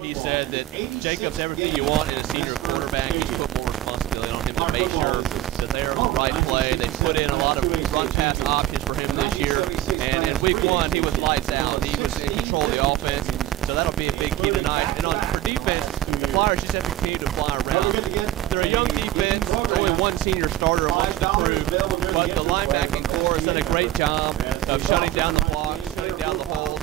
He said that Jacob's everything you want in a senior quarterback. He's put more responsibility on him to make sure that they are on the right play. They put in a lot of run-pass options for him this year. And in week 1, he was lights out. He was in control of the offense. So that'll be a big key tonight. And for defense, the Flyers just have to continue to fly around. They're a young defense, only one senior starter amongst the crew, but the linebacking core has done a great job of shutting down the blocks, shutting down the holes,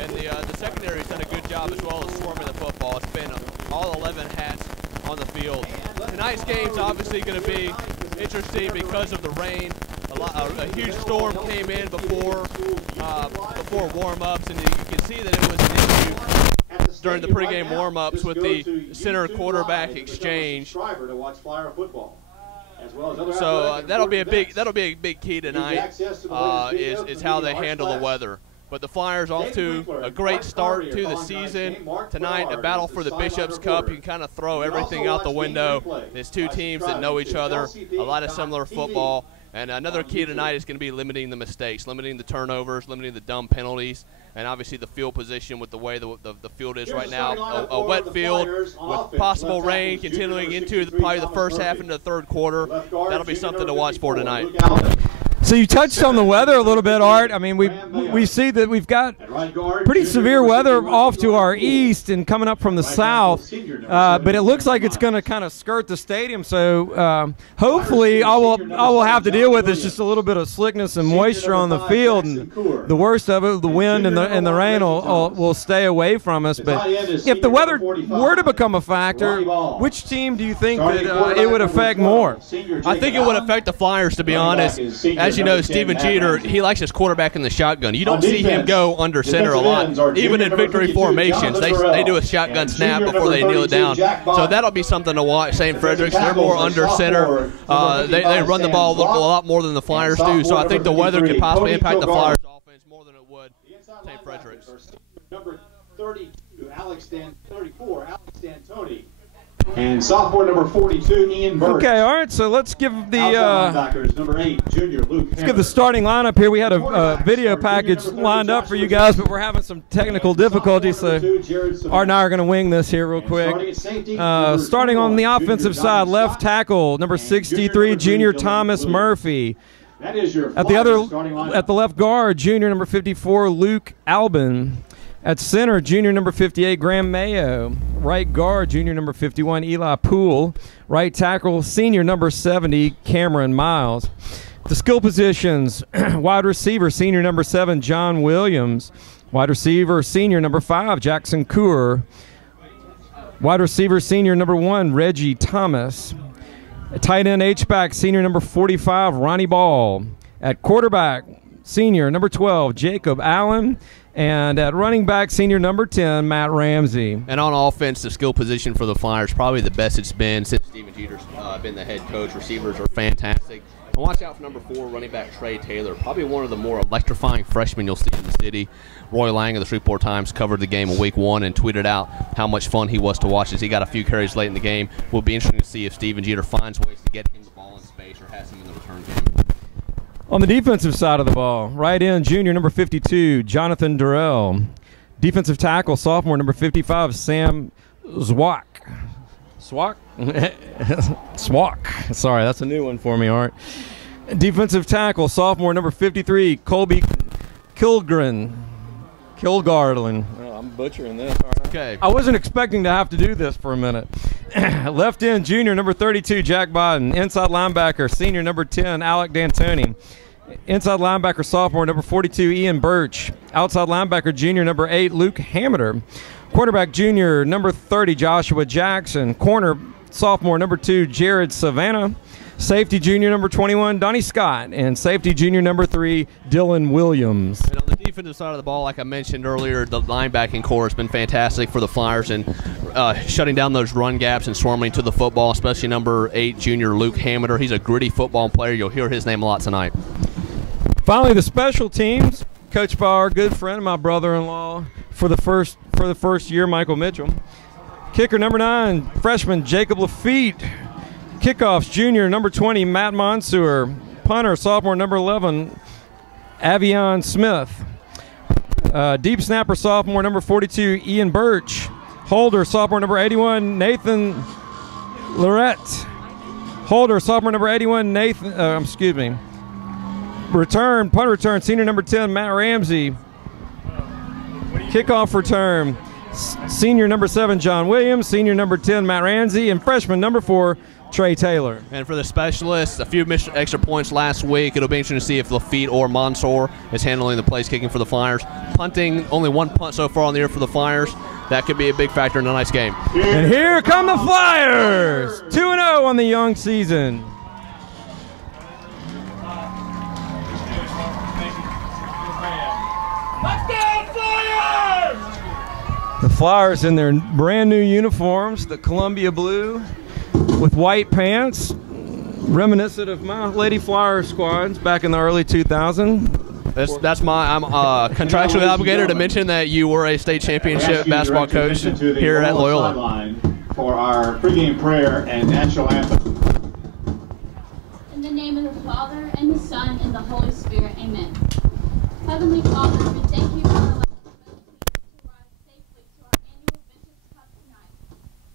and the secondary has done a good job as well as swarming the football. It's been all 11 hats on the field. Tonight's game's obviously going to be interesting because of the rain. A huge storm came in before warm-ups, and you can see that it was an issue during the pregame warm-ups with the center quarterback exchange. So that'll be a big key tonight is how they handle the weather. But the Flyers off to a great start to the season. Tonight, a battle for the Bishop's Cup. You can kind of throw everything out the window. There's two teams that know each other, a lot of similar football. And another key tonight is going to be limiting the mistakes, limiting the turnovers, limiting the dumb penalties, and obviously the field position with the way the field is right now. A wet field with possible rain continuing into probably the first half into the third quarter. That'll be something to watch for tonight. So you touched on the weather a little bit, Art. I mean, we see that we've got pretty severe weather off to our east and coming up from the south, but it looks like it's going to kind of skirt the stadium. So hopefully all we'll have to deal with is just a little bit of slickness and moisture on the field, and the worst of it, the wind and the rain will stay away from us. But if the weather were to become a factor, which team do you think that it would affect more? I think it would affect the Flyers, to be honest. As you know, Steven Jeter, he likes his quarterback in the shotgun. You don't see him go under center a lot. Even in victory formations, they do a shotgun snap before they kneel it down. So that'll be something to watch. St. Frederick's, they're more under center. They run the ball a lot more than the Flyers do. So I think the weather could possibly impact the Flyers' offense more than it would St. Frederick's. Number 32, 34, Alex D'Antoni. And sophomore number 42, Ian Burke. Okay, all right. So let's give number 8, junior Luke. Let's give the starting lineup here. We had a video package lined up for you guys, but we're having some technical difficulties, so Art and I are going to wing this here real quick. Starting on the offensive side, left tackle number 63, junior Thomas Murphy. At the left guard, junior number 54, Luke Albin. At center, junior number 58, Graham Mayo. Right guard, junior number 51, Eli Poole. Right tackle, senior number 70, Cameron Miles. The skill positions, wide receiver, senior number 7, John Williams. Wide receiver, senior number 5, Jackson Coor. Wide receiver, senior number 1, Reggie Thomas. Tight end H-back, senior number 45, Ronnie Ball. At quarterback, senior number 12, Jacob Allen. And at running back, senior number 10, Matt Ramsey. And on offense, the skill position for the Flyers, probably the best it's been since Steven Jeter's been the head coach. Receivers are fantastic. And watch out for number 4, running back Trey Taylor, probably one of the more electrifying freshmen you'll see in the city. Roy Lang of the Shreveport Times covered the game in week 1 and tweeted out how much fun he was to watch as he got a few carries late in the game. It will be interesting to see if Steven Jeter finds ways to get him the ball in space or has him in the return game. On the defensive side of the ball, right end, junior number 52, Jonathan Durrell. Defensive tackle, sophomore number 55, Sam Zwak. Swak? Swak. Sorry, that's a new one for me, Art. Defensive tackle, sophomore number 53, Colby Kilgarden. Oh, I'm butchering this. Okay. I wasn't expecting to have to do this for a minute. Left end, junior number 32, Jack Biden. Inside linebacker, senior number 10, Alec D'Antoni. Inside linebacker, sophomore number 42, Ian Birch. Outside linebacker, junior number 8, Luke Hammeter. Quarterback, junior number 30, Joshua Jackson. Corner, sophomore number 2, Jared Savannah. Safety, junior number 21, Donnie Scott. And safety, junior number 3, Dylan Williams. And on the defensive side of the ball, like I mentioned earlier, the linebacking core has been fantastic for the Flyers and shutting down those run gaps and swarming to the football, especially number 8, junior Luke Hammeter. He's a gritty football player. You'll hear his name a lot tonight. Finally, the special teams, coached by our good friend and my brother-in-law for the first year, Michael Mitchell. Kicker number 9, freshman Jacob Lafitte. Kickoffs, junior number 20, Matt Monsoor. Punter, sophomore number 11, Avion Smith. Deep snapper, sophomore number 42, Ian Birch. Holder, sophomore number 81, Nathan Lorette. Holder, sophomore number 81, Nathan, excuse me. Punt return, senior number 10, Matt Ramsey. Kickoff return, senior number 7, John Williams, senior number 10, Matt Ramsey, and freshman number 4, Trey Taylor. And for the specialists, a few missed extra points last week. It'll be interesting to see if Lafitte or Mansour is handling the place kicking for the Flyers. Punting, only 1 punt so far on the year for the Flyers. That could be a big factor in a nice game. And here come the Flyers, 2-0 on the young season. The Flyers in their brand new uniforms, the Columbia blue with white pants, reminiscent of my Lady Flyer squads back in the early 2000s. I'm contractually obligated to mention that you were a state championship basketball coach here at Loyola. For our pregame prayer and national anthem. In the name of the Father, and the Son, and the Holy Spirit, amen. Heavenly Father, we thank you for allowing us to arrive safely to our annual Bishop's Cup tonight.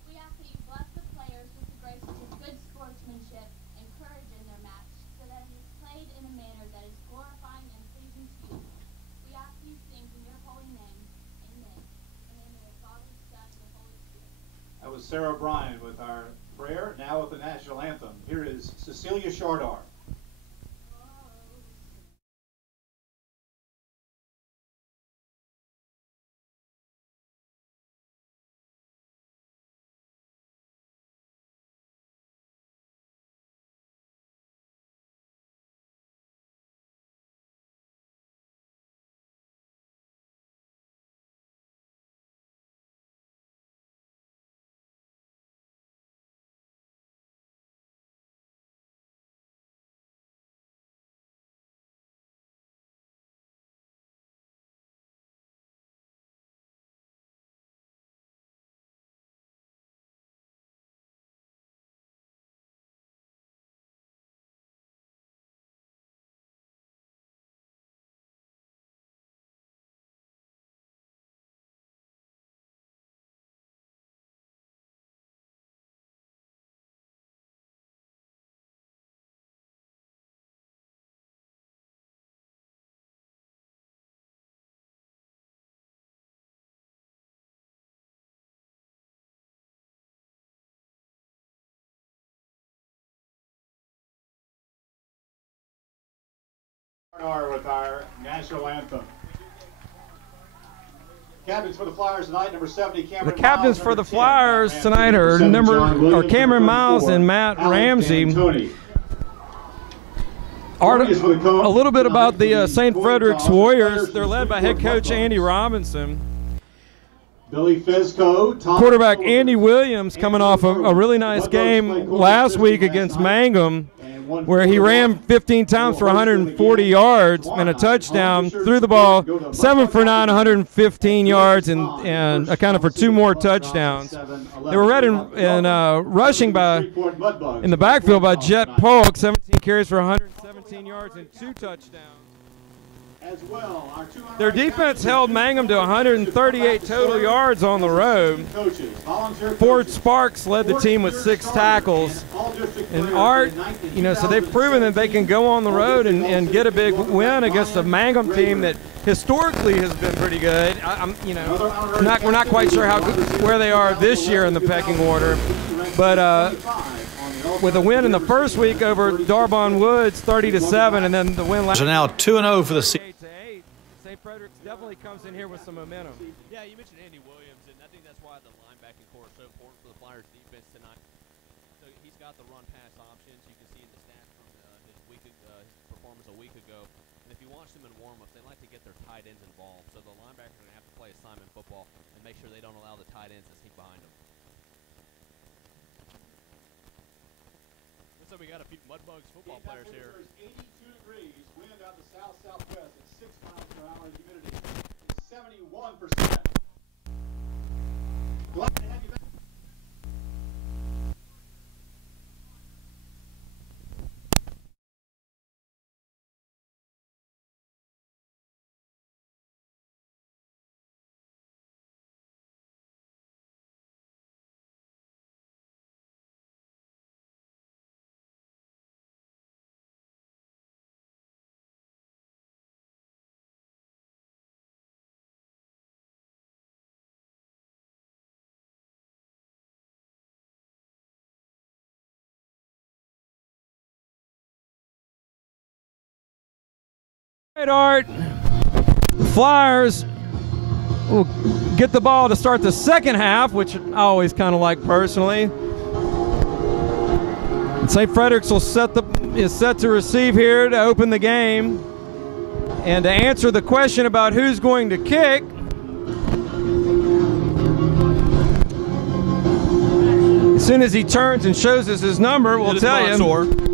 We ask that you bless the players with the grace to good sportsmanship and courage in their match, so that it is played in a manner that is glorifying and pleasing to you. We ask these things in your holy name. Amen. In the name of the Father, the Son, and the Holy Spirit. That was Sarah Bryan with our prayer. Now with the national anthem. Here is Cecilia Shardar. With our national anthem. Captains for the Flyers tonight, number 70, Cameron The captains Miles, for the 10, Flyers Matt tonight Ramsey, are Cameron Miles and Matt Alex Ramsey. D'Antoni. A little bit about the St. Frederick's Warriors. They're led by head coach Andy Robinson. Billy Fizco, Quarterback Andy Williams coming off a really nice game last week against Mangum, where he ran 15 times for 140 yards and a touchdown, threw the ball 7 for 9, 115 yards, and accounted for 2 more touchdowns. They were led in rushing in the backfield by Jet Polk, 17 carries for 117 yards and 2 touchdowns. Their defense held Mangum to 138 total yards on the road. Ford Sparks led the team with 6 tackles. And Art, so they've proven that they can go on the road and get a big win against a Mangum team that historically has been pretty good. We're not quite sure where they are this year in the pecking order, but with a win in the first week over Darbon Woods, 30-7, and then the win last. So now 2-0 for the season. St. Frederick's definitely comes in here with some momentum. Yeah, you mentioned Andy Williams, and I think that's why the linebacking core is so important for the Flyers defense tonight. So he's got the run-pass options. You can see in the stats from his performance a week ago. And if you watch them in warm-ups, they like to get their tight ends involved. So the linebackers are going to have to play assignment football and make sure they don't allow the tight ends to sneak behind them. Looks like we got a few Mudbugs football players here. 82 degrees, wind out the south-southwest at 6 miles per hour, humidity is 71%. Glad to have you back. Right, Art. Flyers will get the ball to start the second half, which I always kind of like personally. And St. Frederick's is set to receive here to open the game. And to answer the question about who's going to kick, as soon as he turns and shows us his number, we'll tell you.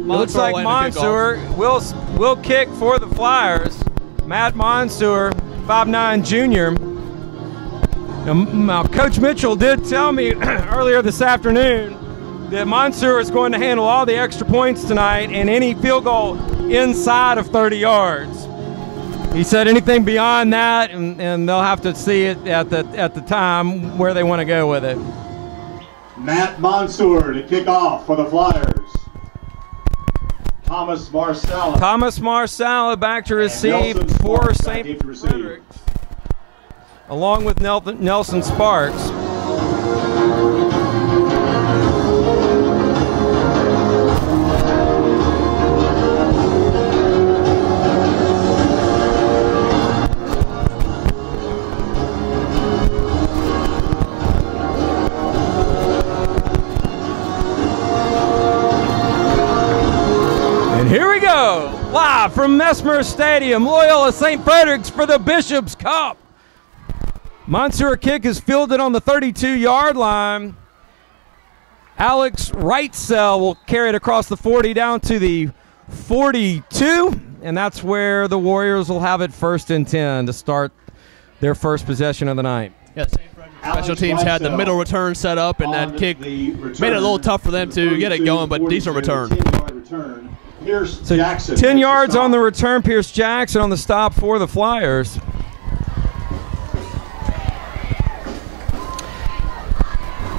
It looks like Mansour will kick for the Flyers. Matt Mansour, 5'9" junior. Now, Coach Mitchell did tell me earlier this afternoon that Mansour is going to handle all the extra points tonight and any field goal inside of 30 yards. He said anything beyond that, and they'll have to see it at the time where they want to go with it. Matt Mansour to kick off for the Flyers. Thomas Marsala back to receive for St. Frederick, along with Nelson Sparks. Here we go, live from Mesmer Stadium, Loyola St. Frederick's for the Bishop's Cup. Mansour kick is fielded on the 32-yard line. Alex Wrightsell will carry it across the 40 down to the 42, and that's where the Warriors will have it 1st and 10 to start their first possession of the night. Yeah, St. Frederick special teams had the middle return set up, and that kick made it a little tough for them to get it going, but decent return. So Jackson 10 yards on the return. Pierce Jackson on the stop for the Flyers.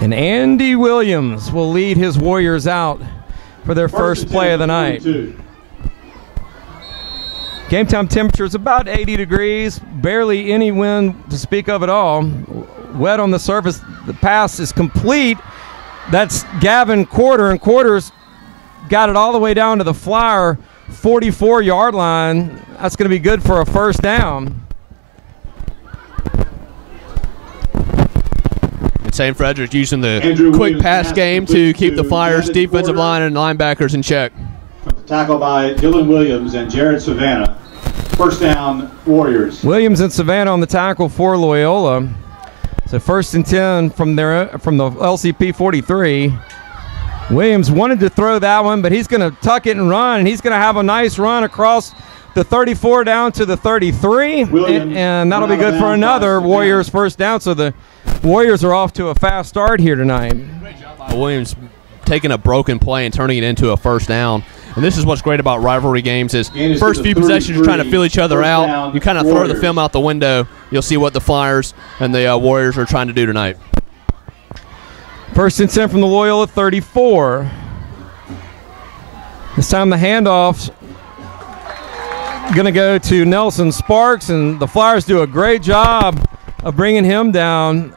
And Andy Williams will lead his Warriors out for their first play of the night. Game time temperature is about 80 degrees, barely any wind to speak of at all. Wet on the surface. The pass is complete. That's Gavin Quarter, and Quarter's got it all the way down to the Flyer 44-yard line. That's going to be good for a first down. And St. Frederick using the quick pass game to keep the Flyers' defensive line and linebackers in check. Tackled by Dylan Williams and Jared Savannah. First down, Warriors. Williams and Savannah on the tackle for Loyola. So 1st and 10 from the LCP 43. Williams wanted to throw that one, but he's going to tuck it and run, and he's going to have a nice run across the 34 down to the 33, and that'll be good for another Warriors first down. So the Warriors are off to a fast start here tonight. Great job by Williams taking a broken play and turning it into a first down. And this is what's great about rivalry games is first few possessions you're trying to feel each other out. You kind of throw the film out the window. You'll see what the Flyers and the Warriors are trying to do tonight. 1st and 10 from the Loyola 34. This time the handoff's going to go to Nelson Sparks, and the Flyers do a great job of bringing him down.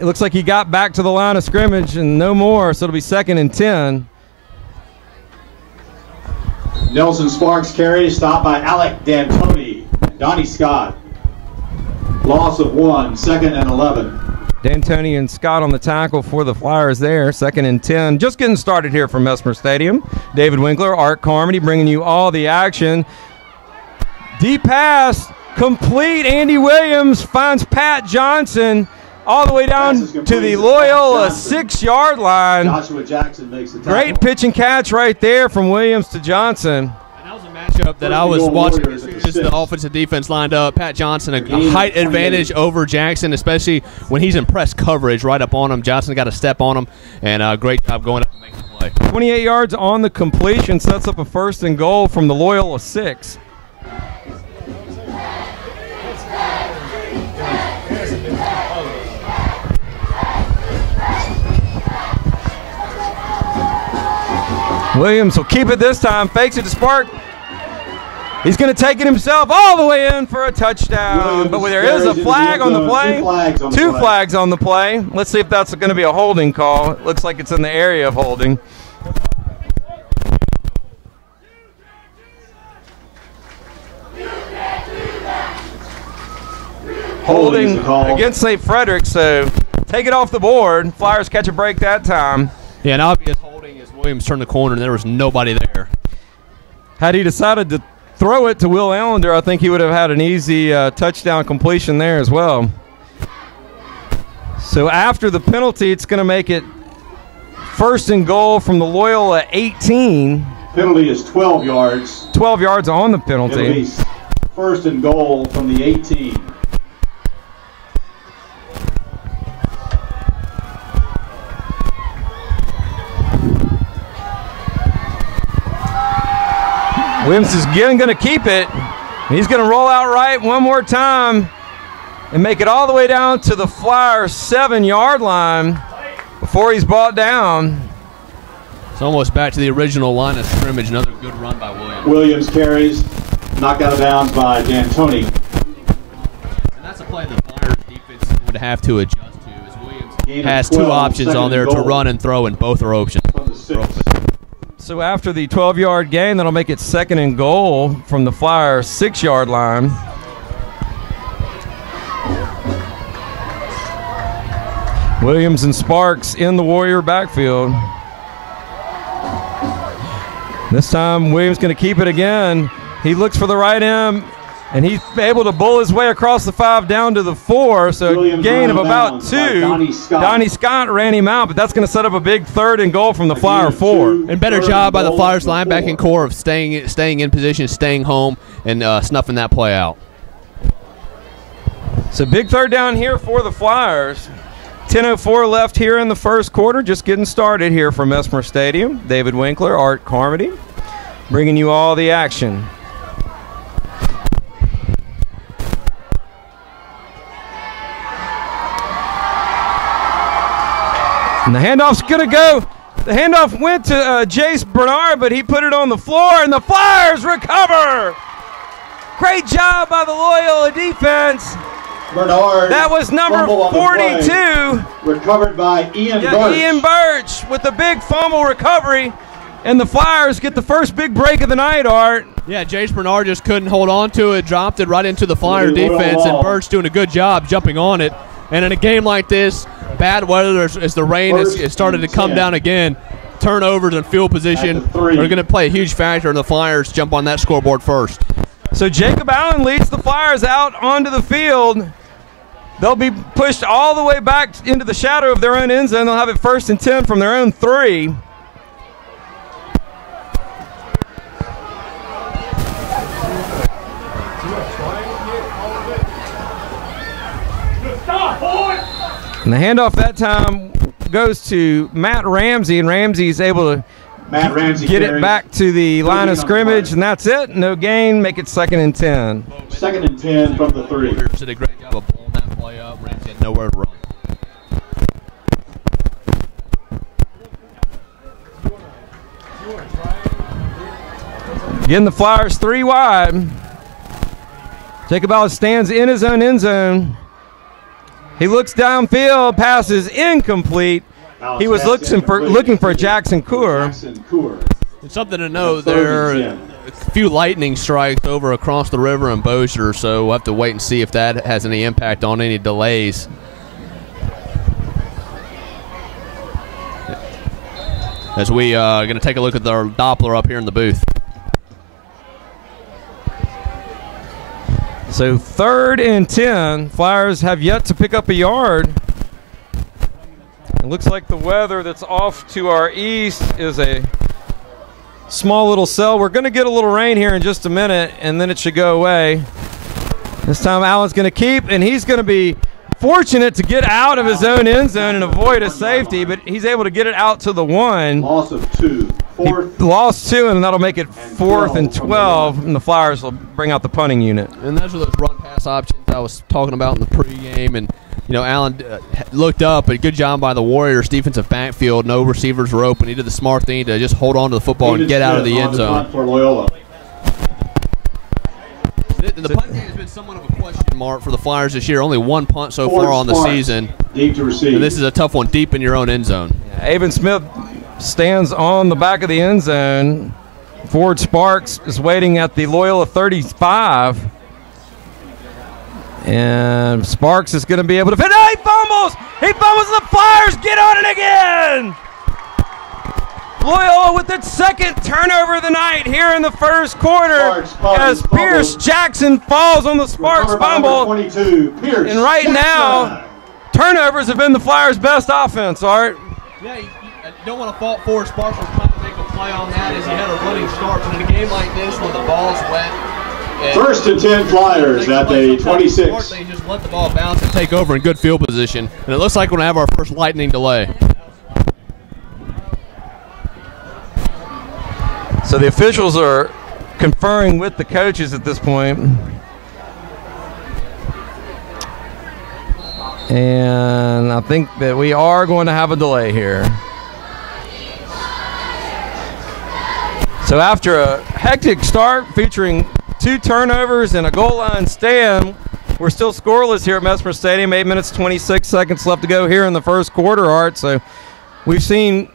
It looks like he got back to the line of scrimmage and no more, so it'll be 2nd and 10. Nelson Sparks carry, stopped by Alec D'Antoni, Donnie Scott. Loss of 1, 2nd and 11. D'Antoni and Scott on the tackle for the Flyers there, 2nd and 10. Just getting started here from Mesmer Stadium. David Winkler, Art Carmody bringing you all the action. Deep pass, complete. Andy Williams finds Pat Johnson all the way down to the Loyola 6-yard line. Joshua Jackson makes the tackle. Great pitch and catch right there from Williams to Johnson. Matchup that I was watching as soon as the offensive defense lined up. Pat Johnson, a height advantage over Jackson, especially when he's in press coverage right up on him. Johnson got a step on him, and great job going up and making the play. 28 yards on the completion, sets up a 1st and goal from the Loyola 6. Williams will keep it this time, fakes it to Spark. He's going to take it himself all the way in for a touchdown. But there is a flag on the play. Two flags on the play. Let's see if that's going to be a holding call. It looks like it's in the area of holding. holding against St. Frederick, so take it off the board. Flyers catch a break that time. Yeah, an obvious holding as Williams turned the corner and there was nobody there. Had he decided to throw it to Will Allender, I think he would have had an easy touchdown completion there as well. So after the penalty, it's going to make it 1st and goal from the Loyola 18. Penalty is 12 yards. 12 yards on the penalty. It'll be 1st and goal from the 18. Williams is going to keep it. He's going to roll out right one more time and make it all the way down to the Flyers' 7-yard line before he's brought down. It's almost back to the original line of scrimmage. Another good run by Williams. Williams carries, knocked out of bounds by D'Antoni. And that's a play the Flyers defense would have to adjust to, as Williams has 2 options on there to run and throw, and both are open. So after the 12-yard gain, that'll make it 2nd and goal from the Flyers' 6-yard line. Williams and Sparks in the Warrior backfield. This time Williams going to keep it again. He looks for the right end, and he's able to bull his way across the 5 down to the 4, so a gain of about 2. Donnie Scott ran him out, but that's going to set up a big 3rd and goal from the Flyer 4. And better job by the Flyers linebacking core of staying in position, staying home, and snuffing that play out. So big 3rd down here for the Flyers. 10:04 left here in the 1st quarter, just getting started here from Mesmer Stadium. David Winkler, Art Carmody, bringing you all the action. And the handoff's going to go. The handoff went to Jace Bernard, but he put it on the floor, and the Flyers recover. Great job by the Loyola defense. Bernard. That was number 42. Recovered by Ian Birch. Ian Birch with the big fumble recovery. And the Flyers get the first big break of the night, Art. Yeah, Jace Bernard just couldn't hold on to it, dropped it right into the Flyer defense, and Birch doing a good job jumping on it. And in a game like this, bad weather as the rain has started to come down again, turnovers and field position are going to play a huge factor, and the Flyers jump on that scoreboard first. So Jacob Allen leads the Flyers out onto the field. They'll be pushed all the way back into the shadow of their own end zone. They'll have it 1st and 10 from their own 3. And the handoff that time goes to Matt Ramsey, and Ramsey's able to get it back to the line of scrimmage, and that's it. No gain, make it 2nd and 10. 2nd and 10 from the 3. Did a great job of pulling that play up. Ramsey had nowhere to run. Again, the Flyers 3 wide. Jacob Allen stands in his own end zone. He looks downfield, passes incomplete. He was looking for Jackson Coor. It's something to note, there are a few lightning strikes over across the river in Bossier, so we'll have to wait and see if that has any impact on any delays. As we are going to take a look at our Doppler up here in the booth. So 3rd and 10. Flyers have yet to pick up a yard. It looks like the weather that's off to our east is a small little cell. We're going to get a little rain here in just a minute, and then it should go away. This time Allen's going to keep, and he's going to be fortunate to get out of his own end zone and avoid a safety, but he's able to get it out to the 1. Loss of 2. He lost 2, and that'll make it 4th and 12, and the Flyers will bring out the punting unit. And those are those run-pass options I was talking about in the pregame, and you know, Allen looked up, but good job by the Warriors defensive backfield. No receivers were open. He did the smart thing to just hold on to the football and get out of the end zone. For Loyola. The punt game has been somewhat of a question mark for the Flyers this year. Only 1 punt so far on the season. Deep to receive. And this is a tough one, deep in your own end zone. Avon Smith stands on the back of the end zone. Ford Sparks is waiting at the Loyola 35. And Sparks is going to be able to fit. Oh, he fumbles! He fumbles, the Flyers get on it again! Loyola with its second turnover of the night here in the first quarter as Pierce Jackson falls on the Sparks fumble. 22, Pierce and right Jackson. now, turnovers have been the Flyers' best offense, Art. Yeah, you don't want to fault for Sparks was trying to make a play on that as he had a running start. But in a game like this when the ball's wet, First and 10 Flyers at the 26. They just let the ball bounce and take over in good field position. And it looks like we're going to have our first lightning delay. So the officials are conferring with the coaches at this point. And I think that we are going to have a delay here. So after a hectic start featuring 2 turnovers and a goal line stand, we're still scoreless here at Mesmer Stadium. 8 minutes, 26 seconds left to go here in the first quarter, Art. So we've seen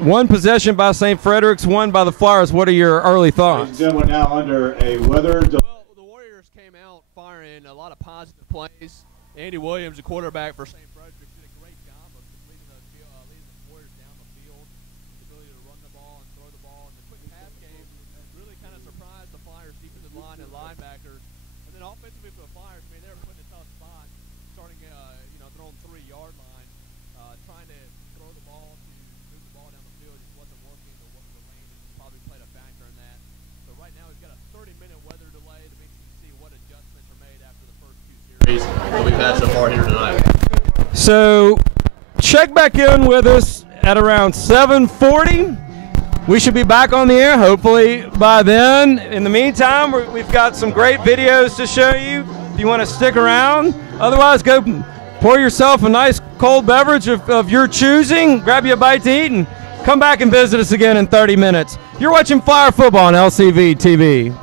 one possession by St. Frederick's, one by the Flyers. What are your early thoughts? Ladies and gentlemen, now under a weather delay. Well, the Warriors came out firing a lot of positive plays. Andy Williams, the quarterback for St. Frederick, did a great job of leading the Warriors down the field, the ability to run the ball and throw the ball. And the quick pass game really kind of surprised the Flyers' defensive line and linebackers. And then offensively for the Flyers, I mean, they were put in a tough spot, starting, their own 3-yard line, trying to throw the ball to move the ball down the field. Just wasn't working. The rain probably played a factor in that. So right now we've got a 30-minute weather delay to make sure see what adjustments are made after the first 2 series that we've had so far here tonight. So check back in with us at around 7:40. We should be back on the air hopefully by then. In the meantime, we've got some great videos to show you if you want to stick around. Otherwise, go pour yourself a nice cold beverage of your choosing, grab you a bite to eat, and come back and visit us again in 30 minutes. You're watching Flyer Football on LCV TV.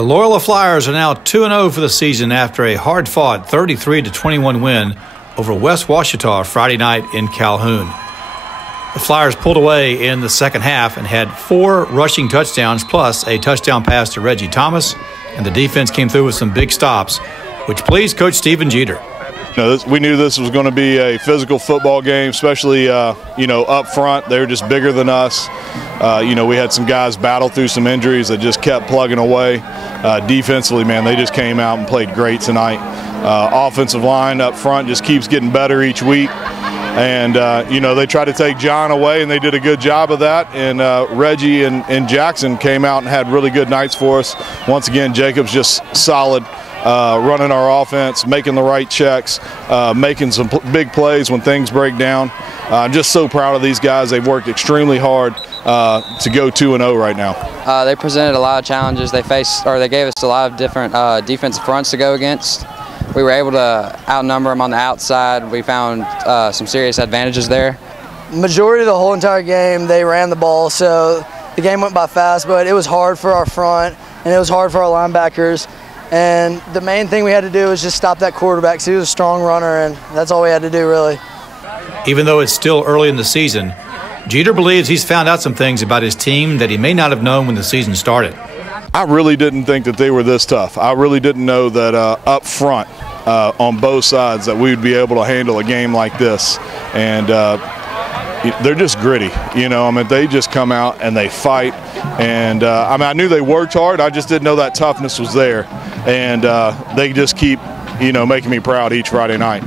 The Loyola Flyers are now 2-0 for the season after a hard-fought 33-21 win over West Washita Friday night in Calhoun. The Flyers pulled away in the second half and had 4 rushing touchdowns plus a touchdown pass to Reggie Thomas, and the defense came through with some big stops, which pleased Coach Stephen Jeter. We knew this was going to be a physical football game, especially, up front. They were just bigger than us. We had some guys battle through some injuries that just kept plugging away. Defensively, man, they just came out and played great tonight. Offensive line up front just keeps getting better each week. And, they tried to take John away, and they did a good job of that. And Reggie and Jackson came out and had really good nights for us. Once again, Jacob's just solid. Running our offense, making the right checks, making some big plays when things break down. I'm just so proud of these guys. They've worked extremely hard to go 2-0 right now. They presented a lot of challenges. They gave us a lot of different defensive fronts to go against. We were able to outnumber them on the outside. We found some serious advantages there. Majority of the whole entire game, they ran the ball, so the game went by fast, but it was hard for our front, and it was hard for our linebackers. And the main thing we had to do was just stop that quarterback because he was a strong runner, and that's all we had to do, really. Even though it's still early in the season, Jeter believes he's found out some things about his team that he may not have known when the season started. I really didn't think that they were this tough. I really didn't know that up front on both sides that we would be able to handle a game like this. And they're just gritty, they just come out and they fight. And I knew they worked hard. I just didn't know that toughness was there. And they just keep, making me proud each Friday night.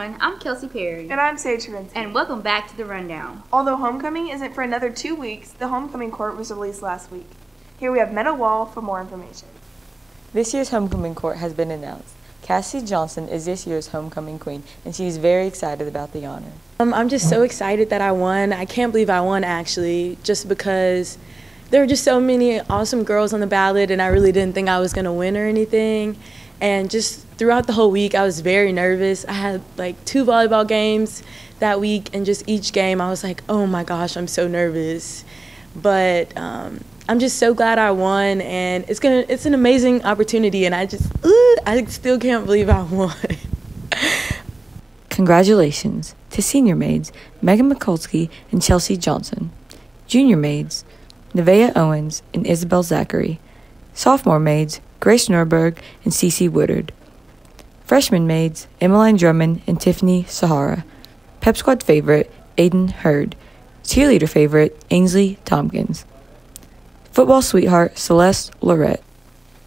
everyone, I'm Kelsey Perry. And I'm Sage Vinci. And welcome back to The Rundown. Although homecoming isn't for another 2 weeks, the homecoming court was released last week. Here we have Meadow Wall for more information. This year's homecoming court has been announced. Cassie Johnson is this year's homecoming queen, and she's very excited about the honor. I'm just so excited that I won. I can't believe I won, actually, just because there were just so many awesome girls on the ballot, and I really didn't think I was going to win or anything. And just throughout the whole week, I was very nervous. I had like 2 volleyball games that week, and just each game I was like, oh my gosh, I'm so nervous. But I'm just so glad I won, and it's an amazing opportunity, and I still can't believe I won. Congratulations to senior maids Megan Mikulski and Chelsea Johnson, junior maids Nevaeh Owens and Isabel Zachary, sophomore maids Grace Norberg and Cece Woodard, freshman maids Emmeline Drummond and Tiffany Sahara, pep squad favorite Aiden Hurd, cheerleader favorite Ainsley Tompkins, football sweetheart Celeste Lorette.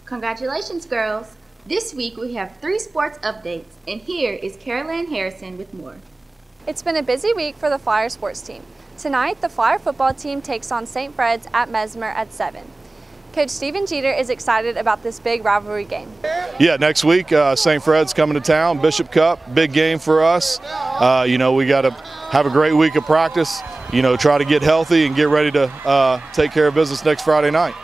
Congratulations, girls. This week we have 3 sports updates, and here is Carol-Ann Harrison with more. It's been a busy week for the Flyer sports team. Tonight, the Flyer football team takes on St. Fred's at Mesmer at 7. Coach Stephen Jeter is excited about this big rivalry game. Yeah, next week St. Fred's coming to town, Bishop Cup, big game for us. We got to have a great week of practice, try to get healthy and get ready to take care of business next Friday night.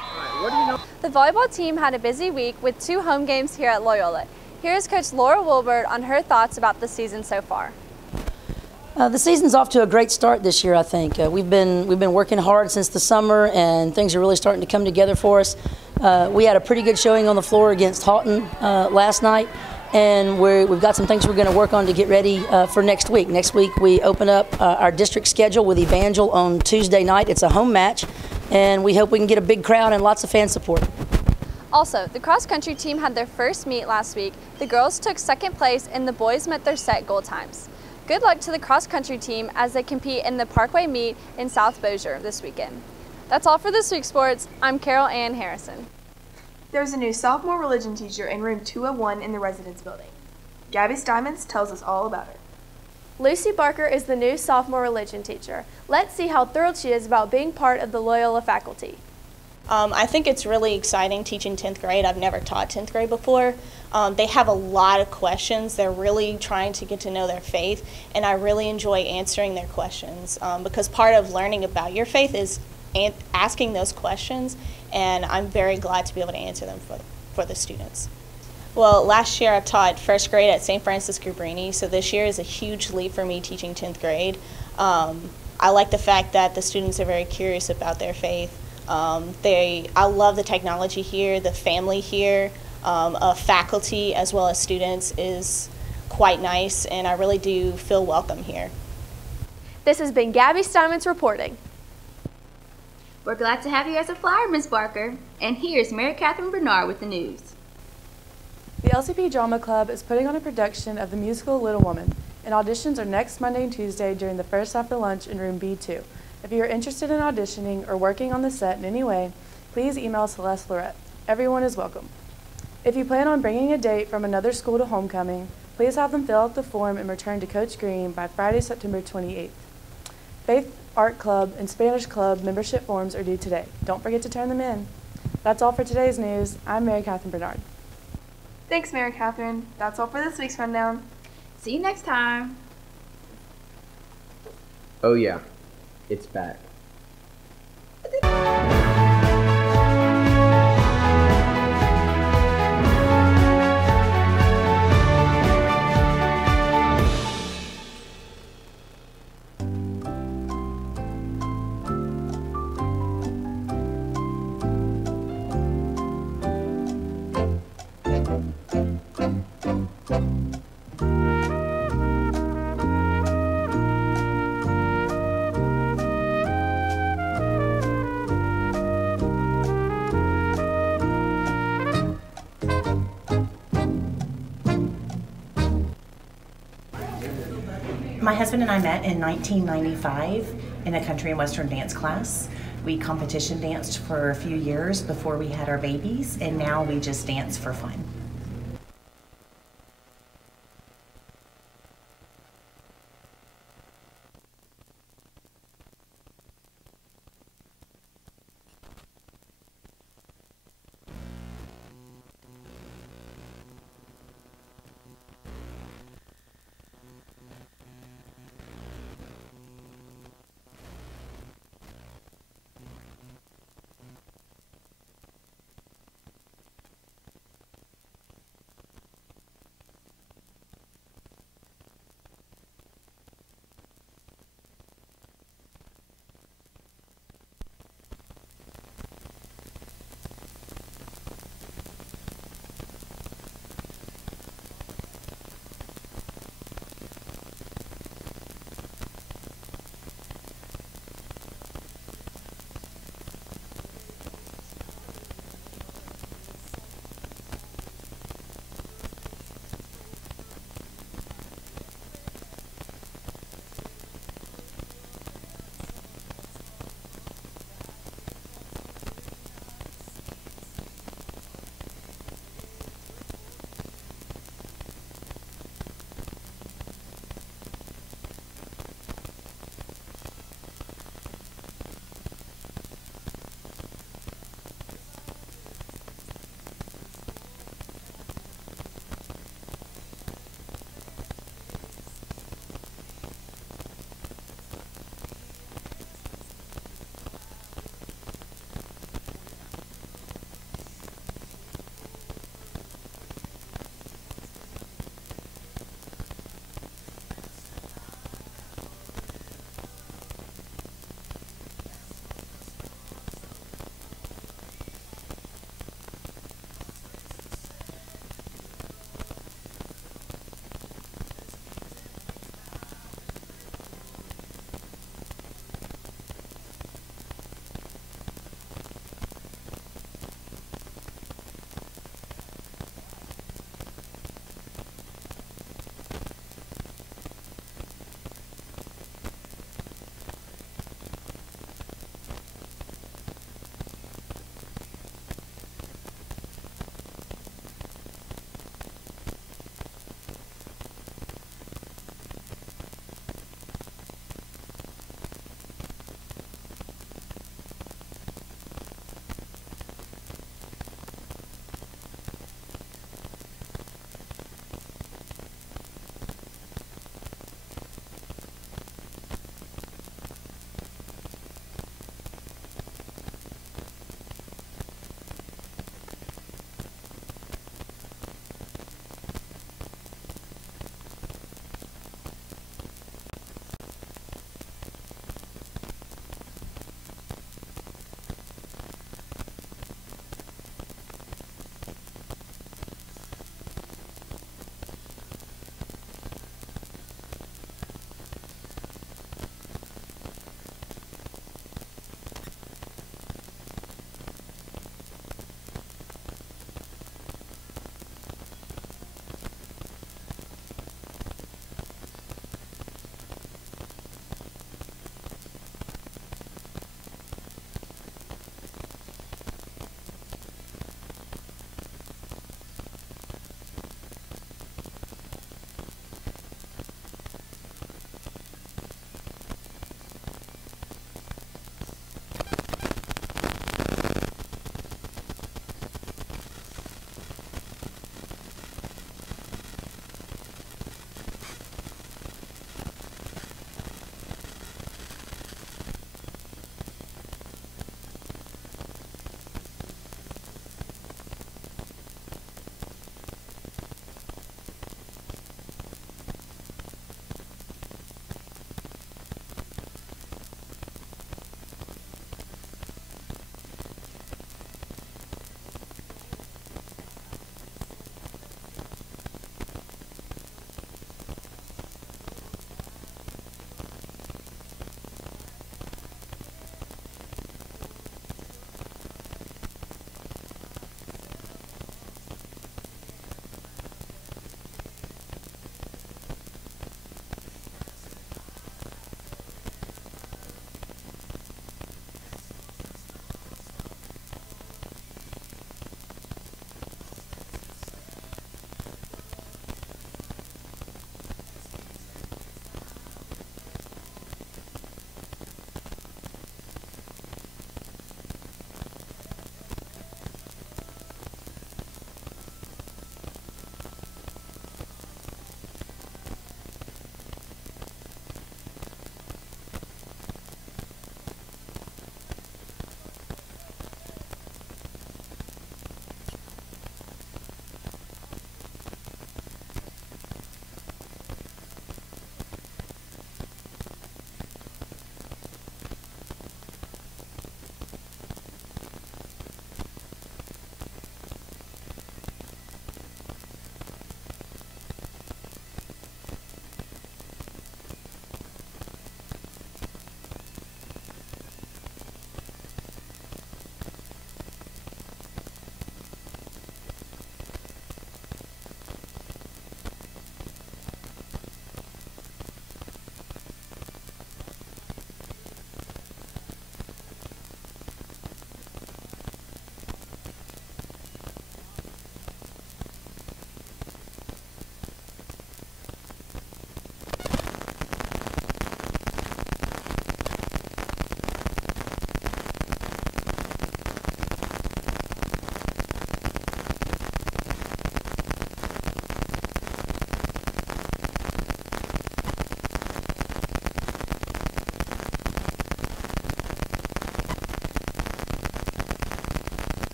The volleyball team had a busy week with 2 home games here at Loyola. Here's Coach Laura Wilbert on her thoughts about the season so far. The season's off to a great start this year, I think. We've been working hard since the summer, and things are really starting to come together for us. We had a pretty good showing on the floor against Houghton last night, and we've got some things we're going to work on to get ready for next week. Next week we open up our district schedule with Evangel on Tuesday night. It's a home match, and we hope we can get a big crowd and lots of fan support. Also, the cross-country team had their first meet last week. The girls took 2nd place, and the boys met their set goal times. Good luck to the cross-country team as they compete in the Parkway meet in South Bossier this weekend. That's all for this week's sports. I'm Carol-Ann Harrison. There's a new sophomore religion teacher in room 201 in the residence building. Gabby Steinmetz tells us all about her. Lucy Barker is the new sophomore religion teacher. Let's see how thrilled she is about being part of the Loyola faculty. I think it's really exciting teaching 10th grade. I've never taught 10th grade before. They have a lot of questions. They're really trying to get to know their faith, and I really enjoy answering their questions because part of learning about your faith is asking those questions, and I'm very glad to be able to answer them for the students. Well, last year I taught 1st grade at St. Francis Cabrini, so this year is a huge leap for me teaching 10th grade. I like the fact that the students are very curious about their faith. I love the technology here, the family here, faculty as well as students is quite nice, and I really do feel welcome here. This has been Gabby Steinmetz reporting. We're glad to have you as a Flyer, Ms. Barker. And here's Mary Catherine Bernard with the news. The LCP Drama Club is putting on a production of the musical Little Woman, and auditions are next Monday and Tuesday during the first after lunch in room B2. If you are interested in auditioning or working on the set in any way, please email Celeste Lorette. Everyone is welcome. If you plan on bringing a date from another school to homecoming, please have them fill out the form and return to Coach Green by Friday, September 28th. Faith Art Club and Spanish Club membership forms are due today. Don't forget to turn them in. That's all for today's news. I'm Mary Catherine Bernard. Thanks, Mary Catherine. That's all for this week's Rundown. See you next time. Oh yeah, it's back. My husband and I met in 1995 in a country and western dance class. We competition danced for a few years before we had our babies, and now we just dance for fun.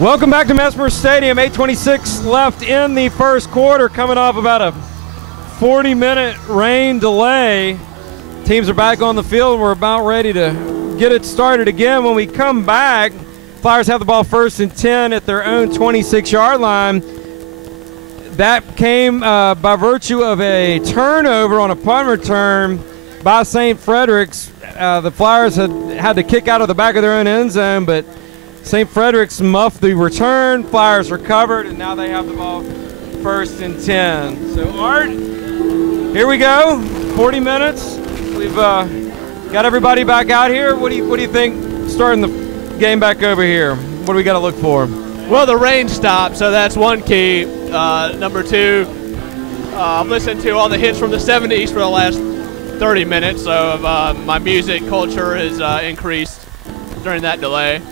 Welcome back to Mesmer Stadium. 8:26 left in the first quarter, coming off about a 40-minute rain delay. Teams are back on the field. We're about ready to get it started again. When we come back, Flyers have the ball 1st and 10 at their own 26-yard line. That came by virtue of a turnover on a punt return by St. Frederick's. The Flyers had to kick out of the back of their own end zone, but St. Frederick's muffed the return. Flyers recovered, and now they have the ball 1st and 10. So, Art, here we go. 40 minutes. We've got everybody back out here. What do you think starting the game back over here? What do we got to look for? Well, the rain stopped, so that's one key. Number two, I've listened to all the hits from the 70s for the last 30 minutes, so my music culture has increased during that delay.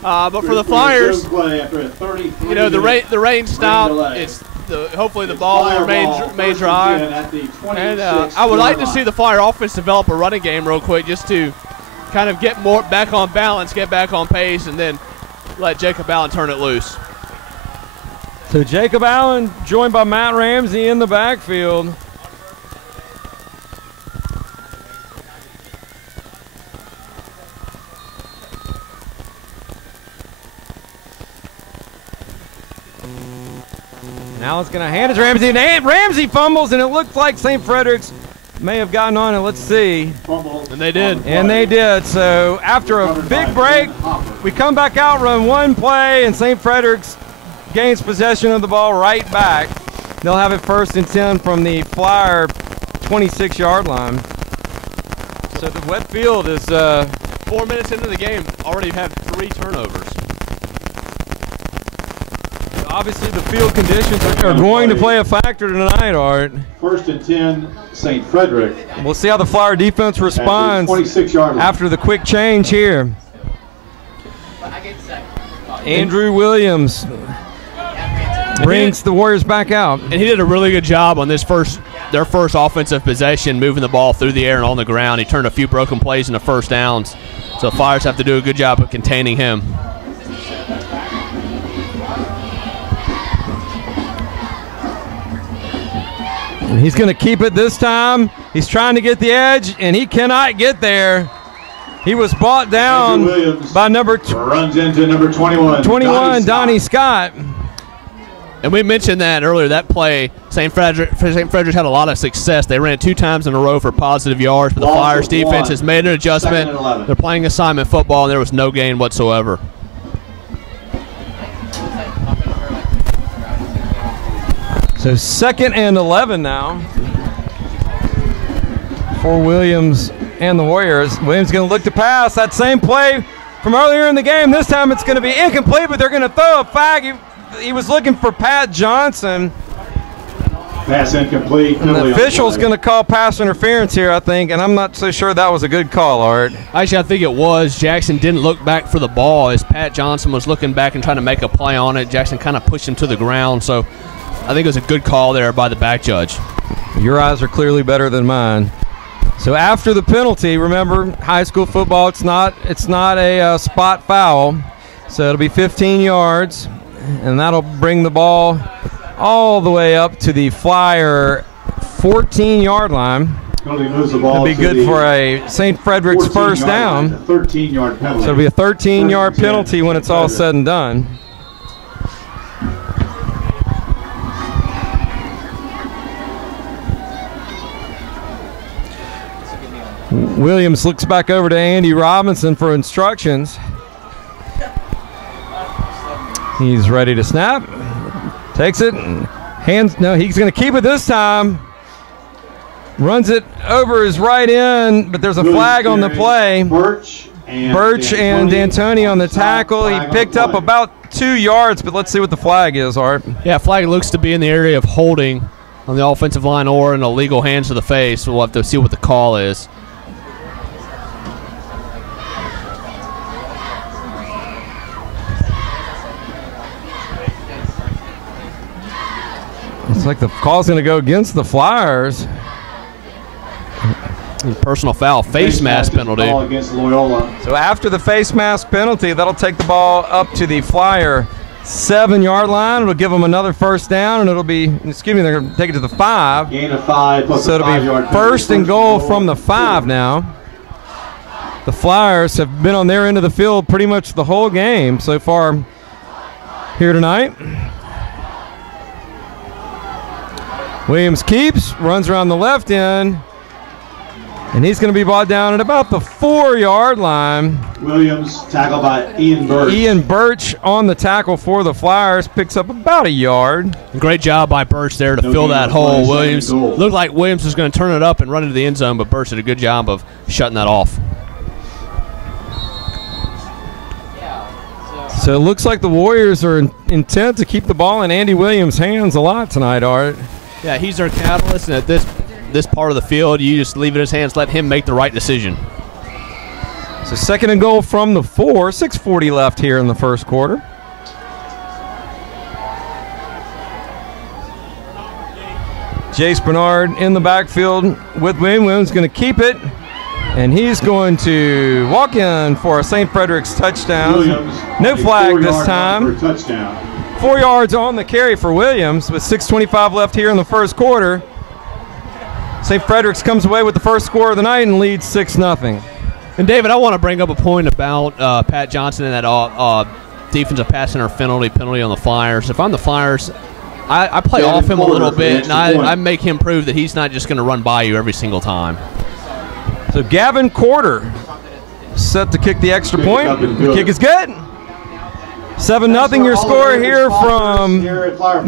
But for the Flyers, you know, the rain stopped. It's hopefully the ball will remain dry. And I would like to see the Flyer offense develop a running game real quick, just to kind of get more back on balance, get back on pace, and then let Jacob Allen turn it loose. So Jacob Allen joined by Matt Ramsey in the backfield. Now it's going to hand it to Ramsey, and Ramsey fumbles, and it looks like St. Frederick's may have gotten on it. Let's see. And they did. And they did. So after a big break, we come back out, run one play, and St. Frederick's gains possession of the ball right back. They'll have it 1st and 10 from the Flyer 26-yard line. So the wet field is 4 minutes into the game, already have 3 turnovers. Obviously, the field conditions are going to play a factor tonight, Art. 1st and 10, St. Frederick. We'll see how the Flyer defense responds after the quick change here. Andrew Williams brings the Warriors back out. And he did a really good job on their first offensive possession, moving the ball through the air and on the ground. He turned a few broken plays into first downs. So the Flyers have to do a good job of containing him. And he's going to keep it this time. He's trying to get the edge, and he cannot get there. He was brought down by runs into number 21. 21, Donnie Scott. And we mentioned that earlier, that play, St. Frederick had a lot of success. They ran 2 times in a row for positive yards, but the Flyers defense has made an adjustment. They're playing assignment football, and there was no gain whatsoever. So 2nd and 11 now for Williams and the Warriors. Williams going to look to pass. That same play from earlier in the game. This time it's going to be incomplete, but they're going to throw a flag. He was looking for Pat Johnson. Pass incomplete. And the official's going to call pass interference here, I think, and I'm not so sure that was a good call, Art. Actually, I think it was. Jackson didn't look back for the ball as Pat Johnson was looking back and trying to make a play on it. Jackson kind of pushed him to the ground, so I think it was a good call there by the back judge. Your eyes are clearly better than mine. So after the penalty, remember, high school football, it's not a spot foul. So it'll be 15 yards, and that'll bring the ball all the way up to the Flyer 14-yard line. It'll be good for a St. Frederick's first down. 13-yard penalty. So it'll be a 13-yard penalty when it's all said and done. Williams looks back over to Andy Robinson for instructions. He's ready to snap. Takes it. No, he's going to keep it this time. Runs it over his right end, but there's a flag on the play. Birch and D'Antoni on the tackle. He picked up about 2 yards, but let's see what the flag is, Art. Yeah, flag looks to be in the area of holding on the offensive line or an illegal hands to the face. We'll have to see what the call is. It's like the call's going to go against the Flyers. Personal foul, face mask penalty. Against Loyola. So after the face mask penalty, that'll take the ball up to the Flyer 7-yard line. It'll give them another first down, and it'll be, excuse me, they're going to take it to the 5. Gain of 5 plus so a it'll 5-yard be first and goal from the 5 now. The Flyers have been on their end of the field pretty much the whole game so far here tonight. Williams keeps, runs around the left end, and he's going to be brought down at about the 4-yard line. Williams tackled by Ian Birch. Ian Birch on the tackle for the Flyers, picks up about a yard. Great job by Birch there to fill that hole. Williams looked like Williams was going to turn it up and run into the end zone, but Birch did a good job of shutting that off. So it looks like the Warriors are intent to keep the ball in Andy Williams' hands a lot tonight, Art. Yeah, he's their catalyst, and at this part of the field, you just leave it in his hands, let him make the right decision. So second and goal from the 4, 6:40 left here in the first quarter. Jace Bernard in the backfield with Williams. Williams going to keep it, and he's going to walk in for a St. Frederick's touchdown. Williams, no flag this for a time. touchdown. 4 yards on the carry for Williams with 6:25 left here in the first quarter. St. Frederick's comes away with the first score of the night and leads 6-0. And David, I want to bring up a point about Pat Johnson and that defensive pass interference penalty on the Flyers. If I'm the Flyers, I play off him a little bit, and I make him prove that he's not just going to run by you every single time. So Gavin Corder set to kick the extra point. The kick is good. 7-0 your score here from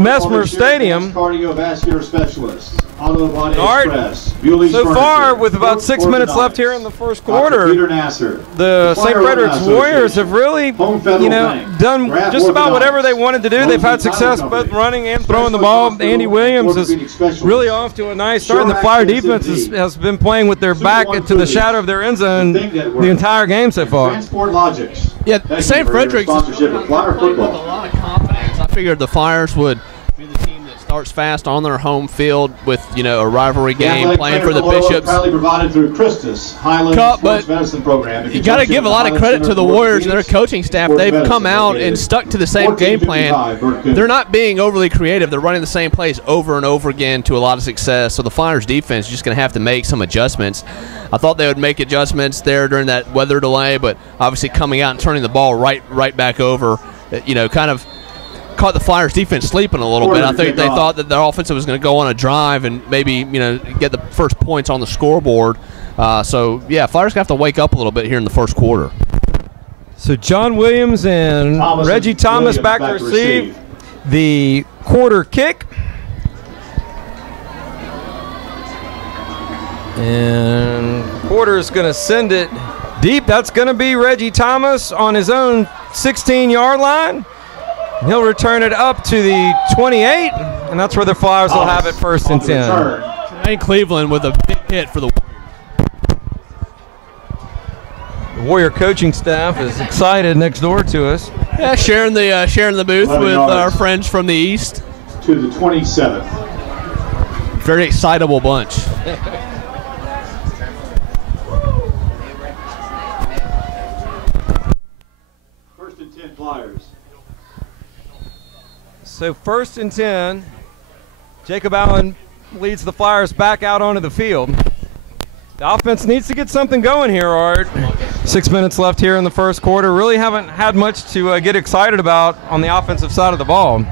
Mesmer Stadium. Cardiovascular specialist. Auto Body Art, Express. so far, with about 6 minutes left here in the first quarter, the St. Frederick's Warriors have really, done just about whatever they wanted to do. They've had success both running and throwing the ball. Andy Williams is really off to a nice start, and the Flyer defense has been playing with their back to the shadow of their end zone the entire game so far. Yeah, St. Frederick's with a lot of confidence. I figured the Flyers would be the team that starts fast on their home field with a rivalry game, playing for the Bishops. Proudly provided through Christus Highland Sports Medicine Program. You got to give a lot of credit to the Warriors and their coaching staff. They've come out and stuck to the same game plan. They're not being overly creative. They're running the same plays over and over again to a lot of success. So the Flyers defense is just going to have to make some adjustments. I thought they would make adjustments there during that weather delay, but obviously coming out and turning the ball right back over, kind of caught the Flyers defense sleeping a little bit. I think they thought that their offense was going to go on a drive and maybe get the first points on the scoreboard. So yeah, Flyers have to wake up a little bit here in the first quarter. So John Williams and Reggie Thomas back to receive the quarter kick. And Porter is going to send it deep. That's going to be Reggie Thomas on his own 16-yard line. He'll return it up to the 28, and that's where the Flyers will have it first and 10. And Cleveland with a big hit for the Warriors. The Warrior coaching staff is excited next door to us. Yeah, sharing the booth with our friends from the East. To the 27th. Very excitable bunch. First and 10 Flyers. So first and 10, Jacob Allen leads the Flyers back out onto the field. The offense needs to get something going here, Art. 6 minutes left here in the first quarter. Really haven't had much to get excited about on the offensive side of the ball.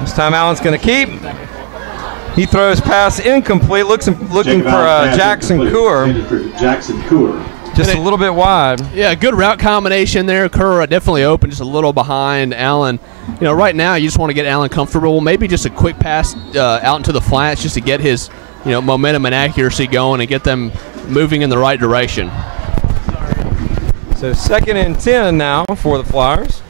This time Allen's going to keep. He throws pass incomplete, looking for Jackson Coor. Jackson Coor. Just a little bit wide. Yeah, good route combination there. Kerr definitely open, just a little behind Allen. Right now you just want to get Allen comfortable. Maybe just a quick pass out into the flats just to get his, momentum and accuracy going and get them moving in the right direction. So second and 10 now for the Flyers.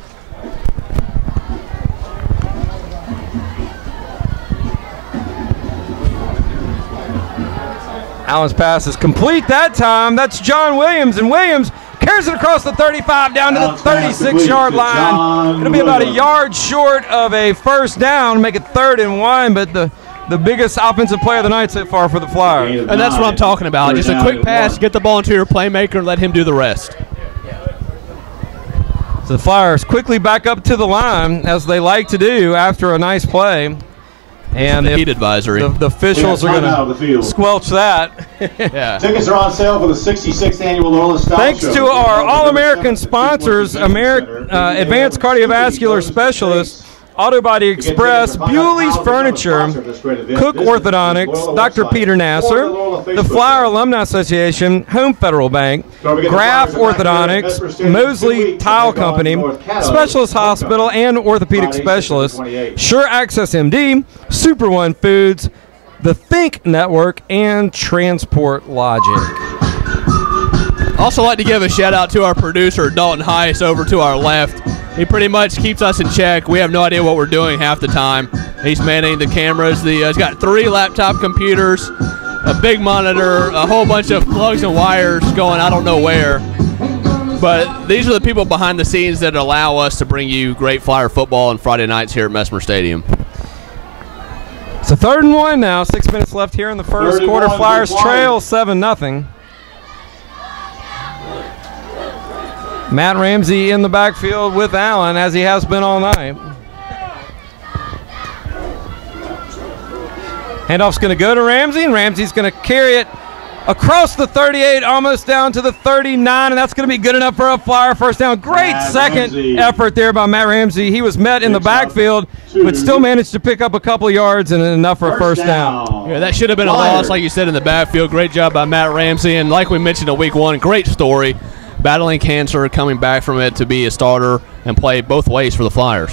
Allen's pass is complete that time. That's John Williams, and Williams carries it across the 35 down to the 36-yard line. It'll be about a yard short of a first down, make it 3rd and 1, but the the biggest offensive play of the night so far for the Flyers. And that's what I'm talking about. Just a quick pass, get the ball into your playmaker, and let him do the rest. So the Flyers quickly back up to the line, as they like to do after a nice play. And the heat advisory. The officials are going to squelch that. Yeah. Tickets are on sale for the 66th annual Loyola Style Thanks Show. to our All-American sponsors, Advanced Cardiovascular Specialists, Auto Body Express, Bewley's Furniture, Cook Orthodontics, Dr. Peter Nasser, the Flyer Alumni Association, Home Federal Bank, Graff Orthodontics, Mosley Tile Company, Specialist Hospital and Orthopedic Specialists, Sure Access MD, Super One Foods, the Think Network, and Transport Logic. Also like to give a shout out to our producer, Dalton Heiss, over to our left. He pretty much keeps us in check. We have no idea what we're doing half the time. He's manning the cameras. He's got 3 laptop computers, a big monitor, a whole bunch of plugs and wires going I don't know where. But these are the people behind the scenes that allow us to bring you great Flyer football on Friday nights here at Messmer Stadium. It's a 3rd and 1 now. 6 minutes left here in the first quarter. Flyers trail 7-0. Matt Ramsey in the backfield with Allen, as he has been all night. Handoff's going to go to Ramsey, and Ramsey's going to carry it across the 38, almost down to the 39, and that's going to be good enough for a Flyer first down. Great second effort there by Matt Ramsey. He was met in the backfield, but still managed to pick up a couple yards and enough for a first down. Yeah, that should have been a loss, like you said, in the backfield. Great job by Matt Ramsey, and like we mentioned in week 1, great story. Battling cancer, coming back from it to be a starter and play both ways for the Flyers.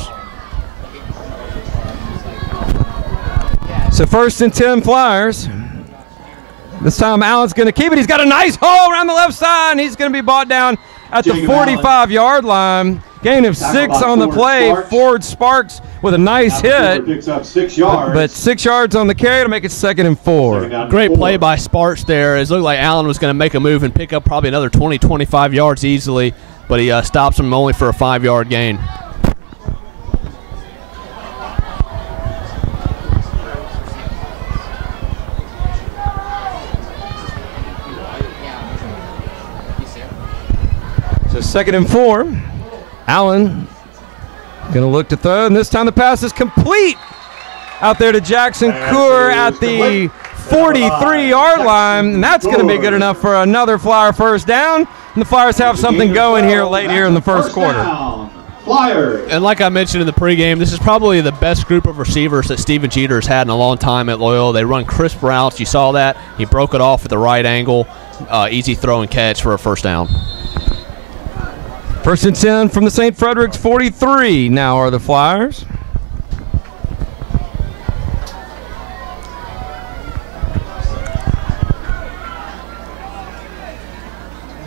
So 1st and 10 Flyers. This time Allen's going to keep it. He's got a nice hole around the left side, and he's going to be brought down at the 45-yard line. Gain of 6 on the play. Ford Sparks with a nice hit. Picks up 6 yards. But 6 yards on the carry to make it 2nd and 4. Great play by Sparks there. It looked like Allen was going to make a move and pick up probably another 20, 25 yards easily, but he stops him only for a 5-yard gain. So 2nd and 4. Allen going to look to throw, and this time the pass is complete out there to Jackson Coor at the 43-yard line, and that's going to be good enough for another Flyer first down, and the Flyers have something going here late here in the first quarter. Flyers. And like I mentioned in the pregame, this is probably the best group of receivers that Steven Jeter has had in a long time at Loyola. They run crisp routes. You saw that. He broke it off at the right angle. Easy throw and catch for a first down. 1st and 10 from the St. Frederick's 43 now are the Flyers.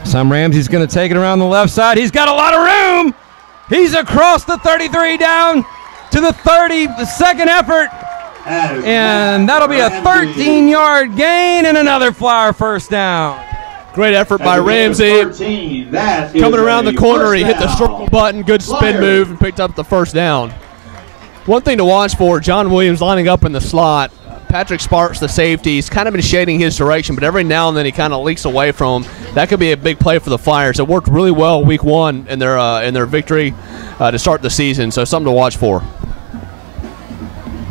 Sam Ramsey's going to take it around the left side. He's got a lot of room. He's across the 33 down to the 30, the second effort. And that'll be a 13-yard gain and another Flyer first down. Great effort by Ramsey. Coming around the corner, he hit the circle button, good spin move, and picked up the first down. One thing to watch for, John Williams lining up in the slot. Patrick Sparks, the safety, he's kind of been shading his direction, but every now and then he kind of leaks away from him. That could be a big play for the Flyers. It worked really well week 1 in their victory to start the season, so something to watch for.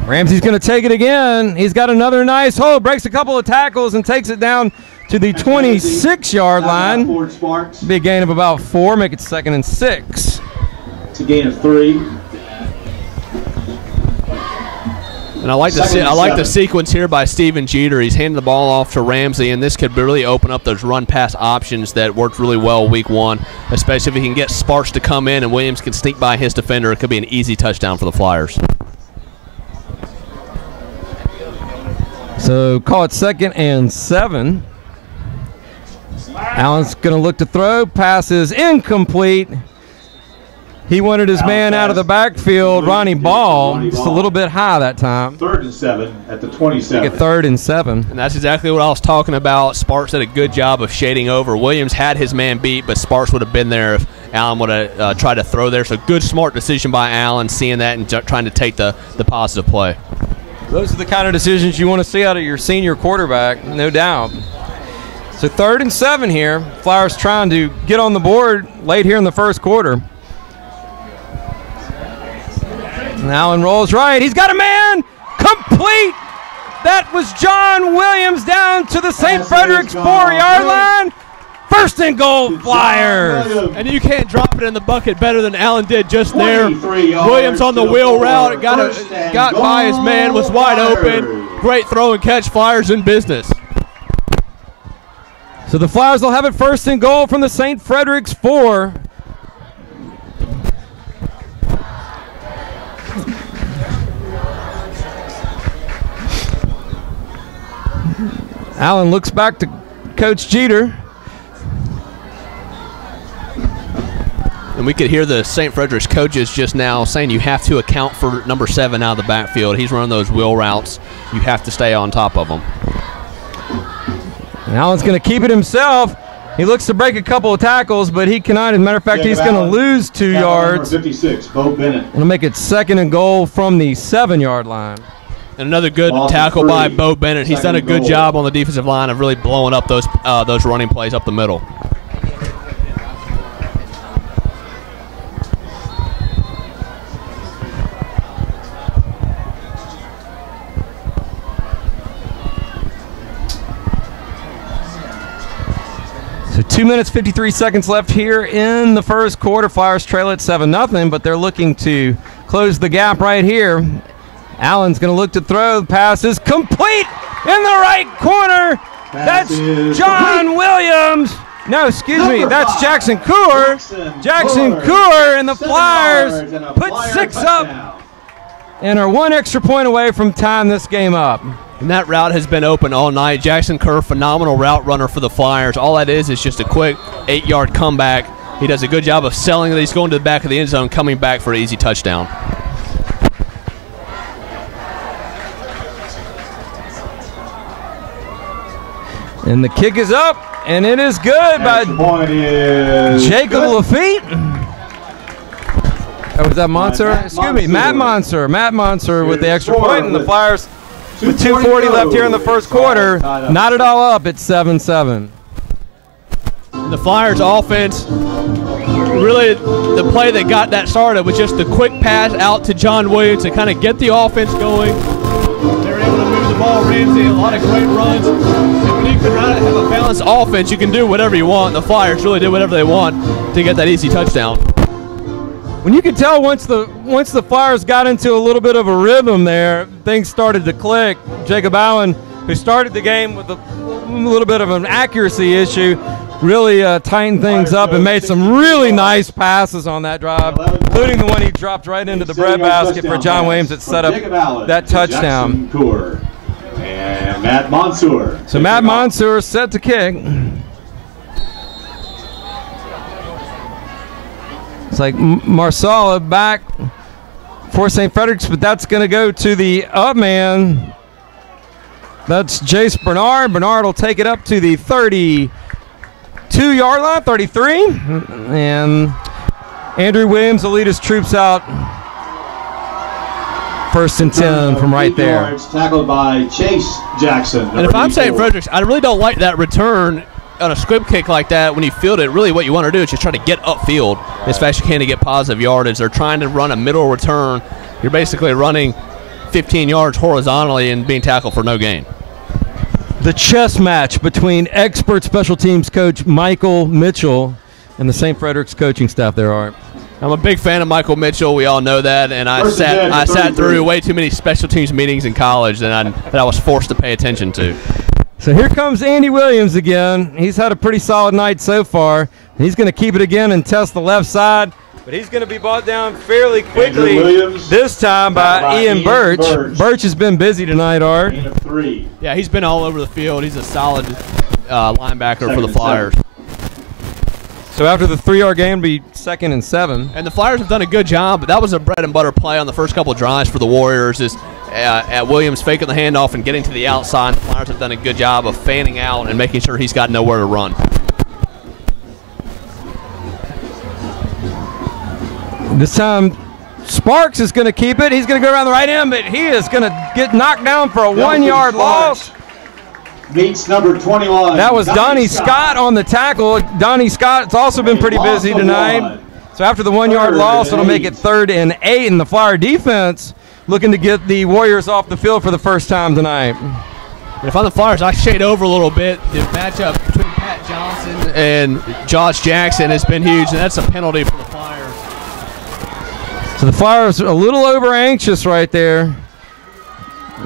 Ramsey's going to take it again. He's got another nice hole, breaks a couple of tackles, and takes it down to the 26-yard line. Big gain of about 4, make it 2nd and 6. It's a gain of 3. And I like the sequence here by Steven Jeter. He's handing the ball off to Ramsey, and this could really open up those run-pass options that worked really well week 1, especially if he can get Sparks to come in and Williams can sneak by his defender. It could be an easy touchdown for the Flyers. So call it 2nd and 7. Allen's going to look to throw. Pass is incomplete. He wanted his man out of the backfield, Ronnie Ball. Just a little bit high that time. 3rd and 7 at the 27. Make it 3rd and 7. And that's exactly what I was talking about. Sparks did a good job of shading over. Williams had his man beat, but Sparks would have been there if Allen would have tried to throw there. So good, smart decision by Allen, seeing that and trying to take the positive play. Those are the kind of decisions you want to see out of your senior quarterback, no doubt. So 3rd and 7 here. Flyers trying to get on the board late here in the first quarter. Allen rolls right. He's got a man. Complete. That was John Williams down to the St. Frederick's 4-yard line. 1st and goal, Flyers. And you can't drop it in the bucket better than Allen did just there. Williams on the wheel route, got by his man, was wide open. Great throw and catch, Flyers in business. So the Flyers will have it 1st and goal from the St. Frederick's 4. Allen looks back to Coach Jeter. And we could hear the St. Frederick's coaches just now saying you have to account for number 7 out of the backfield. He's running those wheel routes. You have to stay on top of him. And Allen's going to keep it himself. He looks to break a couple of tackles, but he cannot. As a matter of fact, he's going to lose 2 yards. 56, Bo Bennett. Going to make it 2nd and goal from the 7-yard line. And another good tackle by Bo Bennett. He's done a good job on the defensive line of really blowing up those running plays up the middle. So 2 minutes, 53 seconds left here in the first quarter. Flyers trail at 7-0, but they're looking to close the gap right here. Allen's going to look to throw. The pass is complete in the right corner. That's John Williams. No, excuse me. That's Jackson Coor. Jackson Coor, and the Flyers put 6 up and are 1 extra point away from tying this game up. And that route has been open all night. Jackson Coor, phenomenal route runner for the Flyers. All that is just a quick 8-yard comeback. He does a good job of selling it. He's going to the back of the end zone, coming back for an easy touchdown. And the kick is up, and it is good by Jacob Lafitte. Oh, was that Monser? Excuse me, Matt Monser. Matt Monser with the extra point, and the Flyers with 2:40 left here in the first quarter. Not it all up at 7-7. The Flyers offense, really the play that got that started was just the quick pass out to John Williams to kind of get the offense going. They were able to move the ball, Ramsey, a lot of great runs. And when you can have a balanced offense, you can do whatever you want. The Flyers really did whatever they want to get that easy touchdown. When you could tell once the Flyers got into a little bit of a rhythm there, things started to click. Jacob Allen, who started the game with a little bit of an accuracy issue, really tightened things up and made some really nice passes on that drive, including the one he dropped right into the breadbasket for John Williams that set up that touchdown. And Matt Monser. So Matt Monser set to kick. It's like Marsala back for St. Frederick's, but that's going to go to the up man. That's Jace Bernard. Bernard will take it up to the 32-yard line, 33. And Andrew Williams will lead his troops out. 1st and 10 from right there. Tackled by Chase Jackson. And if I'm St. Frederick's, I really don't like that return on a squib kick like that. When you field it, really what you want to do is just try to get upfield as fast as you can to get positive yardage. They're trying to run a middle return. You're basically running 15 yards horizontally and being tackled for no gain. The chess match between expert special teams coach Michael Mitchell and the St. Frederick's coaching staff there, Art. I'm a big fan of Michael Mitchell. We all know that, and I sat through way too many special teams meetings in college that I was forced to pay attention to. So here comes Andy Williams again. He's had a pretty solid night so far. He's going to keep it again and test the left side, but he's going to be brought down fairly quickly this time by Ian Birch. Birch has been busy tonight, Art. Yeah, he's been all over the field. He's a solid linebacker for the Flyers. So after the 3-yard gain, it'll be 2nd and 7. And the Flyers have done a good job, but that was a bread and butter play on the first couple of drives for the Warriors. At Williams faking the handoff and getting to the outside. The Flyers have done a good job of fanning out and making sure he's got nowhere to run. This time, Sparks is going to keep it. He's going to go around the right end, but he is going to get knocked down for a 1-yard loss. Meets number 21. That was Donnie Scott on the tackle. Donnie Scott's also been pretty busy tonight. So after the 1-yard loss, it'll make it 3rd and 8, and the Flyer defense looking to get the Warriors off the field for the first time tonight. If I'm the Flyers, I shade over a little bit. The matchup between Pat Johnson and Josh Jackson has been huge, and that's a penalty for the Flyers. So the Flyers are a little over anxious right there.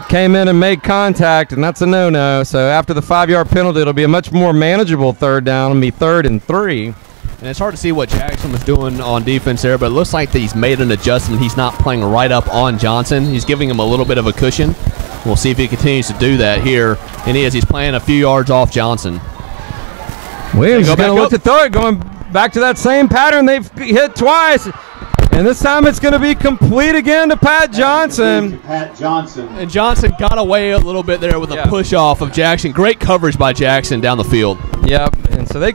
Came in and made contact, and that's a no-no. So after the 5-yard penalty, it'll be a much more manageable 3rd down. It'll be 3rd and 3. And it's hard to see what Jackson was doing on defense there, but it looks like that he's made an adjustment. He's not playing right up on Johnson. He's giving him a little bit of a cushion. We'll see if he continues to do that here. And he's playing a few yards off Johnson. Williams is going to look to throw it, going back to that same pattern they've hit twice. And this time it's going to be complete again to Pat Johnson. Pat Johnson. And Johnson got away a little bit there with a push off of Jackson. Great coverage by Jackson down the field. Yep, and so they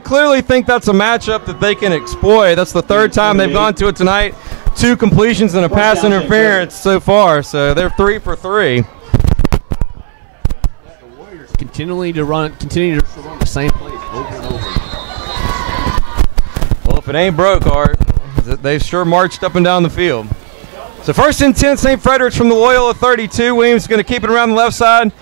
clearly think that's a matchup that they can exploit. That's the 3rd time they've gone to it tonight. 2 completions and a pass interference so far, so they're 3 for 3. The Warriors continue to run the same plays over and over. Well, if it ain't broke, Art, they've sure marched up and down the field. So 1st and 10, St. Frederick's from the Loyola 32. Williams is going to keep it around the left side.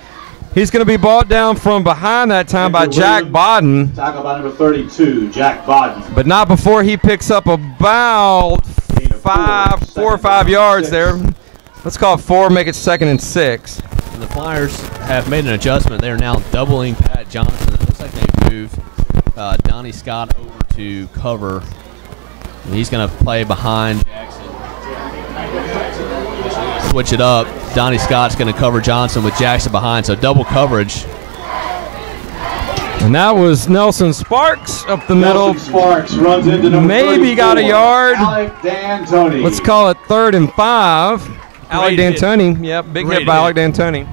He's going to be brought down from behind that time by Jack Bodden. Tackle by number 32, Jack Bodden. But not before he picks up about 4 or 5 yards there. Let's call it 4, make it 2nd and 6. And the Flyers have made an adjustment. They are now doubling Pat Johnson. It looks like they've moved Donnie Scott over to cover. And he's going to play behind Jackson. Switch it up. Donnie Scott's going to cover Johnson with Jackson behind, so double coverage. And that was Nelson Sparks up the middle. Sparks runs into number maybe got a yard. Alec D'Antoni. Let's call it 3rd and 5. Alec D'Antoni. Yep, big hit by Alec D'Antoni.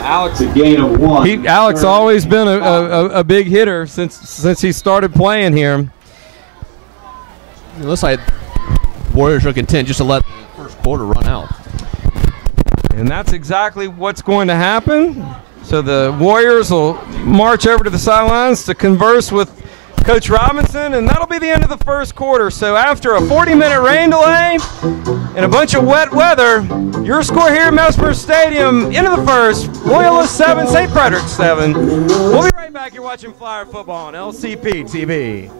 Alex, a gain of 1. Alex always been a big hitter since he started playing here. It looks like Warriors are content just to let the first quarter run out. And that's exactly what's going to happen. So the Warriors will march over to the sidelines to converse with Coach Robinson, and that'll be the end of the first quarter. So after a 40-minute rain delay and a bunch of wet weather, your score here at Mesmer Stadium, end of the first, Loyola 7, St. Frederick 7. We'll be right back. You're watching Flyer Football on LCP TV.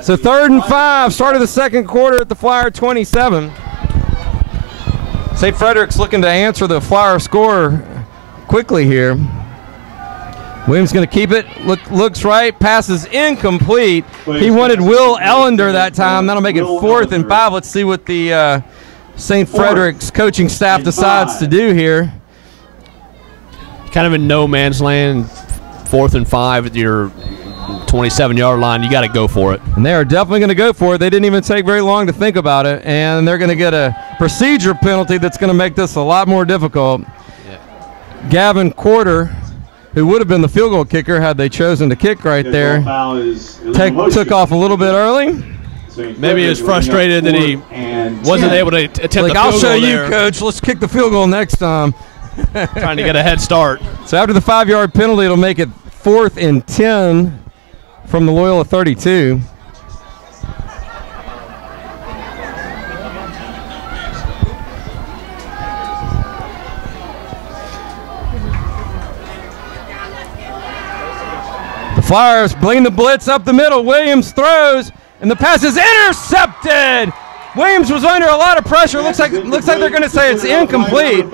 So 3rd and 5, start of the second quarter at the Flyer 27. St. Frederick's looking to answer the Flyer score quickly here. Williams going to keep it, looks right, passes incomplete. He wanted Will Ellender that time. That'll make it 4th and 5. Let's see what the St. Frederick's coaching staff decides to do here. Kind of in no man's land, 4th and 5 at your 27-yard line. You got to go for it. And they are definitely going to go for it. They didn't even take very long to think about it, and they're going to get a procedure penalty that's going to make this a lot more difficult. Yeah. Gavin Quarter, who would have been the field goal kicker had they chosen to kick right there, took off a little bit early. Maybe he was frustrated that he wasn't able to attempt the field goal. I'll show you, Coach. Let's kick the field goal next time. Trying to get a head start. So after the 5-yard penalty, it'll make it 4th and 10 from the Loyola 32. Flyers bring the blitz up the middle. Williams throws, and the pass is intercepted. Williams was under a lot of pressure. Looks like they're going to say it's incomplete.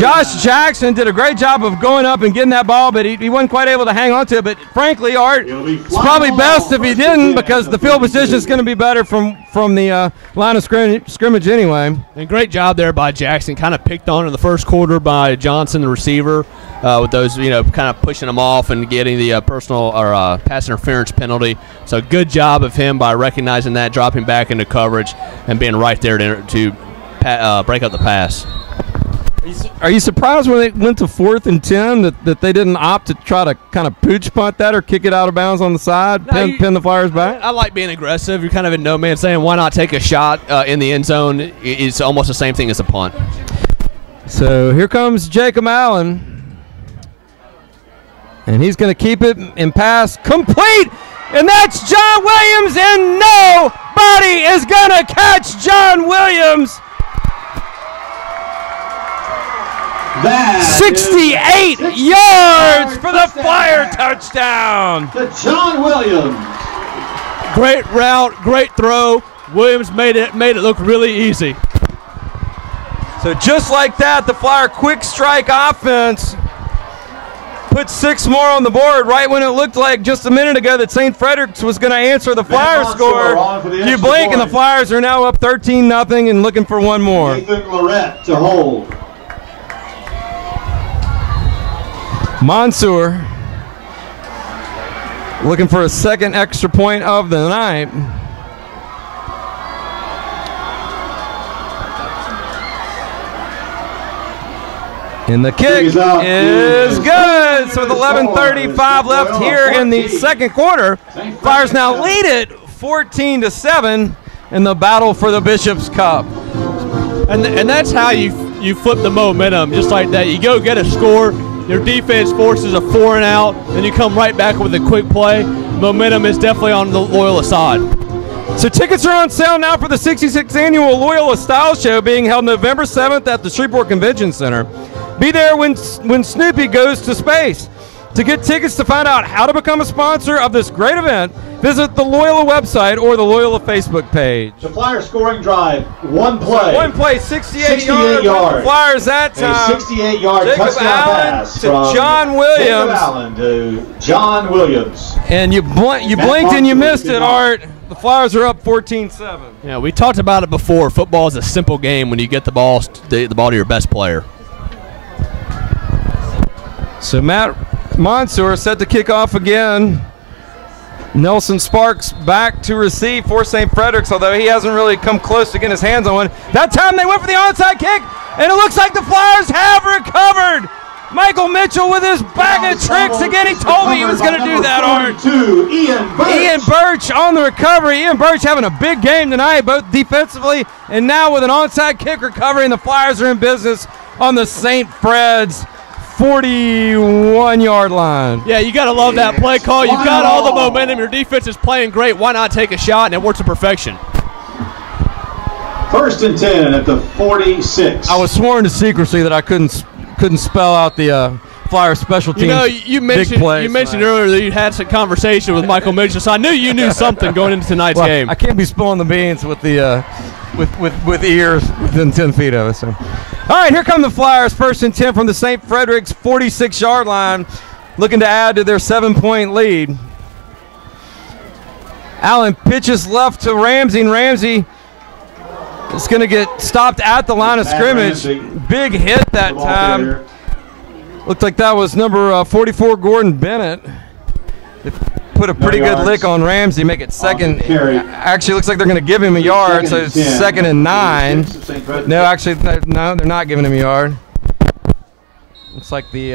Josh Jackson did a great job of going up and getting that ball, but he wasn't quite able to hang on to it. But frankly, Art, it's probably best if he didn't, because the field position is going to be better from the line of scrimmage anyway. And great job there by Jackson. Kind of picked on in the first quarter by Johnson, the receiver, with those, kind of pushing him off and getting the personal or pass interference penalty. So good job of him by recognizing that, dropping back into coverage, and being right there to break up the pass. Are you surprised when they went to 4th and 10 that they didn't opt to try to kind of pooch punt that or kick it out of bounds on the side, pin the Flyers back? I like being aggressive. You're kind of in no man's land. Why not take a shot in the end zone? It's almost the same thing as a punt. So here comes Jacob Allen, and he's going to keep it and pass complete. And that's John Williams, and nobody is going to catch John Williams. 68 yards for the Flyer touchdown. To John Williams. Great route, great throw. Williams made it look really easy. So just like that, the Flyer quick strike offense put 6 more on the board right when it looked like just a minute ago that St. Frederick's was going to answer the Flyer score. You blink and the Flyers are now up 13-0 and looking for one more. Nathan Lorette to hold. Mansour looking for a second extra point of the night. And the kick is good. So with 11:35 left here in the second quarter, Flyers now lead it 14-7 in the battle for the Bishop's Cup. And that's how you flip the momentum, just like that. You go get a score, your defense forces a 4 and out, and you come right back with a quick play. Momentum is definitely on the Loyola side. So tickets are on sale now for the 66th annual Loyola Style Show being held November 7th at the Shreveport Convention Center. Be there when Snoopy goes to space. To get tickets to find out how to become a sponsor of this great event, visit the Loyola website or the Loyola Facebook page. The Flyers scoring drive, one play. 68 yards. Flyers that time. A 68-yard Jacob touchdown Allen pass to John Williams. Jacob Allen to John Williams. And you blinked and you missed it, Art. The Flyers are up 14-7. Yeah, we talked about it before. Football is a simple game when you get the ball to your best player. So Matt Mansour set to kick off again. Nelson Sparks back to receive for St. Frederick's, although he hasn't really come close to getting his hands on one. That time they went for the onside kick, and it looks like the Flyers have recovered. Michael Mitchell with his bag of tricks again. He told me he was going to do that, Art. Ian Birch on the recovery. Ian Birch having a big game tonight, both defensively and now with an onside kick recovery, and the Flyers are in business on the St. Fred's 41-yard line. Yeah, you got to love that play call. You've got all the momentum. Your defense is playing great. Why not take a shot? And it works to perfection. 1st and 10 at the 46. I was sworn to secrecy that I couldn't spell out the Flyer special teams. You mentioned earlier that you had some conversation with Michael Mitchell, so I knew you knew something going into tonight's game. I can't be spilling the beans with the with ears within 10 feet of us. So. All right, here come the Flyers, 1st and 10 from the St. Frederick's 46-yard line, looking to add to their 7-point lead. Allen pitches left to Ramsey, and Ramsey is going to get stopped at the line of scrimmage. Big hit that time. Looked like that was number 44, Gordon Bennett. They put a pretty good lick on Ramsey, make it second. Actually, looks like they're going to give him a yard, so it's 2nd and 9. No, actually, no, they're not giving him a yard. Looks like the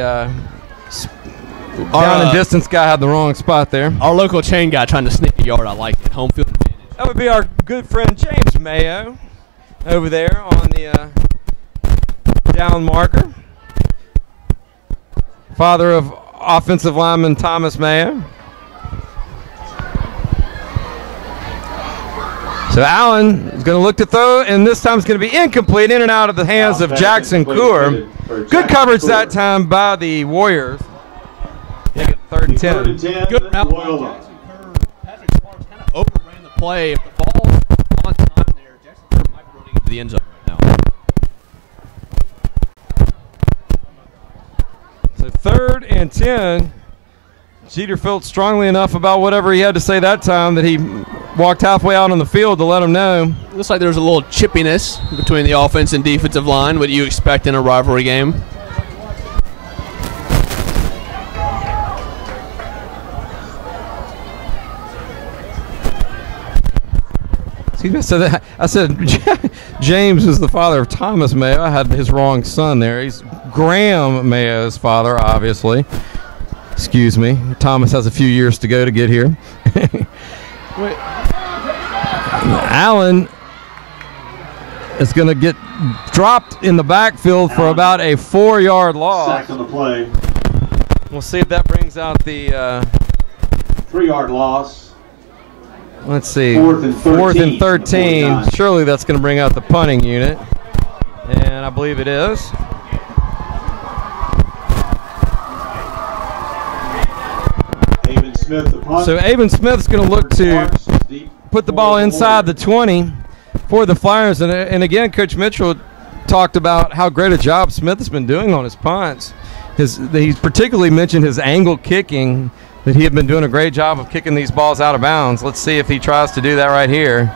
down and distance guy had the wrong spot there. Our local chain guy trying to sneak a yard. I like it. Home field advantage. That would be our good friend James Mayo over there on the down marker. Father of offensive lineman Thomas Mayo. So Allen is going to look to throw, and this time it's going to be incomplete, in and out of the hands of Jackson Coor. Good coverage that time by the Warriors. Third and 10. Third and 10, Good route. Loyola. Patrick Sparks kind of overran the play. If the ball on time there, Jackson Kerr might be running into the end zone right now. So third and 10. Jeter felt strongly enough about whatever he had to say that time that he walked halfway out on the field to let him know. Looks like there's a little chippiness between the offense and defensive line. What do you expect in a rivalry game? Excuse me, I said James is the father of Thomas Mayo. I had his wrong son there. He's Graham Mayo's father, obviously. Excuse me. Thomas has a few years to go to get here. Allen is going to get dropped in the backfield for about a 4-yard loss. Sack on the play. We'll see if that brings out the 3-yard loss. Let's see. Fourth and 13. Surely that's going to bring out the punting unit. And I believe it is. Smith, the punt. So Avon Smith's going to look to put the ball inside the 20 for the Flyers. And again, Coach Mitchell talked about how great a job Smith has been doing on his punts. He's particularly mentioned his angle kicking, that he had been doing a great job of kicking these balls out of bounds. Let's see if he tries to do that right here.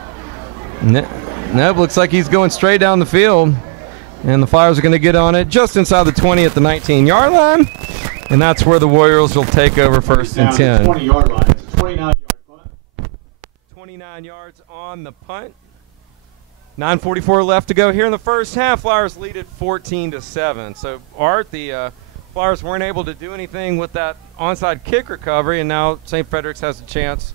Nope, looks like he's going straight down the field. And the Flyers are going to get on it just inside the 20 at the 19-yard line. And that's where the Warriors will take over first and 10. 20-yard line. It's a 29-yard punt. 29 yards on the punt. 9:44 left to go here in the first half. Flyers lead it 14-7. So, Art, the Flyers weren't able to do anything with that onside kick recovery, and now St. Frederick's has a chance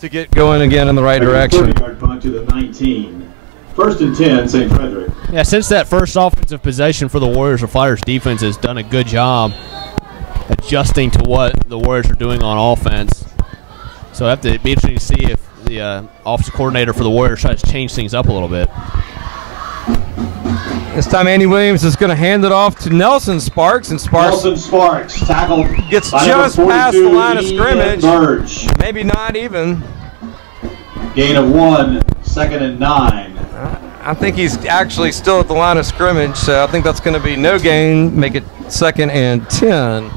to get going again in the right direction. 30-yard punt to the 19. First and 10, St. Frederick. Yeah, since that first offensive possession for the Warriors, the Flyers defense has done a good job adjusting to what the Warriors are doing on offense. So it'll have to be interesting to see if the offensive coordinator for the Warriors tries to change things up a little bit. This time Andy Williams is going to hand it off to Nelson Sparks, and Sparks tackled, gets just past the line of scrimmage. Burge. Maybe not even. Gain of 1, second and 9. I think he's actually still at the line of scrimmage, so I think that's going to be no gain, make it second and 10.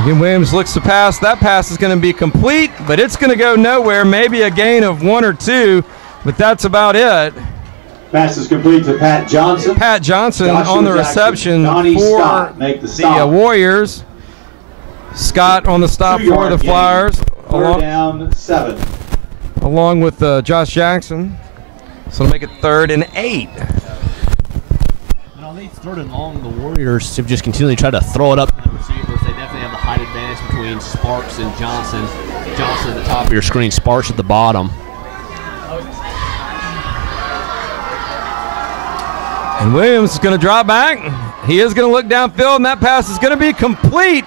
Again, Williams looks to pass. That pass is going to be complete, but it's going to go nowhere. Maybe a gain of 1 or 2, but that's about it. Pass is complete to Pat Johnson. Pat Johnson Joshua on the Jackson. reception Donnie for Scott make the stop. Warriors. Scott on the stop for the Flyers. Third down, 7. Along with Josh Jackson. So to make it 3rd and 8. And on these 3rd and long, the Warriors have just continually tried to throw it up to the receivers. They definitely have the height advantage between Sparks and Johnson. Johnson at the top of your screen, Sparks at the bottom. And Williams is going to drop back. He is going to look downfield, and that pass is going to be complete.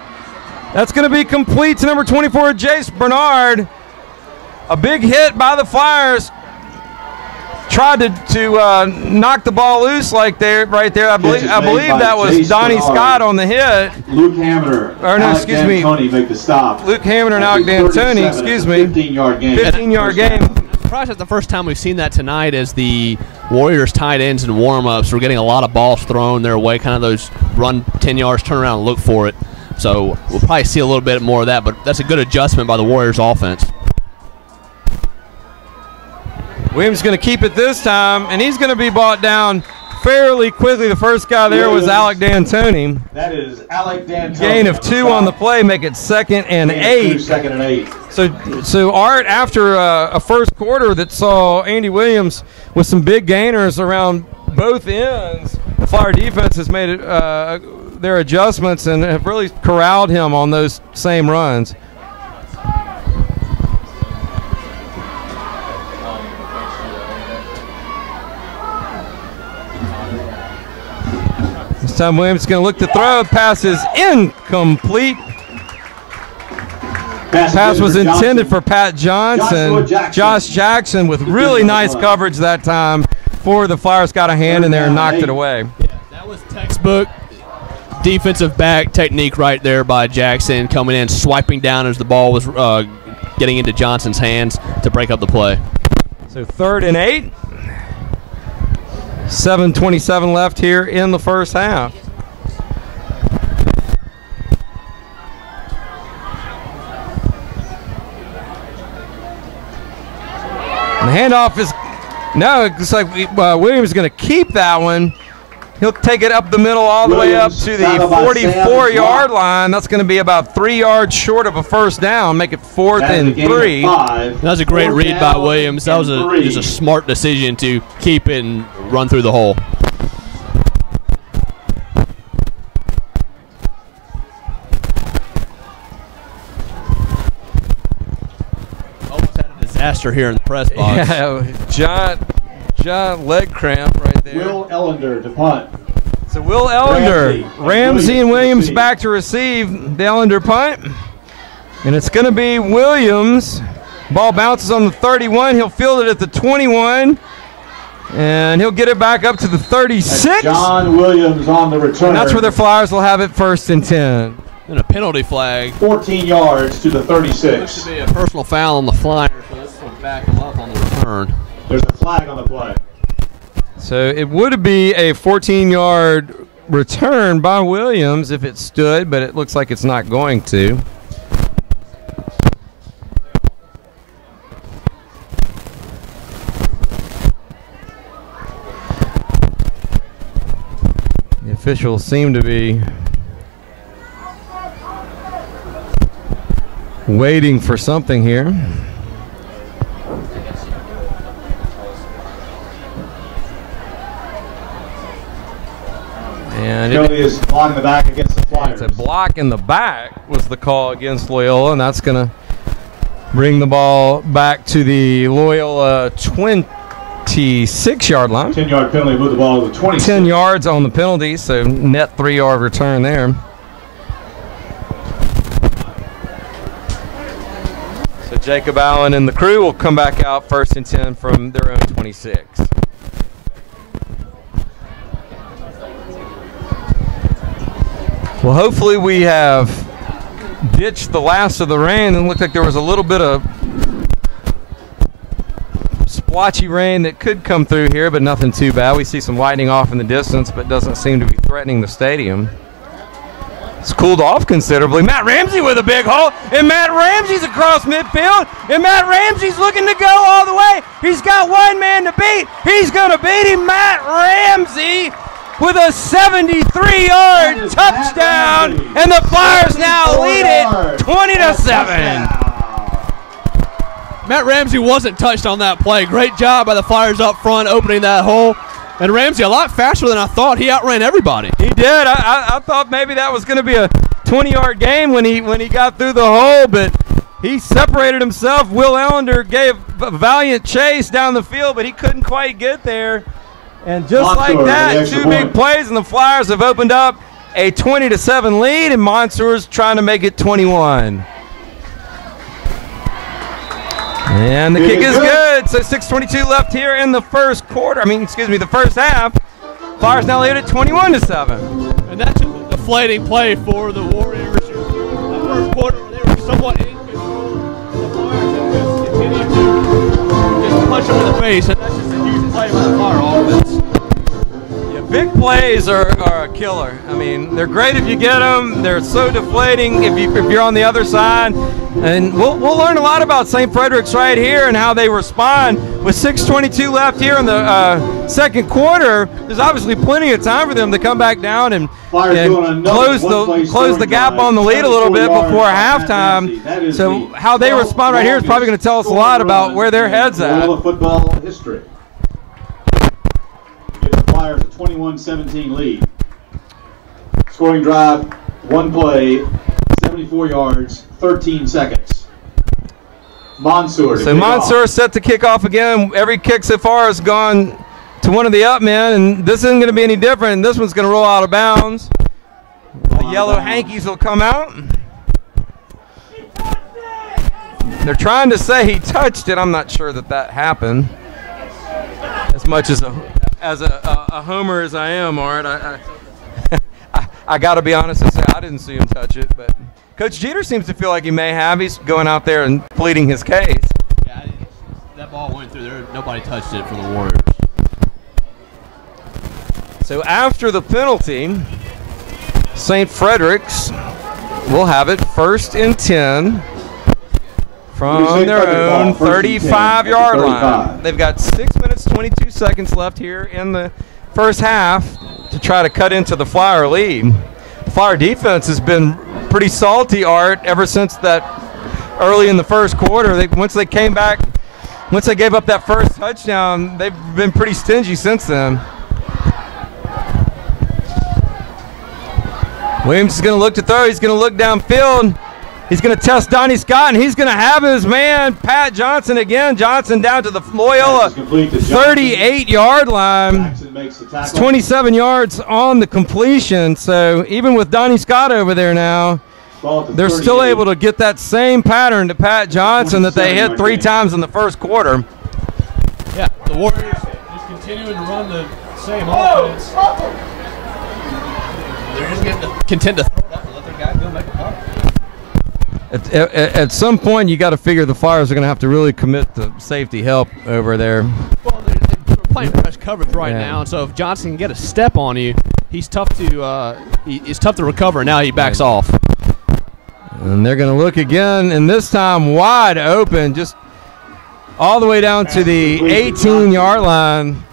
That's going to be complete to number 24, Jace Bernard. A big hit by the Flyers. Tried to knock the ball loose right there. I believe that was Donnie Scott on the hit. Luke Hamner. Or no, excuse me. Make the stop. Luke Hamner and Alec D'Antoni, excuse me. 15-yard game. 15-yard game. Probably that's the first time we've seen that tonight as the Warriors tight ends and warm-ups. We're getting a lot of balls thrown their way, kind of those run 10 yards, turn around and look for it. So we'll probably see a little bit more of that, but that's a good adjustment by the Warriors offense. Williams is going to keep it this time, and he's going to be brought down fairly quickly. The first guy there was Alec D'Antoni. That is Alec D'Antoni. Gain of 2 on the play, make it 2nd and 8. 2nd and 8. So Art, after a first quarter that saw Andy Williams with some big gainers around both ends, the Flyer defense has made their adjustments and have really corralled him on those same runs. This time Williams is going to look to throw. Pass is incomplete. Pass was intended for Pat Johnson. Josh Jackson with really nice coverage that time for the Flyers, got a hand in there and knocked it away. Yeah, that was textbook defensive back technique right there by Jackson, coming in, swiping down as the ball was getting into Johnson's hands to break up the play. So 3rd and 8. 7:27 left here in the first half. And the handoff is, no, it looks like Williams is going to keep that one. He'll take it up the middle all the way up to the 44-yard line. That's going to be about 3 yards short of a first down, make it 4th and 3. That was a great read by Williams. That was just a smart decision to keep it and run through the hole. Almost had a disaster here in the press box. Yeah, John leg cramp right there. Will Ellender to punt. So Will Ellender, Ramsey and Williams back to receive the Ellender punt. And it's going to be Williams. Ball bounces on the 31. He'll field it at the 21. And he'll get it back up to the 36. That's John Williams on the return. And that's where the Flyers will have it 1st and 10. And a penalty flag. 14 yards to the 36. Supposed to be a personal foul on the Flyers, so this will back them up on the return. There's a flag on the play. So it would be a 14-yard return by Williams if it stood, but it looks like it's not going to. The officials seem to be waiting for something here. And Kelly is blocking the back against the Flyers. It's a block in the back was the call against Loyola, and that's going to bring the ball back to the Loyola 26-yard line. 10-yard penalty, move the ball to the 26. 10 yards on the penalty, so net 3-yard return there. So Jacob Allen and the crew will come back out 1st and 10 from their own 26. Well, hopefully we have ditched the last of the rain. It looked like there was a little bit of splotchy rain that could come through here, but nothing too bad. We see some lightning off in the distance, but doesn't seem to be threatening the stadium. It's cooled off considerably. Matt Ramsey with a big hole, and Matt Ramsey's across midfield, and Matt Ramsey's looking to go all the way. He's got one man to beat. He's going to beat him, Matt Ramsey, with a 73-yard touchdown, and the Flyers now lead it 20-7. Matt Ramsey wasn't touched on that play. Great job by the Flyers up front, opening that hole. And Ramsey a lot faster than I thought. He outran everybody. He did. I thought maybe that was going to be a 20-yard game when he got through the hole, but he separated himself. Will Ellender gave a valiant chase down the field, but he couldn't quite get there. And just like that, 2 big plays, and the Flyers have opened up a 20-7 lead, and Monsour's trying to make it 21. And the kick is good. So 6:22 left here in the first quarter. The first half. Flyers now lead at 21-7. And that's a deflating play for the Warriors. The first quarter, they were somewhat in control. The Flyers have just continued to just punch them in the face, and that's just a huge play by the Flyer offense. Big plays are a killer. I mean, they're great if you get them. They're so deflating if you're on the other side. And we'll learn a lot about St. Frederick's right here and how they respond. With 6:22 left here in the second quarter, there's obviously plenty of time for them to come back down and close the gap on the lead a little bit before halftime. So how they respond right here is probably going to tell us a lot about where their head's at. Football history. Flyers a 21-17 lead. Scoring drive, 1 play, 74 yards, 13 seconds. Mansour. So Mansour set to kick off again. Every kick so far has gone to one of the up men, and this isn't going to be any different. This one's going to roll out of bounds. The yellow hankies will come out. They're trying to say he touched it. I'm not sure that happened. As much as a homer as I am, Art, I got to be honest and say I didn't see him touch it. But Coach Jeter seems to feel like he may have. He's going out there and pleading his case. Yeah, that ball went through there. Nobody touched it for the Warriors. So after the penalty, St. Frederick's will have it 1st and 10 from their own 35-yard line. They've got 6 minutes, 22 seconds left here in the first half to try to cut into the Flyer lead. The Flyer defense has been pretty salty, Art, ever since that early in the first quarter. Once they came back, once they gave up that first touchdown, they've been pretty stingy since then. Williams is going to look to throw. He's going to look downfield. He's going to test Donnie Scott, and he's going to have his man, Pat Johnson again. Johnson down to the Loyola 38-yard line. It's 27 yards on the completion. So even with Donnie Scott over there now, they're still able to get that same pattern to Pat Johnson that they hit 3 times in the first quarter. Yeah, the Warriors just continuing to run the same offense. They're just getting content to throw it up and let their guys go make a punt. At some point, you got to figure the Flyers are going to have to really commit to safety help over there. Well, they're playing press coverage right now, and so if Johnson can get a step on you, he's tough to recover. Now he backs off. And they're going to look again, and this time wide open, just all the way down to the 18-yard line.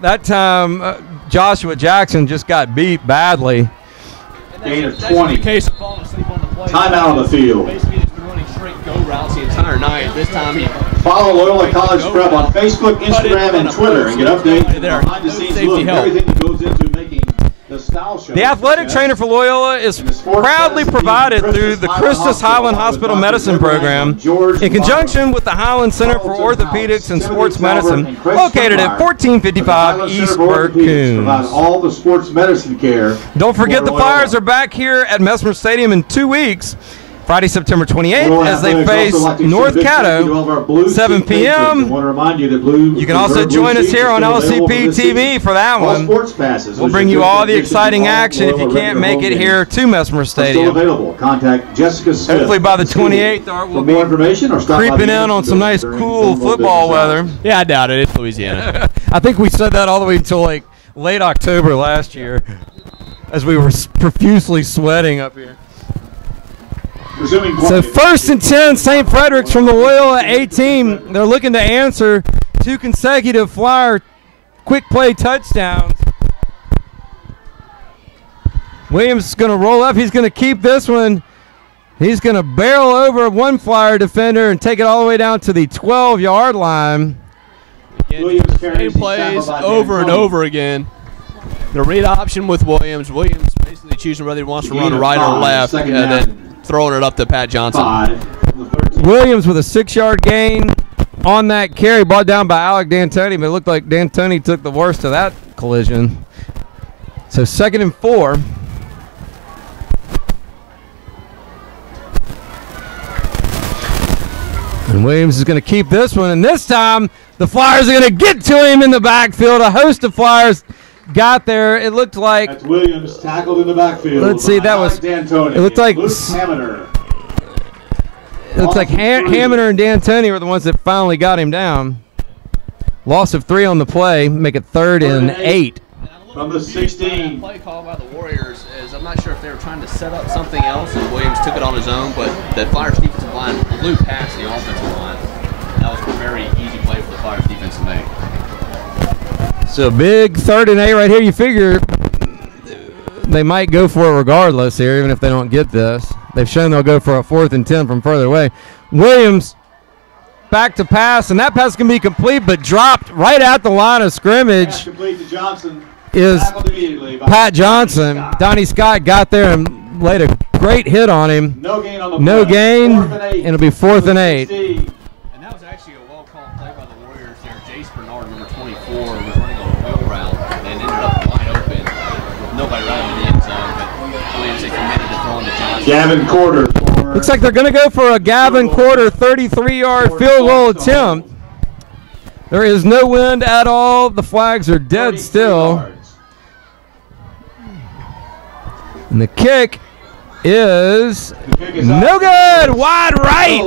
That time, Joshua Jackson just got beat badly. Gain of 20. Case of falling asleep on the play. Timeout on the field. Basically, just been running straight go routes the entire night. This time he follow Loyola College Prep on Facebook, Instagram, and Twitter, and get updates behind-the-scenes look at everything that goes into making the style show. The athletic trainer for Loyola is proudly provided through the Christus Highland Hospital Medicine Program in conjunction with the Highland Center for Orthopedics and Sports Medicine, located at 1455 East Burcoons. All the sports medicine care. Don't forget the Flyers are back here at Mesmer Stadium in 2 weeks. Friday, September 28th, as they face North Caddo, 7 p.m. You can also join us here on LCP TV for that one. We'll bring you all the exciting action if you can't make it here to Mesmer Stadium. Hopefully by the 28th, Art, we'll be creeping in on some nice, cool football weather. Yeah, I doubt it. It's Louisiana. I think we said that all the way until like late October last year, as we were profusely sweating up here. So 1st and 10, St. Frederick's from the Loyola 18. They're looking to answer 2 consecutive Flyer quick play touchdowns. Williams is going to roll up. He's going to keep this one. He's going to barrel over one Flyer defender and take it all the way down to the 12-yard line. Again, same plays over and over again. The read option with Williams. Williams basically choosing whether he wants to run right or left, and then throwing it up to Pat Johnson. Williams with a 6-yard gain on that carry, brought down by Alec D'Antoni, but it looked like D'Antoni took the worst of that collision. So 2nd and 4. And Williams is going to keep this one, and this time the Flyers are going to get to him in the backfield. A host of Flyers got there. It looked like that's Williams tackled in the backfield. Let's see, that was D'Antoni. It looked like Haminer. It looks like Haminer and D'Antoni were the ones that finally got him down. Loss of 3 on the play, make it 3rd and 8. From the 16. Play call by the Warriors is I'm not sure if they were trying to set up something else and Williams took it on his own, but the Flyers defensive line blew past the offensive line. That was a very easy play for the Flyers defense to make. So big 3rd and 8 right here. You figure they might go for it regardless here, even if they don't get this. They've shown they'll go for a 4th and 10 from further away. Williams back to pass, and that pass can be complete, but dropped right at the line of scrimmage is Pat Johnson. Donnie Scott got there and laid a great hit on him. No gain on the no gain, and it'll be 4th and 8. And that was actually a well-called play by the Warriors there. Jace Bernard, number 24, was running a wheel route and ended up wide open. Nobody right in the end zone, but Williams had committed to throwing to Johnson. Gavin Corder for Looks like they're going to go for a Gavin Quarter 33-yard field goal attempt. There is no wind at all. The flags are dead still. And the kick is no good. Wide right.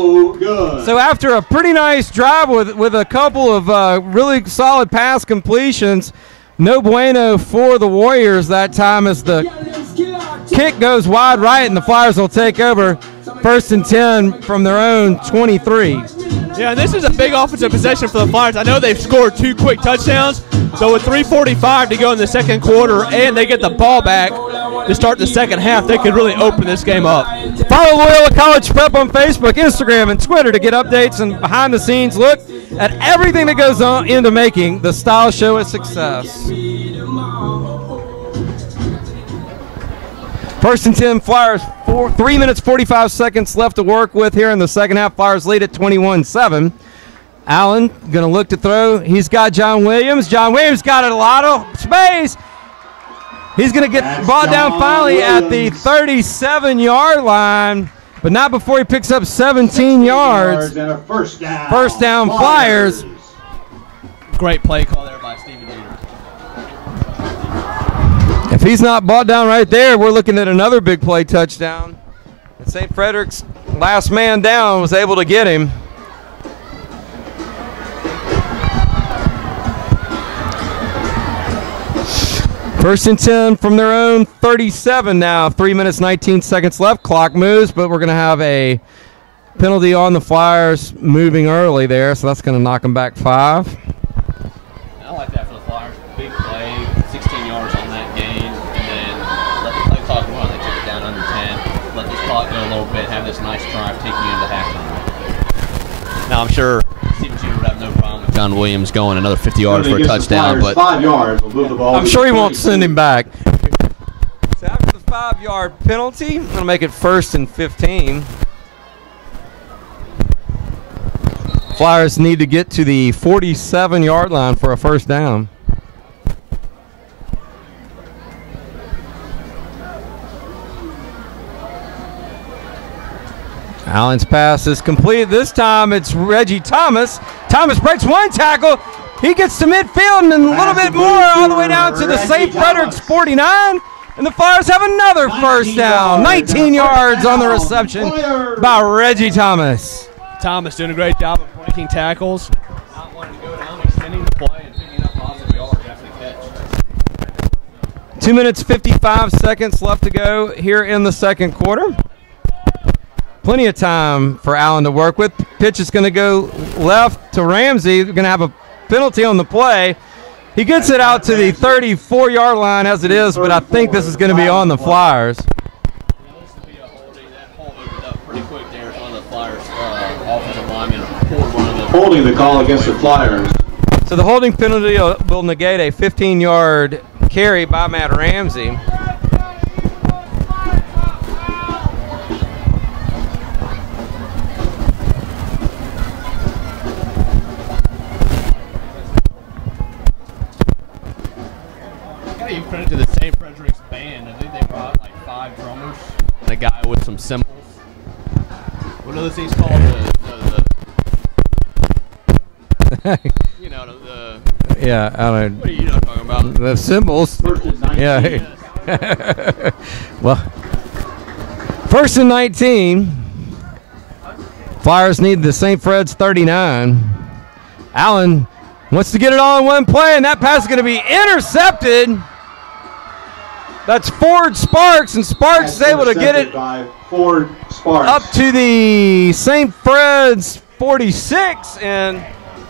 So after a pretty nice drive with a couple of really solid pass completions, no bueno for the Warriors that time as the kick goes wide right and the Flyers will take over 1st and 10 from their own 23. Yeah, and this is a big offensive possession for the Flyers. I know they've scored 2 quick touchdowns, but with 3:45 to go in the second quarter and they get the ball back to start the second half, they could really open this game up. Follow Loyola College Prep on Facebook, Instagram, and Twitter to get updates and behind-the-scenes look at everything that goes on into making the Style Show a success. 1st and 10 Flyers, 3 minutes 45 seconds left to work with here in the second half. Flyers lead at 21-7. Allen going to look to throw. He's got John Williams. John Williams got a lot of space. He's going to get brought down finally at the 37-yard line, but not before he picks up 17 yards. And a first down. First down Flyers. Great play call there by Stephen Dieter. If he's not brought down right there, we're looking at another big play touchdown. And St. Frederick's last man down was able to get him. First and 10 from their own 37 now. 3 minutes, 19 seconds left. Clock moves, but we're going to have a penalty on the Flyers moving early there, so that's going to knock them back 5. I like that for the Flyers. Big play, 16 yards on that game, and then let the play clock run. They took it down under 10. Let this clock go a little bit, have this nice drive, take you into halftime. Now, I'm sure Stephen Jr. would have no problem with John Williams going another 50 yards for a touchdown, but 5 yards will move the ball. I'm sure he won't send him back. So after the 5-yard penalty, I'm going to make it 1st and 15. Flyers need to get to the 47-yard line for a first down. Allen's pass is complete. This time it's Reggie Thomas. Thomas breaks one tackle. He gets to midfield and a little bit more all the way down to the St. Frederick's 49. And the Flyers have another first down. 19 yards on the reception by Reggie Thomas. Thomas doing a great job of breaking tackles. Not wanting to go down, extending the play, and picking up positive yards after the catch. 2 minutes, 55 seconds left to go here in the second quarter. Plenty of time for Allen to work with. Pitch is going to go left to Ramsey. They're going to have a penalty on the play. He gets it out to the 34-yard line as it is, but I think this is going to be on the Flyers. Holding the call against the Flyers. So the holding penalty will negate a 15-yard carry by Matt Ramsey. You credit to the St. Frederick's band. I think they brought like 5 drummers and a guy with some cymbals. What are those things called? You know, yeah, I don't know. What are you talking about? The cymbals. Yeah. Well, 1st and 19. Flyers need the St. Fred's 39. Allen wants to get it all in one play, and that pass is going to be intercepted. That's Ford Sparks, and Sparks is able to get it by Ford Sparks up to the St. Fred's 46, and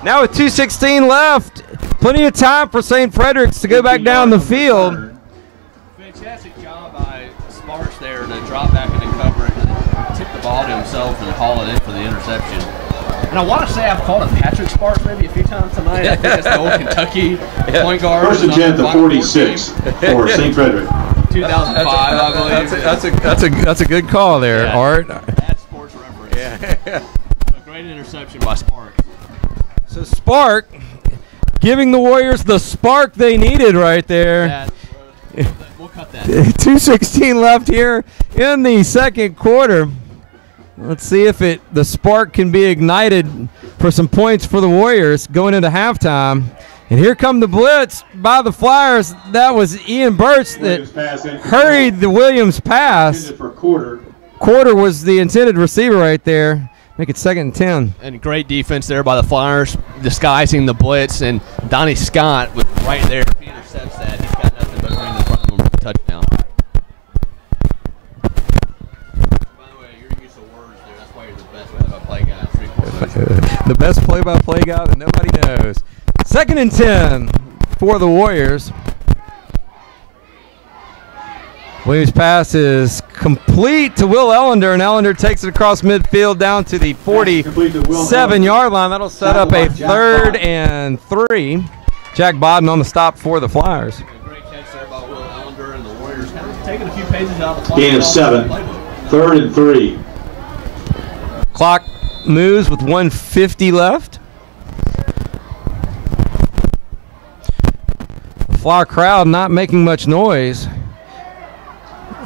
now with 2:16 left, plenty of time for St. Frederick's to go back down the field. Fantastic job by Sparks there to drop back into coverage and tip the ball to himself and haul it in for the interception. And I want to say I've called him Patrick Sparks maybe a few times tonight. I think that's the old Kentucky point guard. 1st and 10 to 46 for St. Frederick. 2005, I believe. That's a good call there, Yeah. Art. That's sports reference. Yeah. A great interception by Sparks. So Spark giving the Warriors the spark they needed right there. We'll cut that. 2:16 left here in the second quarter. Let's see if the spark can be ignited for some points for the Warriors going into halftime. And here come the blitz by the Flyers. That was Ian Birch that hurried the Williams pass. Quarter was the intended receiver right there. Make it 2nd and 10. And great defense there by the Flyers, disguising the blitz. And Donnie Scott was right there. If he intercepts that, he's got nothing but room in front of him for a touchdown. The best play-by-play guy that nobody knows. 2nd and 10 for the Warriors. Williams' pass is complete to Will Ellender, and Ellender takes it across midfield down to the 47-yard line. That'll set up a 3rd and 3. Jack Bodden on the stop for the Flyers. Great catch there by Will Ellender, and the Warriors kind of taking a few pages out of the Gain of 7. 3rd and 3. Clock moves with 1:50 left. The Flyer crowd not making much noise.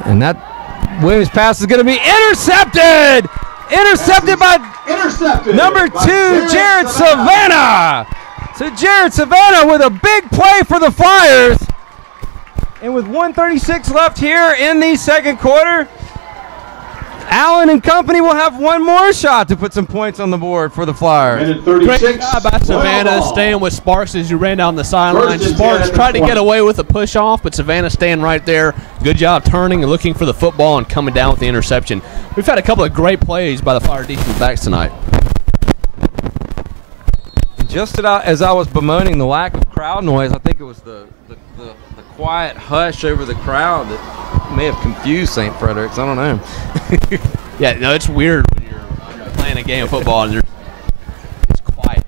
And that Williams pass is going to be intercepted! Intercepted by number 2, Jared Savannah! So Jared Savannah with a big play for the Flyers. And with 1:36 left here in the second quarter, Allen and company will have one more shot to put some points on the board for the Flyers. Great job by Savannah staying with Sparks as you ran down the sideline. Sparks tried to get away with a push off, but Savannah staying right there. Good job turning and looking for the football and coming down with the interception. We've had a couple of great plays by the Flyer defensive backs tonight. Just as I was bemoaning the lack of crowd noise, I think it was the quiet hush over the crowd that may have confused St. Frederick's. I don't know. Yeah, no, it's weird when you're playing a game of football and it's quiet.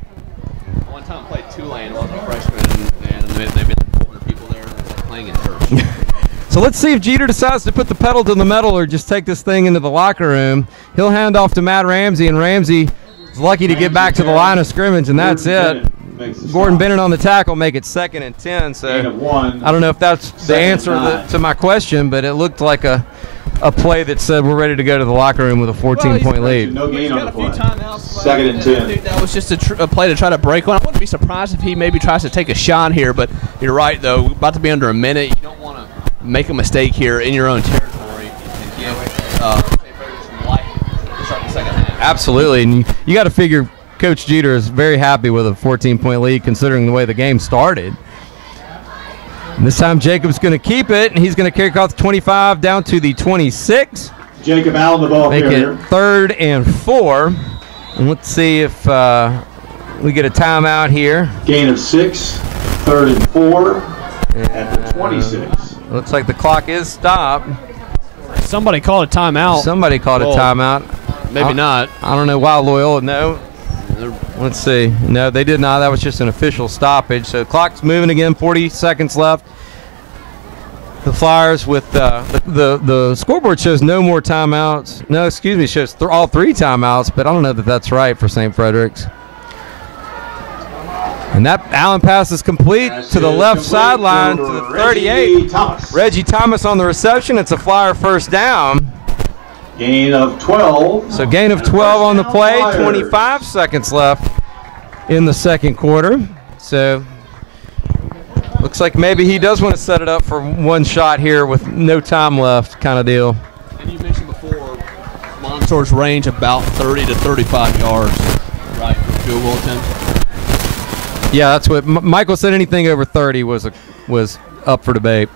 One time I played Tulane, I was a freshman, and they've been 400 people there, and it's like playing in church. So let's see if Jeter decides to put the pedal to the metal or just take this thing into the locker room. He'll hand off to Matt Ramsey, and Ramsey is lucky to get back to the line of scrimmage, and that's it. Gordon Bennett on the tackle, make it 2nd and 10. So I don't know if that's the answer to my question, but it looked like a play that said we're ready to go to the locker room with a 14-point lead. No gain on the play. 2nd and 10. I think that was just a play to try to break one. I wouldn't be surprised if he maybe tries to take a shot here, but you're right, though. About to be under a minute. You don't want to make a mistake here in your own territory and give some life to start the second half. Absolutely, and you got to figure Coach Jeter is very happy with a 14-point lead considering the way the game started. And this time Jacob's going to keep it, and he's going to carry across the 25 down to the 26. Jacob Allen, the ball Make carrier. it 3rd and 4. And let's see if we get a timeout here. Gain of 6, 3rd and 4 at the 26. Looks like the clock is stopped. Somebody called a timeout. Somebody called a timeout. Maybe not. I don't know why Loyola. No. Let's see. No, they did not. That was just an official stoppage. So the clock's moving again. 40 seconds left. The Flyers with the scoreboard shows no more timeouts. No, excuse me, shows all 3 timeouts, but I don't know that that's right for St. Frederick's. And that Allen pass is complete to the left sideline to the 38. Reggie Thomas on the reception. It's a Flyer first down. Gain of 12. So gain of 12 on the play. 25 seconds left in the second quarter. So looks like maybe he does want to set it up for one shot here with no time left kind of deal. And you mentioned before Montour's range about 30 to 35 yards, right, for field goal attempt? Yeah, that's what Michael said. Anything over 30 was up for debate.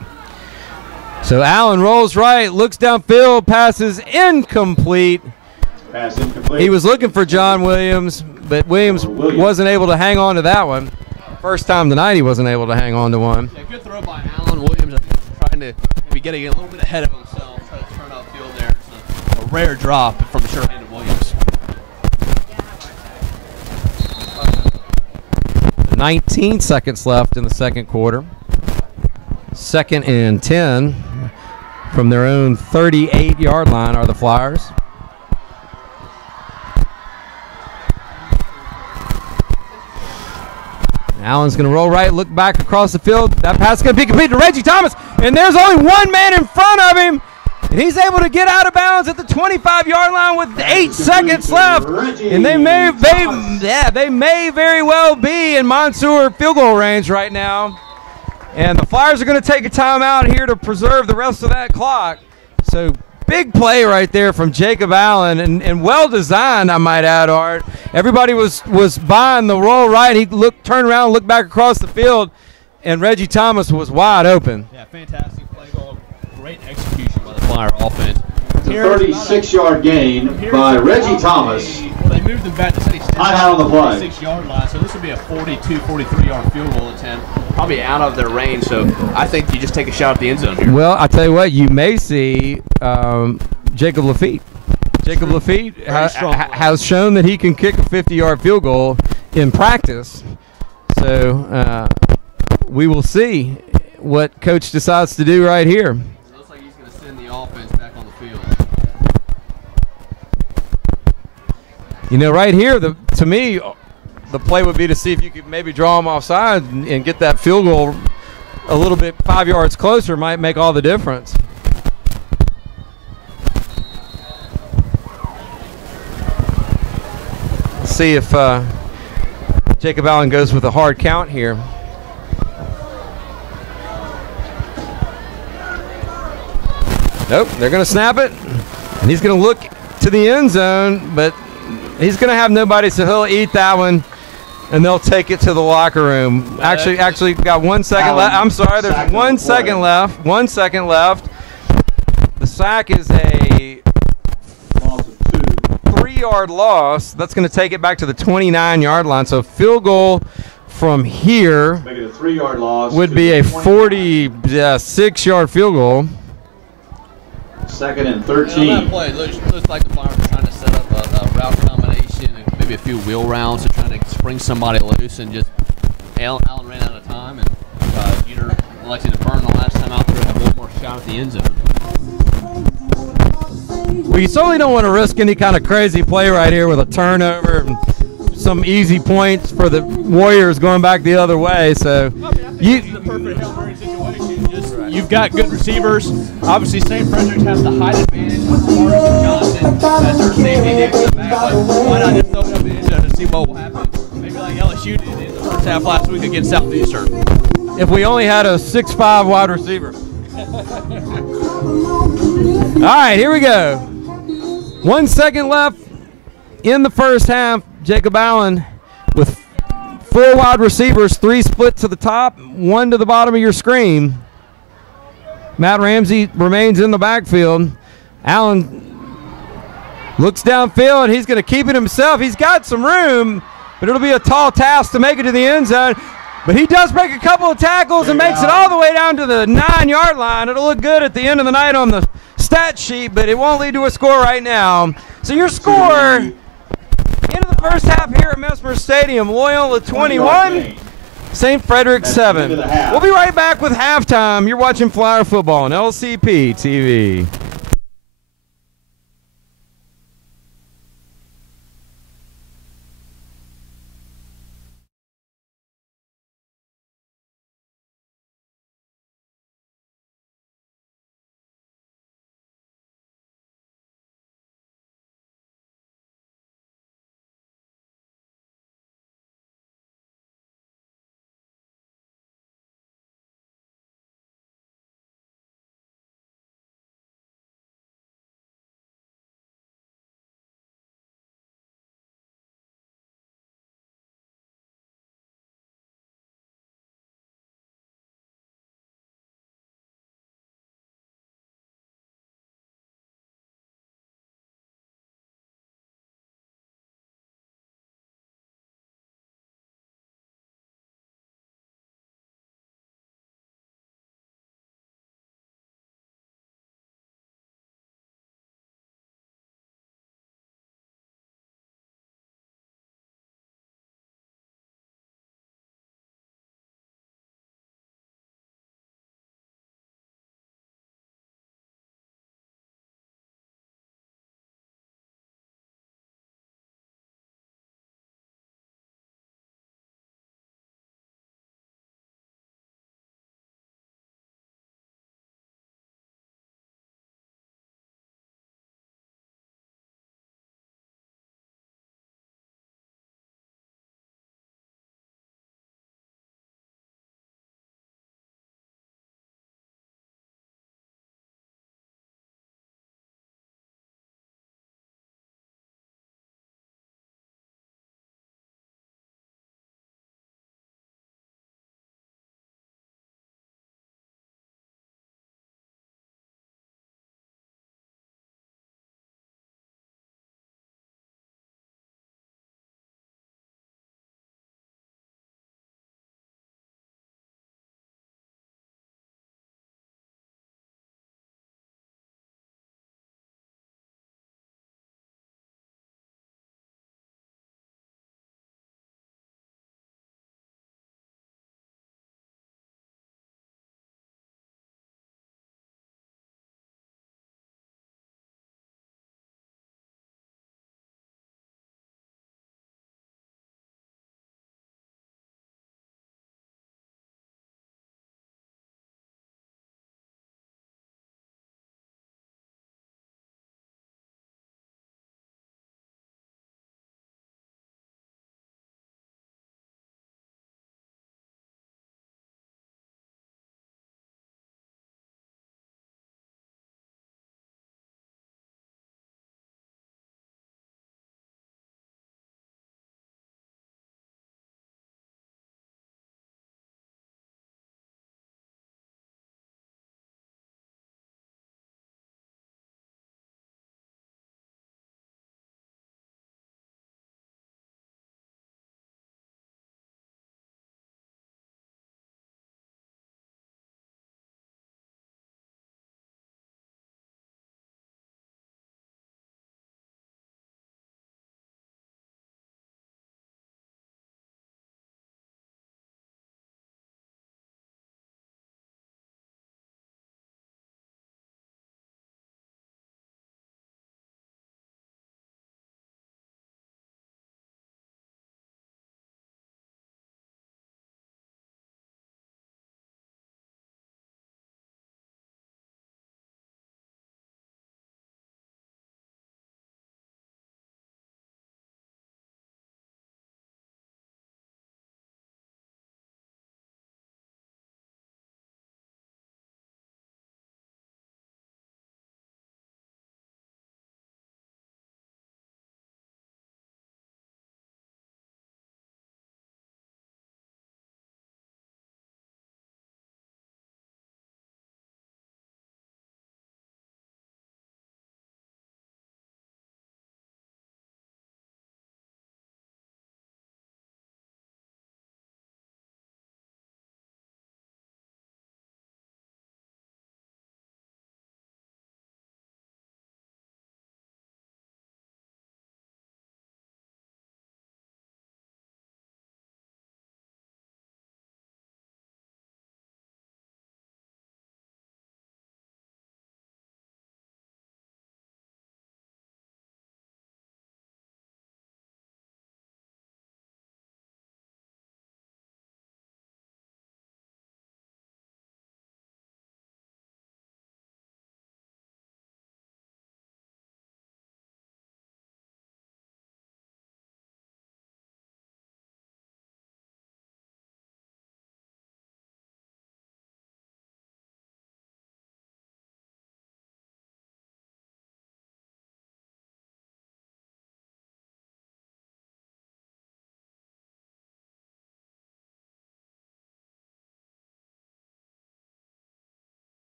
So Allen rolls right, looks downfield, passes incomplete. Pass incomplete. He was looking for John Williams, but Williams wasn't able to hang on to that one. First time tonight he wasn't able to hang on to one. Yeah, good throw by Allen. Williams, I think, trying to maybe get a little bit ahead of himself, try to turn upfield there. It's a rare drop from the sure-handed Williams. 19 seconds left in the second quarter. 2nd and 10 from their own 38-yard line are the Flyers. Allen's going to roll right, look back across the field. That pass is going to be completed to Reggie Thomas, and there's only one man in front of him. And he's able to get out of bounds at the 25-yard line with 8 seconds left. And they may very well be in Monsoor field goal range right now. And the Flyers are going to take a timeout here to preserve the rest of that clock. So big play right there from Jacob Allen, and well designed, I might add, Art. Everybody was buying the roll right. He turned around, looked back across the field, and Reggie Thomas was wide open. Yeah, fantastic play call. Great execution by the Flyer offense. It's a 36-yard gain by Reggie Thomas. Well, they moved them back to steady Out on the play. 46-yard line, so this would be a 42, 43-yard field goal attempt. Probably out of their range, so I think you just take a shot at the end zone here. Well, I tell you what, you may see Jacob Lafitte. Jacob Lafitte has shown that he can kick a 50-yard field goal in practice. So we will see what Coach decides to do right here. It looks like he's going to send the offense back on the field. You know, right here, to me, the play would be to see if you could maybe draw him offside and get that field goal a little bit 5 yards closer. Might make all the difference. Let's see if Jacob Allen goes with a hard count here. Nope, they're going to snap it, and he's going to look to the end zone, but he's going to have nobody, so he'll eat that one, and they'll take it to the locker room. Actually, got 1 second left. I'm sorry, there's 1 second left. 1 second left. The sack is a 3-yard loss. That's going to take it back to the 29-yard line. So field goal from here Make it a 3-yard loss would be a 46-yard field goal. 2nd and 13. Yeah, that play looks like the Flyers are trying to set up a route combination and maybe a few wheel rounds. They're trying to spring somebody loose, and just Allen ran out of time, and Jeter elected to burn the last time out there and have one more shot at the end zone. Well, you certainly don't want to risk any kind of crazy play right here with a turnover and some easy points for the Warriors going back the other way. So This is the perfect Hail Mary situation. You've got good receivers. Obviously, St. Frederick has the height advantage with Morris and Johnson as their safety dip in the back. But why not just throw it up in the end zone to see what will happen? Maybe like LSU did in the first half last week against Southeastern. if we only had a 6'5" wide receiver. All right, here we go. 1 second left in the first half. Jacob Allen with 4 wide receivers, 3 split to the top, 1 to the bottom of your screen. Matt Ramsey remains in the backfield. Allen looks downfield, and he's going to keep it himself. He's got some room, but it'll be a tall task to make it to the end zone. But he does break a couple of tackles and makes it all the way down to the 9-yard line. It'll look good at the end of the night on the stat sheet, but it won't lead to a score right now. So your score into the first half here at Mesmer Stadium, Loyola 21, St. Frederick 7. We'll be right back with halftime. You're watching Flyer football on LCP TV.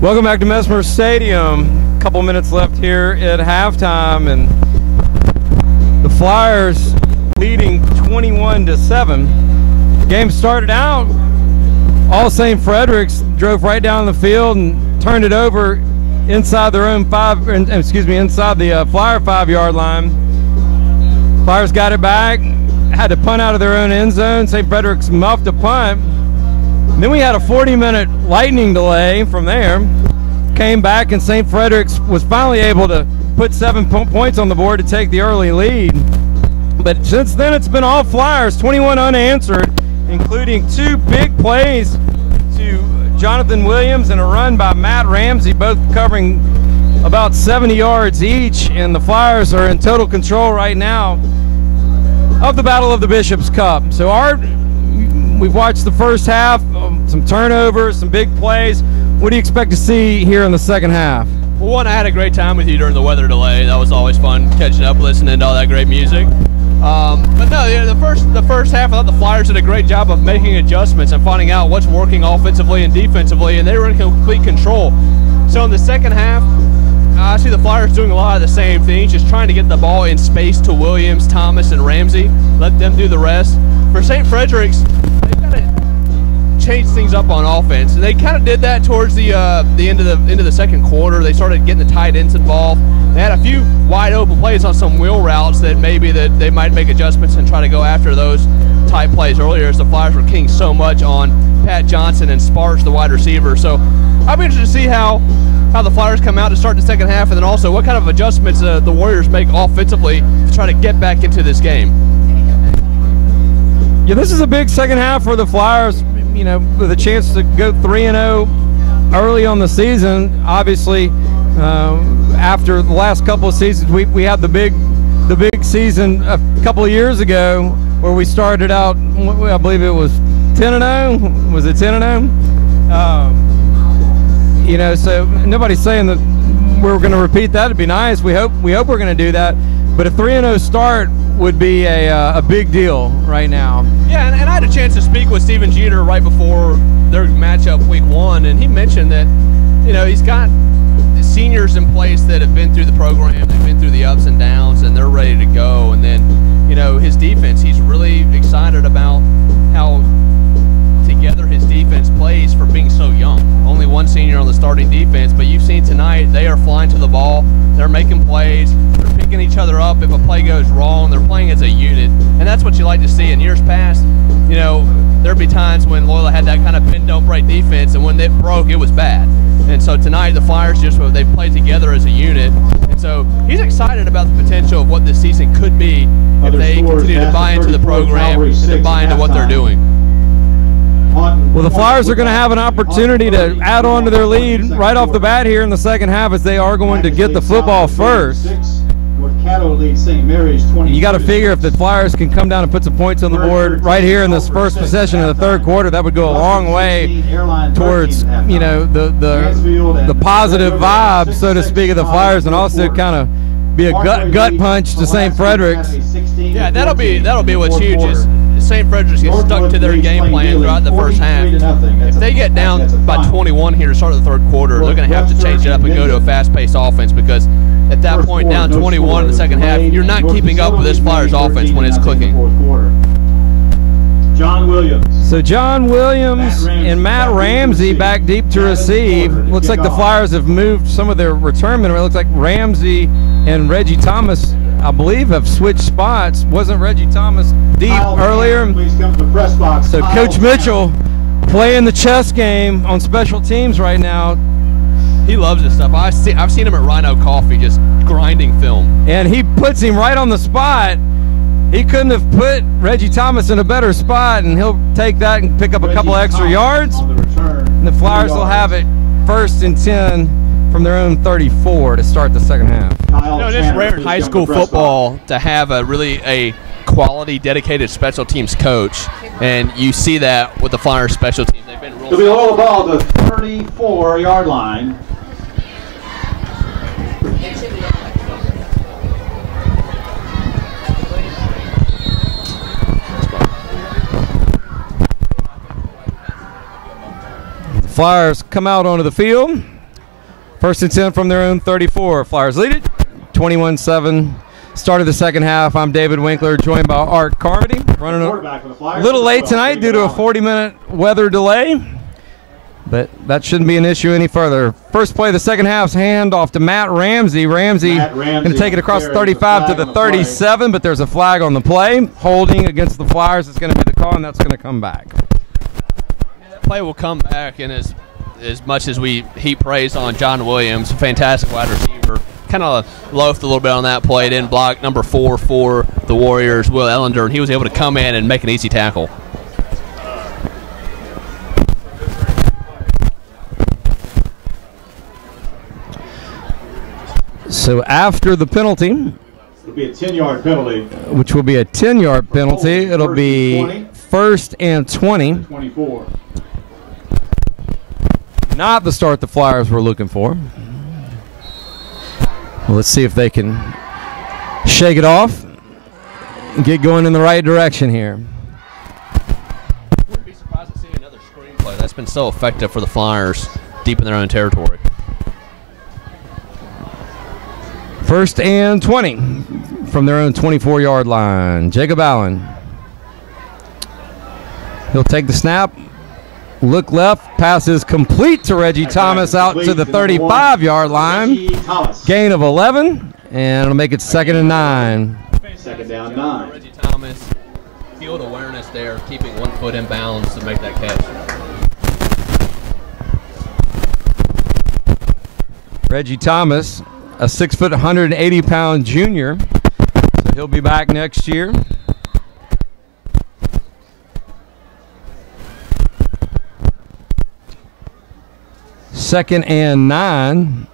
Welcome back to Mesmer Stadium. A couple minutes left here at halftime, and the Flyers leading 21-7. The game started out, all St. Frederick's drove right down the field and turned it over inside their own inside the Flyer 5-yard line. Flyers got it back, had to punt out of their own end zone. St. Frederick's muffed a punt. And then we had a 40-minute lightning delay from there. Came back, and St. Frederick's was finally able to put 7 points on the board to take the early lead. But since then, it's been all Flyers, 21 unanswered, including 2 big plays to Jonathan Williams and a run by Matt Ramsey, both covering about 70 yards each. And the Flyers are in total control right now of the Battle of the Bishop's Cup. So we've watched the first half, some turnovers, some big plays. What do you expect to see here in the second half? Well, one, I had a great time with you during the weather delay. That was always fun, catching up, listening to all that great music. But no, the first half, I thought the Flyers did a great job of making adjustments and finding out what's working offensively and defensively, and they were in complete control. So in the second half, I see the Flyers doing a lot of the same things, just trying to get the ball in space to Williams, Thomas, and Ramsey. Let them do the rest. For St. Frederick's, they've got to change things up on offense, and they kind of did that towards the end of the second quarter. They started getting the tight ends involved. They had a few wide open plays on some wheel routes that maybe that they might make adjustments and try to go after those type plays earlier, as the Flyers were king so much on Pat Johnson and Sparks, the wide receiver. So I'll be interested to see how the Flyers come out to start the second half, and then also what kind of adjustments the Warriors make offensively to try to get back into this game. Yeah, this is a big second half for the Flyers, you know, with a chance to go 3-0 early on the season. Obviously, after the last couple of seasons, we had the big season a couple of years ago where we started out, I believe it was 10-0. Was it 10-0? You know, so nobody's saying that we're going to repeat that. It'd be nice. We hope we're going to do that. But a 3-0 start would be a big deal right now. Yeah, and I had a chance to speak with Steven Jeter right before their matchup week 1, and he mentioned that, you know, he's got seniors in place that have been through the program, they've been through the ups and downs, and they're ready to go. And then, you know, his defense, he's really excited about how together his defense plays for being so young. Only one senior on the starting defense, but you've seen tonight they are flying to the ball, they're making plays, they're picking each other up if a play goes wrong, they're playing as a unit, and that's what you like to see. In years past, you know, there'd be times when Loyola had that kind of bend don't break defense, and when it broke, it was bad. And so tonight the Flyers they played together as a unit, and so he's excited about the potential of what this season could be if they continue to buy into the program and to buy into what they're doing. Well, the Flyers are going to have an opportunity to add on to their lead right off the bat here in the second half, as they are going to get the football first. You got to figure if the Flyers can come down and put some points on the board right here in this first possession of the third quarter, that would go a long way towards, you know, the positive vibe, so to speak, of the Flyers, and also kind of be a gut punch to St. Frederick's. Yeah, that'll be what's huge is St. Frederick's gets stuck to their game plan throughout the first half. If they get down by 21 here to start the third quarter, they're going to have to change it up and go to a fast-paced offense, because at that point, down 21 in the second half, you're not keeping up with this Flyers offense when it's clicking. John Williams. So John Williams and Matt Ramsey back deep to receive. Looks like the Flyers have moved some of their return men. It looks like Ramsey and Reggie Thomas, I believe, have switched spots. Wasn't Reggie Thomas deep earlier? So Coach Mitchell playing the chess game on special teams right now. He loves this stuff. I've seen him at Rhino Coffee just grinding film. And he puts him right on the spot. He couldn't have put Reggie Thomas in a better spot, and he'll take that and pick up a couple extra yards. And the Flyers will have it 1st and 10 from their own 34 to start the second half. You know, it's rare in high school football to have a quality, dedicated special teams coach, and you see that with the Flyers special teams. They've been It'll be a little ball to the 34-yard line. Flyers come out onto the field. First and 10 from their own 34. Flyers lead it 21-7. Started the second half. I'm David Winkler, joined by Art Carmody. Running a little late tonight due to a 40-minute weather delay, but that shouldn't be an issue any further. First play of the second half's handoff to Matt Ramsey. Ramsey going to take it across 35 to the 37, but there's a flag on the play. Holding against the Flyers is going to be the call, and that's going to come back. That play will come back, and as much as we heap praise on John Williams, a fantastic wide receiver, kind of loafed a little bit on that play, didn't block number 4 for the Warriors, Will Ellender, and he was able to come in and make an easy tackle. So after the penalty, it'll be a 10-yard penalty, which will be a 10-yard penalty. It'll be first and 20. 24. Not the start the Flyers were looking for. Well, let's see if they can shake it off and get going in the right direction here. Wouldn't be surprised to see another screenplay. That's been so effective for the Flyers deep in their own territory. First and 20 from their own 24-yard line. Jacob Allen. He'll take the snap. Look left, pass is complete to Reggie Thomas out to the 35-yard line. Gain of 11, and it'll make it 2nd and 9. Second down 9. Reggie Thomas, field awareness there, keeping 1 foot in bounds to make that catch. Reggie Thomas, a 6 foot, 180-pound junior, so he'll be back next year. Second and 9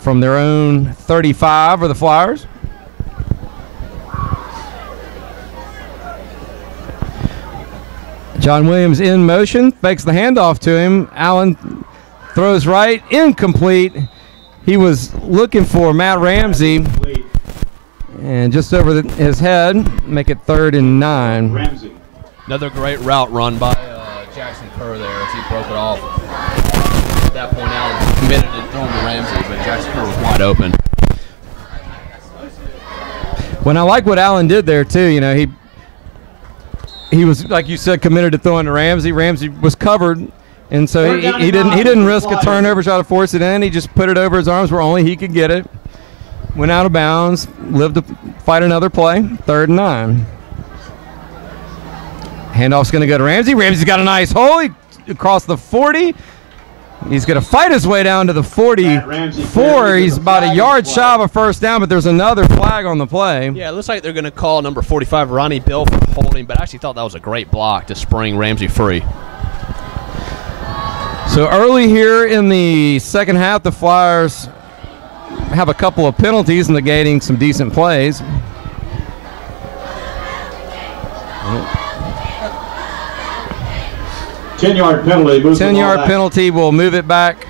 from their own 35 for the Flyers. John Williams in motion, fakes the handoff to him. Allen throws right, incomplete. He was looking for Matt Ramsey, and just over his head, make it 3rd and 9. Ramsey. Another great route run by Jackson Kerr there as he broke it off. At that point, Allen committed to throwing to Ramsey, but Jackson Kerr was wide open. When I like what Allen did there too, you know, he was, like you said, committed to throwing to Ramsey. Ramsey was covered, and so he didn't risk a turnover, try to force it in. He just put it over his arms where only he could get it. Went out of bounds, lived to fight another play. 3rd and 9. Handoff's going to go to Ramsey. Ramsey's got a nice hole. He across the 40. He's going to fight his way down to the 44. He's about a yard shy of a first down, but there's another flag on the play. Yeah, it looks like they're going to call number 45, Ronnie Bill, for holding, but I actually thought that was a great block to spring Ramsey free. So early here in the second half, the Flyers have a couple of penalties negating some decent plays. 10-yard penalty. 10-yard penalty will move it back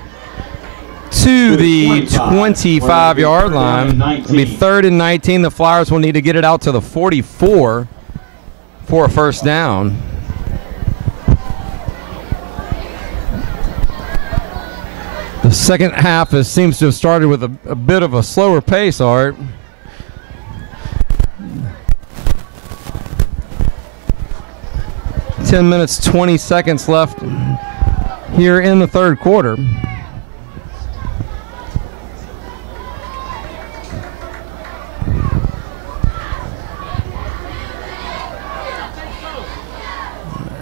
to the 25-yard line. It'll be 3rd and 19. The Flyers will need to get it out to the 44 for a first down. The second half seems to have started with a bit of a slower pace, Art. $10 minutes, 20 seconds left here in the third quarter.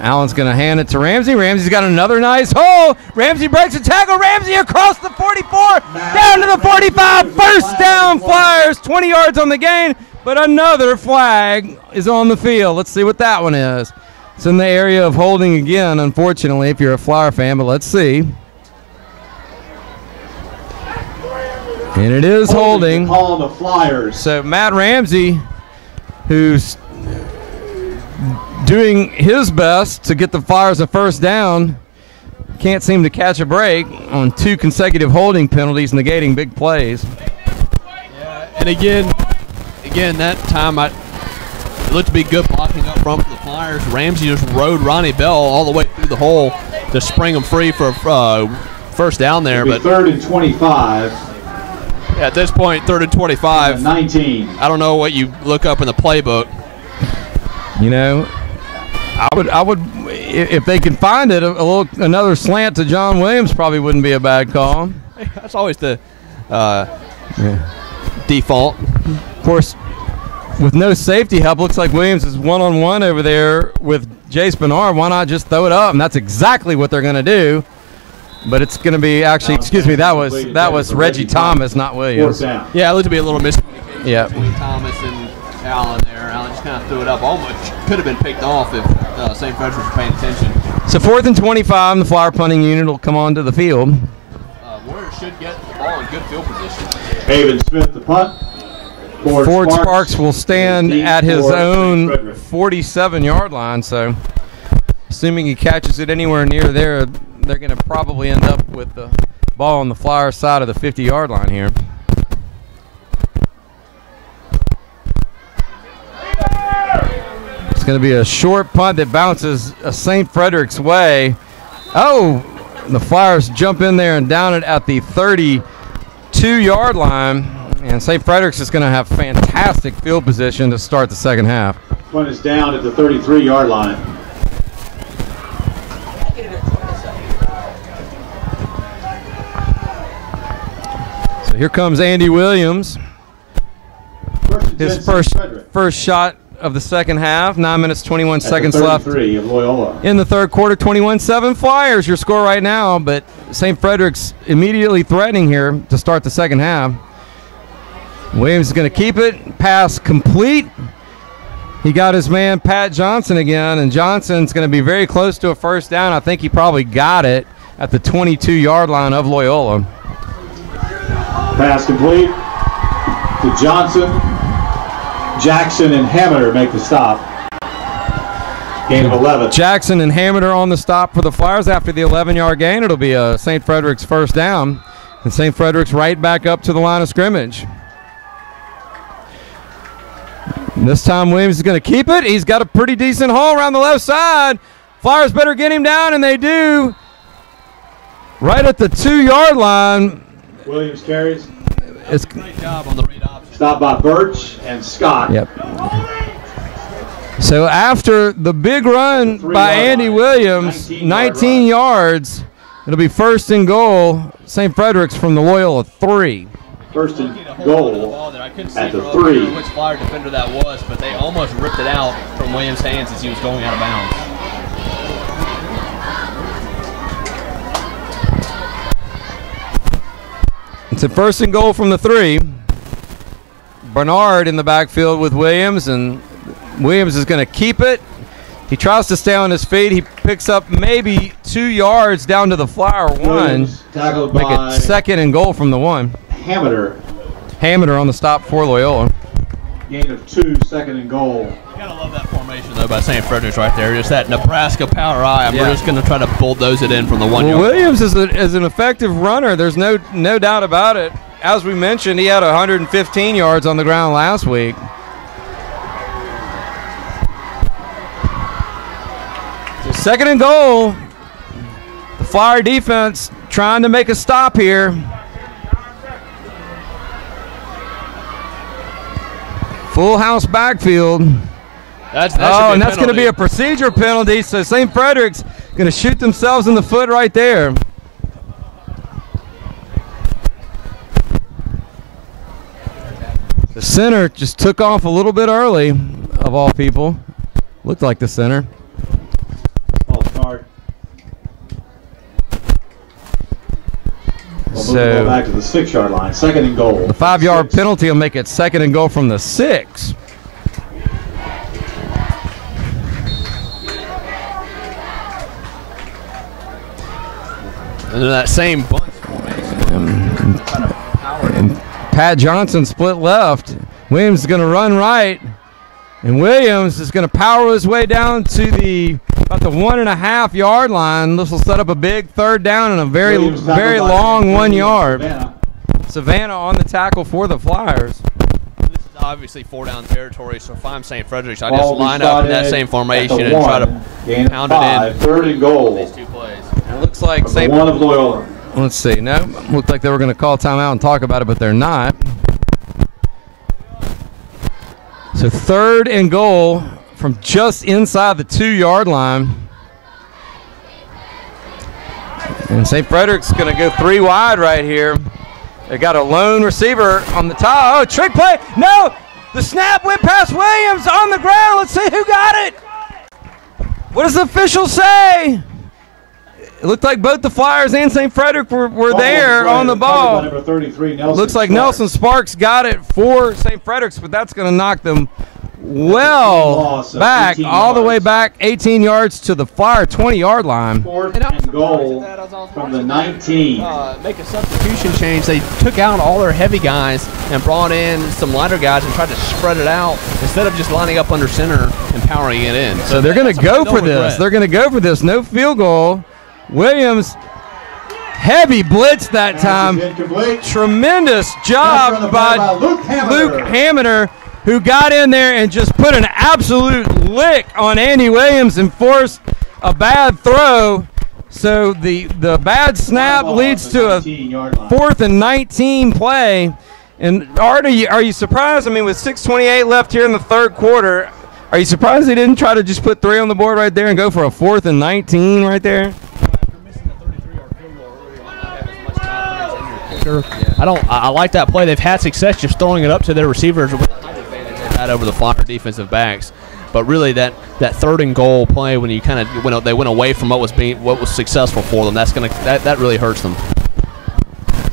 Allen's going to hand it to Ramsey. Ramsey's got another nice hole. Ramsey breaks a tackle. Ramsey across the 44, down to the 45. First down, Flyers. 20 yards on the gain, but another flag is on the field. Let's see what that one is. It's in the area of holding again, unfortunately, if you're a Flyer fan, but let's see. And it is holding. Call the Flyers. So Matt Ramsey, who's doing his best to get the Flyers a first down, can't seem to catch a break on 2 consecutive holding penalties, negating big plays. Yeah, and again, that time it looked to be good blocking up front for the Flyers. Ramsey just rode Ronnie Bell all the way through the hole to spring him free for first down there. But 3rd and 25. At this point, 3rd and 25. 19. I don't know what you look up in the playbook. You know, I would, if they can find it, another slant to John Williams probably wouldn't be a bad call. Hey, that's always the default. Of course, with no safety help, looks like Williams is one-on-one over there with Jace Bernard. Why not just throw it up? And that's exactly what they're going to do. But it's going to be actually, excuse me, that was Reggie Thomas, not Williams. Yeah, it looked to be a little miscommunication Yeah. between Thomas and Allen there. Allen just kind of threw it up. Almost could have been picked off if St. Frederick was paying attention. So 4th and 25, the Flyer punting unit will come onto the field. Warriors should get the ball in good field position. Haven Smith, the punt. Ford Sparks will stand at his own 47-yard line. So assuming he catches it anywhere near there, they're going to probably end up with the ball on the Flyer side of the 50-yard line here. It's going to be a short punt that bounces St. Frederick's way. Oh, the Flyers jump in there and down it at the 32-yard line. And St. Frederick's is going to have fantastic field position to start the second half. Punt is down at the 33-yard line. So here comes Andy Williams. His first shot of the second half. 9 minutes, 21 seconds left of Loyola. in the third quarter. 21-7 Flyers, your score right now. But St. Frederick's immediately threatening here to start the second half. Williams is going to keep it. Pass complete. He got his man Pat Johnson again, and Johnson's going to be very close to a first down. I think he probably got it at the 22-yard line of Loyola. Pass complete to Johnson. Jackson and Hammer make the stop. Gain of 11. Jackson and Hammer on the stop for the Flyers after the 11-yard gain. It'll be a St. Frederick's first down, and St. Frederick's right back up to the line of scrimmage. This time Williams is going to keep it. He's got a pretty decent haul around the left side. Flyers better get him down, and they do. Right at the 2-yard line. Williams carries. It's great job on the read option. Stopped by Birch and Scott. Yep. So after the big run by Andy Williams, 19 yards, it'll be first and goal, St. Frederick's from the Loyola 3. First and goal at the 3. Which Flyer defender that was, but they almost ripped it out from Williams' hands as he was going out of bounds. It's a first and goal from the 3. Bernard in the backfield with Williams, and Williams is going to keep it. He tries to stay on his feet. He picks up maybe 2 yards down to the Flyer 1. Make it second and goal from the 1. Hammer on the stop for Loyola. Gain of 2, second and goal. You gotta love that formation though by St. Frederick's right there. Just that Nebraska power eye. We're just gonna try to bulldoze it in from the 1 yard. Williams is an effective runner. There's no doubt about it. As we mentioned, he had 115 yards on the ground last week. So second and goal. The Flyer defense trying to make a stop here. Full house backfield. That's and that's going to be a procedure penalty. So St. Frederick's going to shoot themselves in the foot right there. The center just took off a little bit early, of all people. Looked like the center. False card. We'll move the ball back to the 6-yard line. Second and goal. The 5-yard penalty will make it second and goal from the 6. And then that same bunch and Pat Johnson split left. Williams is going to run right, and Williams is going to power his way down to about the 1.5 yard line. This will set up a big third down and a very long 1 yard. Savannah on the tackle for the Flyers. This is obviously 4-down territory, so if I'm St. Frederick's, I just line up in that same formation and try to pound it in. Third and goal. These 2 plays. It looks like St. One of Loyola. Let's see. No, looked like they were going to call timeout and talk about it, but they're not. So 3rd and goal from just inside the 2-yard line. And St. Frederick's going to go 3 wide right here. They got a lone receiver on the top. Oh, trick play. No, the snap went past Williams on the ground. Let's see who got it. What does the official say? It looked like both the Flyers and St. Frederick were there on the ball. Looks like Nelson Sparks got it for St. Frederick's, but that's going to knock them well back, all the way back 18 yards to the Flyer 20-yard line. 4th and goal from the 19. Make a substitution change. They took out all their heavy guys and brought in some lighter guys and tried to spread it out instead of just lining up under center and powering it in. So they're going to go for this. They're going to go for this. No field goal. Williams, heavy blitz that time. Tremendous job by Luke Hammeter, who got in there and just put an absolute lick on Andy Williams and forced a bad throw. So the bad snap leads to a 4th and 19 play. And Art, are you surprised? I mean, with 6:28 left here in the 3rd quarter, are you surprised they didn't try to just put 3 on the board right there and go for a 4th and 19 right there? I like that play. They've had success just throwing it up to their receivers with the height advantage they've had over the Flyer defensive backs. But really, that 3rd and goal play, when you kind of they went away from what was successful for them, that really hurts them.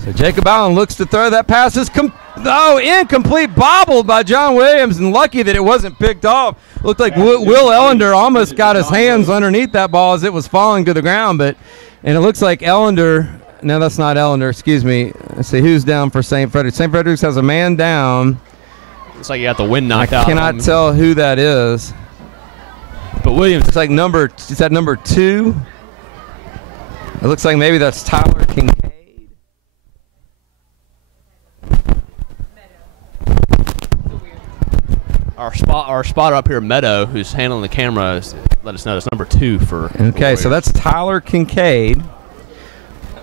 So Jacob Allen looks to throw. That pass is incomplete, bobbled by John Williams, and lucky that it wasn't picked off. Looked like Will Ellender almost got his hands underneath that ball as it was falling to the ground, and it looks like Ellender. No, that's not Ellender. Excuse me. Let's see who's down for St. Frederick. St. Frederick's has a man down. Looks like you got the wind knocked out. I cannot tell who that is. But Williams. It's like is that number 2? It looks like maybe that's Tyler Kincaid. Our spotter up here, Meadow, who's handling the camera, let us know it's number 2 for. Okay, so that's Tyler Kincaid.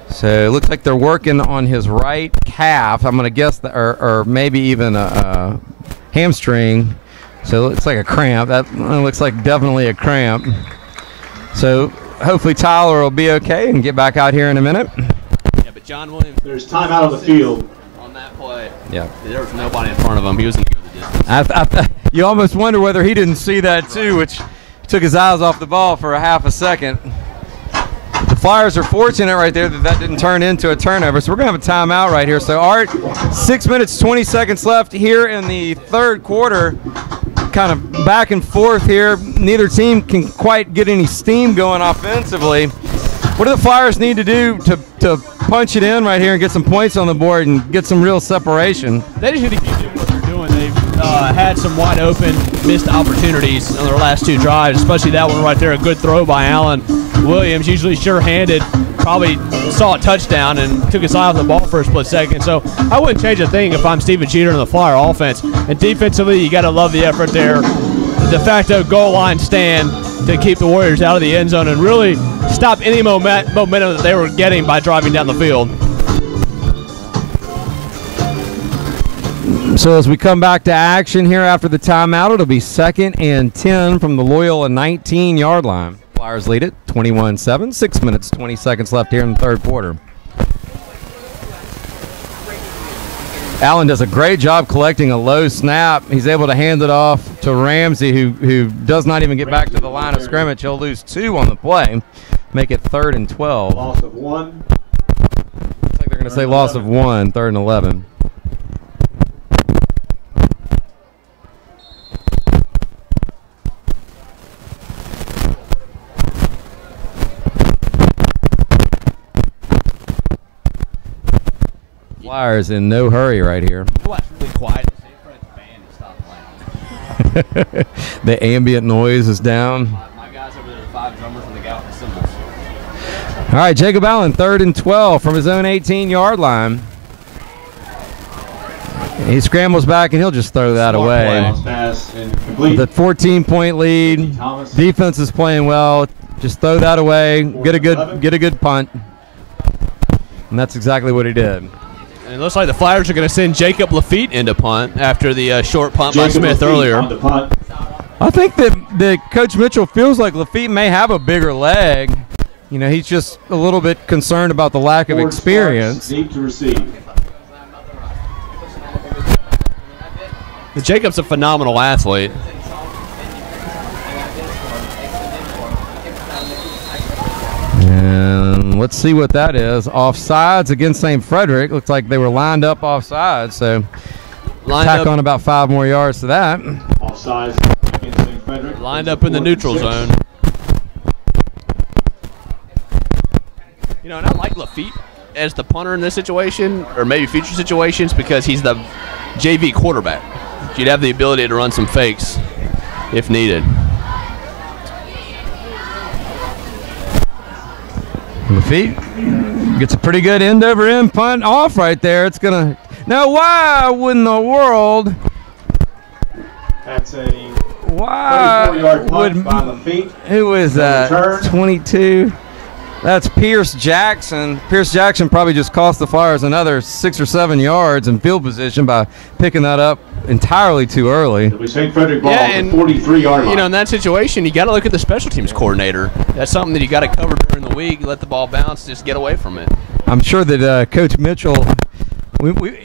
So it looks like they're working on his right calf. I'm going to guess that, or maybe even a hamstring. So it's like a cramp. That looks like definitely a cramp. So hopefully Tyler will be okay and get back out here in a minute. Yeah, but John Williams. There's time out on the field. On that play. Yeah. There was nobody in front of him. He was going to go the distance. You almost wonder whether he didn't see that too, which took his eyes off the ball for a half a second. The Flyers are fortunate right there that didn't turn into a turnover. So we're going to have a timeout right here. So, Art, 6 minutes, 20 seconds left here in the 3rd quarter. Kind of back and forth here. Neither team can quite get any steam going offensively. What do the Flyers need to do to punch it in right here and get some points on the board and get some real separation? They just need to keep doing what they're doing. They've had some wide open missed opportunities on their last 2 drives, especially that one right there. A good throw by Allen Williams, usually sure-handed, probably saw a touchdown and took his eye off the ball for a split second. So I wouldn't change a thing if I'm Steven Cheater in the Flyer offense. And defensively, you got to love the effort there. The de facto goal line stand to keep the Warriors out of the end zone and really stop any momentum that they were getting by driving down the field. So as we come back to action here after the timeout, it'll be 2nd and 10 from the Loyola 19-yard line. Flyers lead it 21-7, 6 minutes, 20 seconds left here in the 3rd quarter. Allen does a great job collecting a low snap. He's able to hand it off to Ramsey, who does not even get back to the line of scrimmage. He'll lose 2 on the play, make it 3rd and 12. Loss of 1. Looks like they're going to say loss of 1, 3rd and 11. Flyers in no hurry right here. It's really quiet. The ambient noise is down. My guys over there, the 5 drummers, and they got the cymbals. All right, Jacob Allen, 3rd and 12 from his own 18-yard line. He scrambles back, and he'll just throw that away. With a 14-point lead, defense is playing well. Just throw that away. Get a good punt. And that's exactly what he did. And it looks like the Flyers are going to send Jacob Lafitte into punt after the short punt by Smith earlier. I think that Coach Mitchell feels like Lafitte may have a bigger leg. You know, he's just a little bit concerned about the lack of experience. Deep to receive. Jacob's a phenomenal athlete. And let's see what that is. Offsides against St. Frederick. Looks like they were lined up offsides, so tack on about 5 more yards to that. Offsides against St. Frederick. Lined up in the neutral zone. You know, and I like Lafitte as the punter in this situation, or maybe future situations, because he's the JV quarterback. You'd have the ability to run some fakes if needed. Lafitte gets a pretty good end-over-end punt off right there. It's going to – now, why in the world – That's a why 34-yard punt by Lafitte. Who is that? 22. That's Pierce Jackson. Pierce Jackson probably just cost the Flyers another 6 or 7 yards in field position by picking that up entirely too early. It was St. Frederick ball at the 43-yard line. You know, in that situation, you got to look at the special teams coordinator. That's something that you got to cover during the week. Let the ball bounce, just get away from it. I'm sure that Coach Mitchell,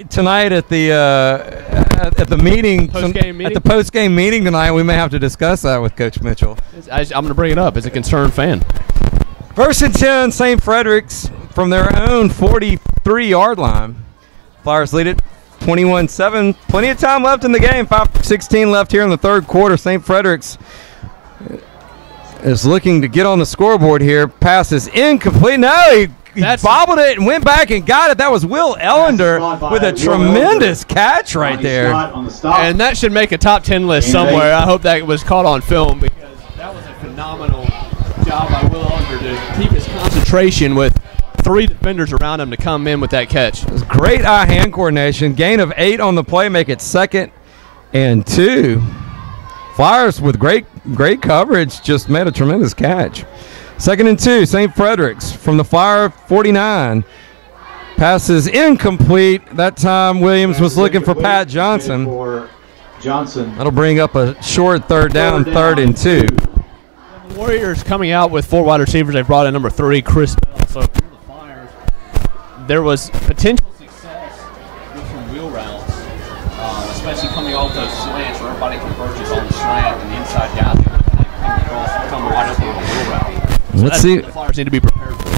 tonight at the meeting, at the post-game meeting tonight, we may have to discuss that with Coach Mitchell. I'm going to bring it up as a concerned fan. 1st and 10, St. Frederick's from their own 43-yard line. Flyers lead it 21-7. Plenty of time left in the game. 5:16 left here in the third quarter. St. Frederick's is looking to get on the scoreboard here. Pass is incomplete. No, he bobbled it and went back and got it. That was Will Ellender with a tremendous catch right there. And that should make a top 10 list somewhere. I hope that was caught on film, because that was a phenomenal job by Will Ellender to keep his concentration with 3 defenders around him to come in with that catch. It was great eye-hand coordination. Gain of 8 on the play, make it 2nd and 2. Flyers with great coverage just made a tremendous catch. 2nd and 2, St. Frederick's from the Flyer 49. Passes incomplete. That time Williams was looking for Pat Johnson. That'll bring up a short third down, 3rd and 2. The Warriors coming out with 4 wide receivers. They brought in number 3, Chris Bell. So for the Flyers, there was potential success with some wheel routes, especially coming off those slants where everybody converges on the slant and the inside guys come wide open on the wheel route. So Let's see. The Flyers need to be prepared for.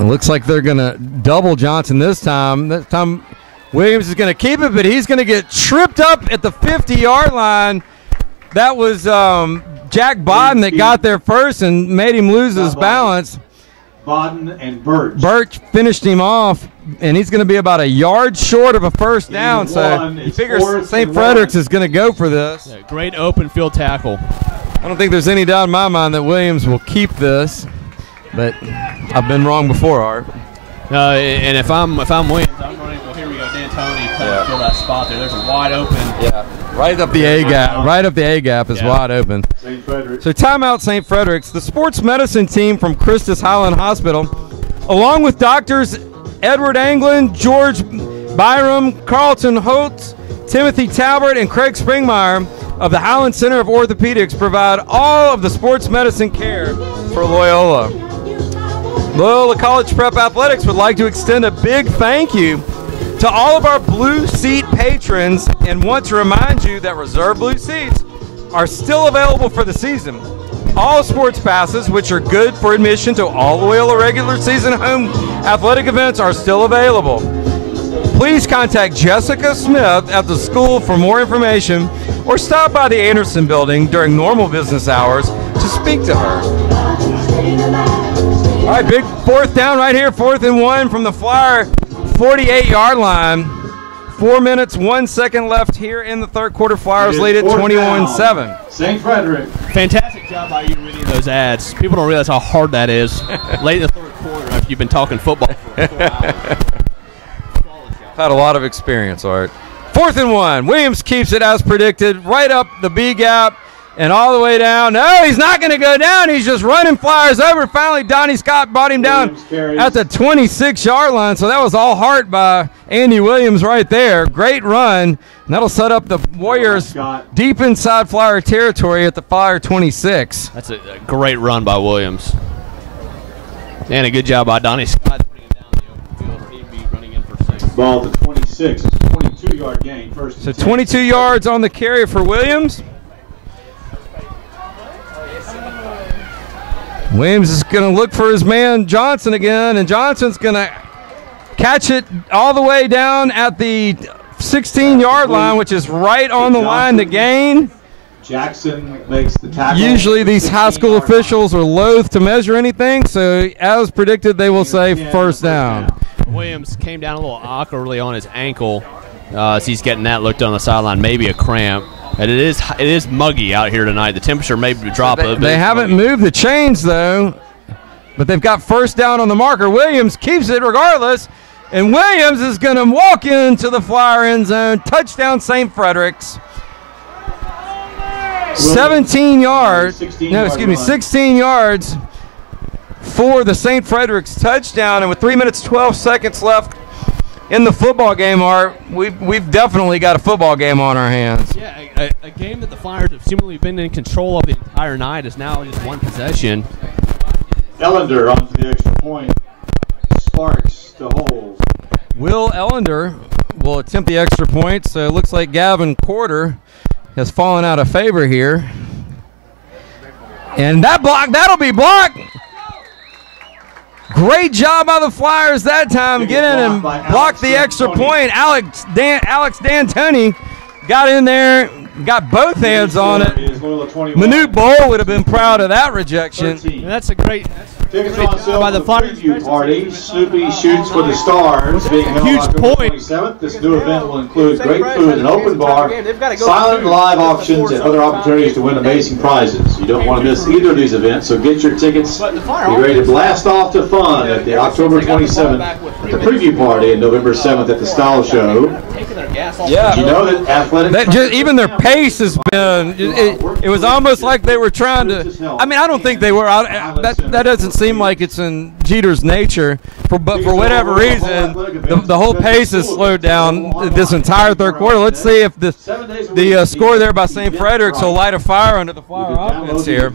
It looks like they're going to double Johnson this time. This time Williams is going to keep it, but he's going to get tripped up at the 50-yard line. That was Jack Bodden that got there first and made him lose his balance. Bodden and Birch. Birch finished him off, and he's going to be about a yard short of a first down. So he figures St. Frederick's is going to go for this. Yeah, great open field tackle. I don't think there's any doubt in my mind that Williams will keep this, but I've been wrong before, Art. And if I'm Williams, I'm running. Well, here we go. D'Antoni fill that spot there. There's a wide open. Yeah, right up the A gap. Right up the A gap is wide open. St. Frederick. So timeout, St. Frederick's. The sports medicine team from Christus Highland Hospital, along with doctors Edward Anglin, George Byram, Carlton Holtz, Timothy Talbert, and Craig Springmeyer of the Highland Center of Orthopedics, provide all of the sports medicine care for Loyola. Loyola College Prep Athletics would like to extend a big thank you to all of our Blue Seat patrons and want to remind you that reserved Blue Seats are still available for the season. All sports passes, which are good for admission to all Loyola regular season home athletic events, are still available. Please contact Jessica Smith at the school for more information or stop by the Anderson building during normal business hours to speak to her. All right, big 4th down right here, 4th and 1 from the Flyer 48-yard line. 4 minutes, 1 second left here in the third quarter. Flyers lead at 21-7. St. Frederick. Fantastic job by you reading those ads. People don't realize how hard that is late in the third quarter after you've been talking football for 4 hours. Had a lot of experience, Art. 4th and 1. Williams keeps it as predicted, right up the B gap. And all the way down. No, he's not going to go down. He's just running Flyers over. Finally, Donnie Scott brought him down at the 26-yard line. So that was all heart by Andy Williams right there. Great run. And that'll set up the Warriors deep inside Flyer territory at the Flyer 26. That's a great run by Williams. And a good job by Donnie Scott. Ball to 26. It's a 22-yard gain. First. So 22 yards on the carry for Williams. Williams is going to look for his man Johnson again, and Johnson's going to catch it all the way down at the 16-yard line, which is right on the line to gain. Jackson makes the tackle. Usually these high school officials are loath to measure anything, so as predicted, they will say first down. Williams came down a little awkwardly on his ankle as he's getting that looked on the sideline, maybe a cramp. And it is muggy out here tonight. The temperature may drop a little bit. They haven't moved the chains, though, but they've got first down on the marker. Williams keeps it regardless, and Williams is going to walk into the Flyer end zone. Touchdown, St. Frederick's. 16 yards for the St. Frederick's touchdown. And with 3 minutes, 12 seconds left in the football game, Art, we've definitely got a football game on our hands. Yeah, a game that the Flyers have seemingly been in control of the entire night is now just one possession. Ellender onto the extra point. Sparks to hold. Will Ellender will attempt the extra point, so it looks like Gavin Porter has fallen out of favor here. And that'll be blocked. Great job by the Flyers that time. Get in and block the extra point. Alex D'Antoni got in there, got both hands on it. Manute Bowl would have been proud of that rejection. That's a great Tickets on sale by the preview party. Snoopy Shoots for the Stars being held on October 27th. This new event will include great food, an open bar, silent live auctions, and other opportunities to win amazing prizes. You don't want to miss either of these events, so get your tickets. Be ready to blast off to fun at the October 27th at the preview party and November 7th at the Style Show. Yeah. Did you know that athletic... even their pace has been... It was almost like they were trying to... I mean, I don't think they were... That doesn't seem like it's in Jeter's nature, but for whatever reason, the whole pace has slowed down this entire third quarter. Let's see if the score there by St. Frederick's will light a fire under the Flyer offense here.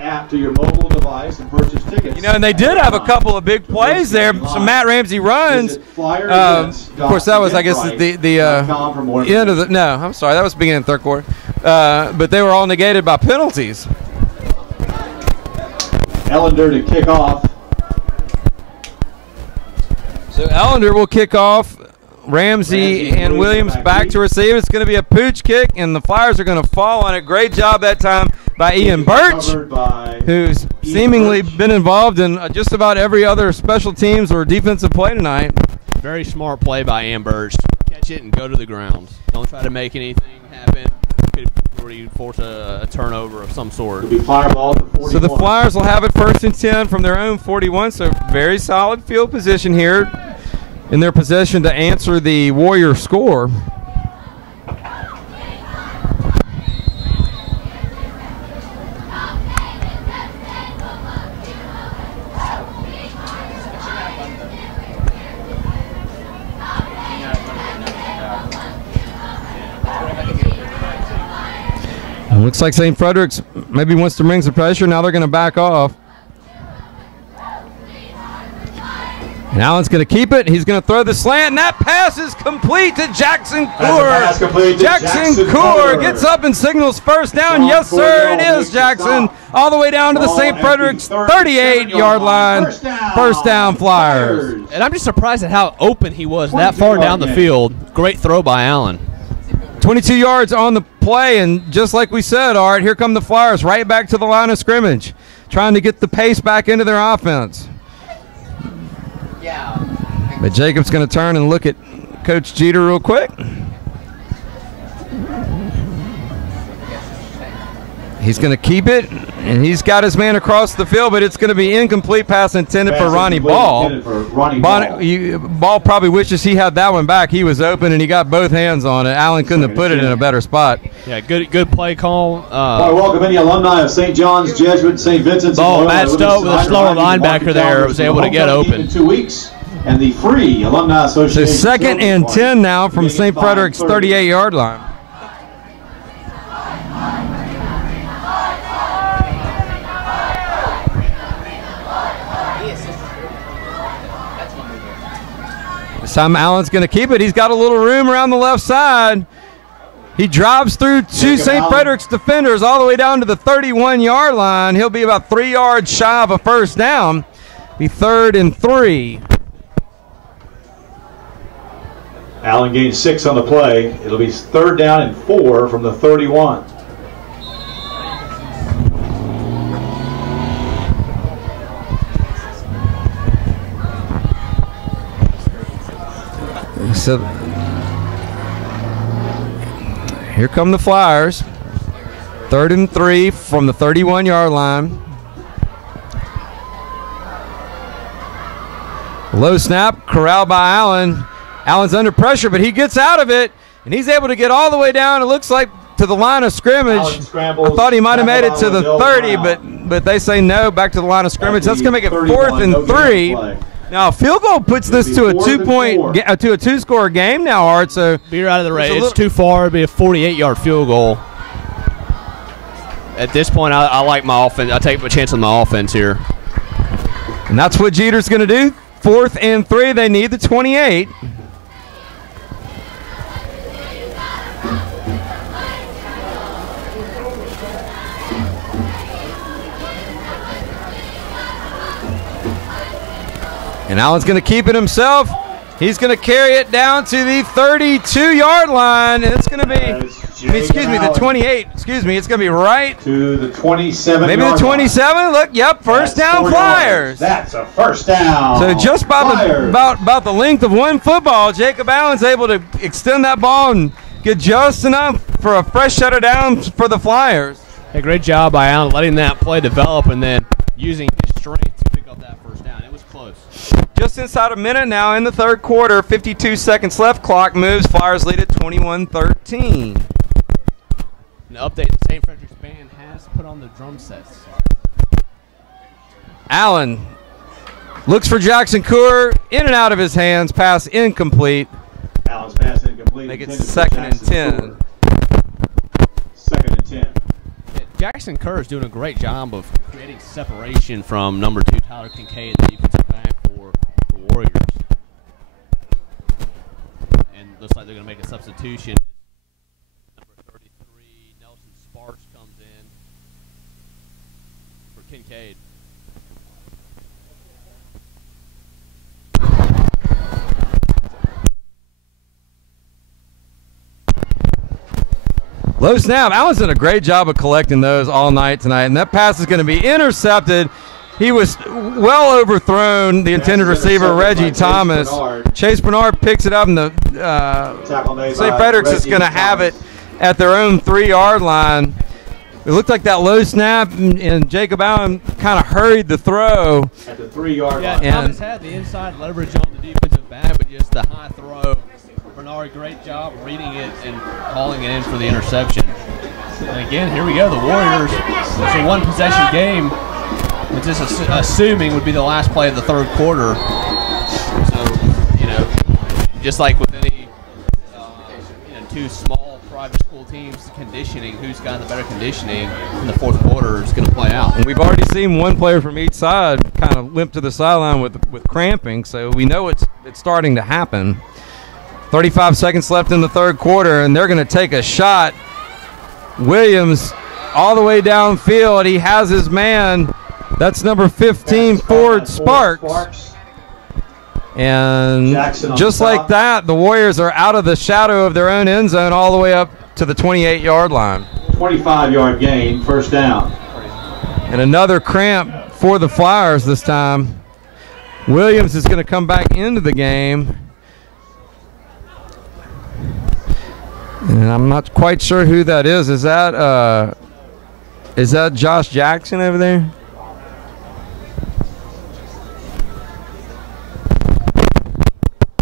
App to your mobile device and purchase tickets. You know, and they did have a couple of big plays there, some Matt Ramsey runs. Of course, that was, I guess, the end of the... No, I'm sorry, that was the beginning of the third quarter. But they were all negated by penalties. Ellender to kick off. So Ellender will kick off. Ramsey and Williams back to receive. It's going to be a pooch kick, and the Flyers are going to fall on it. Great job that time by Ian Birch, who's seemingly been involved in just about every other special teams or defensive play tonight. Very smart play by Ian Birch. Catch it and go to the ground. Don't try to make anything happen. Could already force a turnover of some sort. It'll be Fireball to 41. So the Flyers will have it 1st and 10 from their own 41. So very solid field position here in their possession to answer the Warrior score. It looks like St. Frederick's maybe wants to bring some pressure. Now they're going to back off. And Allen's going to keep it. He's going to throw the slant, and that pass is complete to Jackson Coor. Jackson Coor gets up and signals first down. Yes, sir, it is Jackson. All the way down to the St. Frederick's 38-yard line. First down, Flyers. And I'm just surprised at how open he was that far down the field. Great throw by Allen. 22 yards on the play, and just like we said, Art, here come the Flyers right back to the line of scrimmage, trying to get the pace back into their offense. But Jacob's going to turn and look at Coach Jeter real quick. He's going to keep it, and he's got his man across the field, but it's going to be incomplete pass intended for Ronnie Ball. Ball probably wishes he had that one back. He was open, and he got both hands on it. Allen couldn't have put it in a better spot. Yeah, good play call. Welcome any alumni of St. John's, Jesuit, St. Vincent's. Ball matched up with a slower linebacker there. Was able to get open. In 2 weeks, and the free Alumni Association. So 2nd and 10 now from St. Frederick's 38-yard line. This time Allen's going to keep it. He's got a little room around the left side. He drives through two St. Frederick's defenders all the way down to the 31-yard line. He'll be about 3 yards shy of a first down. Be 3rd and 3. Allen gains 6 on the play. It'll be 3rd down and 4 from the 31. So here come the Flyers. 3rd and 3 from the 31-yard line. Low snap, corralled by Allen. Allen's under pressure, but he gets out of it, and he's able to get all the way down, it looks like, to the line of scrimmage. I thought he might have made it to the 30, but they say no, back to the line of scrimmage. That's going to make it 4th and 3. Now, a field goal puts this to a 2-score game now, Art. So Beer out of the race. It's too far. It'd be a 48-yard field goal. At this point, I like my offense. I take my chance on my offense here. And that's what Jeter's going to do. 4th and 3. They need the 28. And Allen's going to keep it himself. He's going to carry it down to the 32-yard line. And it's going to be, the 28. Excuse me, it's going to be right to the 27. Maybe the 27. Look, yep, first down Flyers. That's a first down. So just about the length of one football, Jacob Allen's able to extend that ball and get just enough for a fresh shutter down for the Flyers. Hey, great job by Allen letting that play develop and then using his strength to pick up that first down. It was close. Just inside a minute now in the 3rd quarter, 52 seconds left. Clock moves. Flyers lead at 21-13. An update, the St. Frederick's band has put on the drum sets. Allen looks for Jackson Coor. In and out of his hands. Pass incomplete. Allen's pass incomplete. Make it 2nd and 10. 2nd and 10. Yeah, Jackson Kerr is doing a great job of creating separation from number 2 Tyler Kincaid, the defensive back for the Warriors. And looks like they're going to make a substitution. Number 33, Nelson Sparks, comes in for Kincaid. Low snap. Allen's done a great job of collecting those all night tonight, and that pass is going to be intercepted. He was well overthrown, the intended receiver, Reggie Thomas. Chase Bernard picks it up, and the St. Frederick's is going to have it at their own 3-yard line. It looked like that low snap, and Jacob Allen kind of hurried the throw. At the 3-yard yeah, line. Thomas had the inside leverage on the defensive back, but just the high throw. Bernard, great job reading it and calling it in for the interception. And again, here we go. The Warriors, it's a one-possession game. It's just assuming would be the last play of the 3rd quarter. So, just like with any two small private school teams, conditioning, who's got the better conditioning in the 4th quarter is going to play out. And we've already seen one player from each side kind of limp to the sideline with cramping, so we know it's starting to happen. 35 seconds left in the 3rd quarter, and they're going to take a shot. Williams all the way downfield. He has his man. That's number 15, Ford Sparks. And just like that, the Warriors are out of the shadow of their own end zone all the way up to the 28-yard line. 25-yard gain, first down. And another cramp for the Flyers this time. Williams is going to come back into the game. And I'm not quite sure who that is. Is that Is that Josh Jackson over there?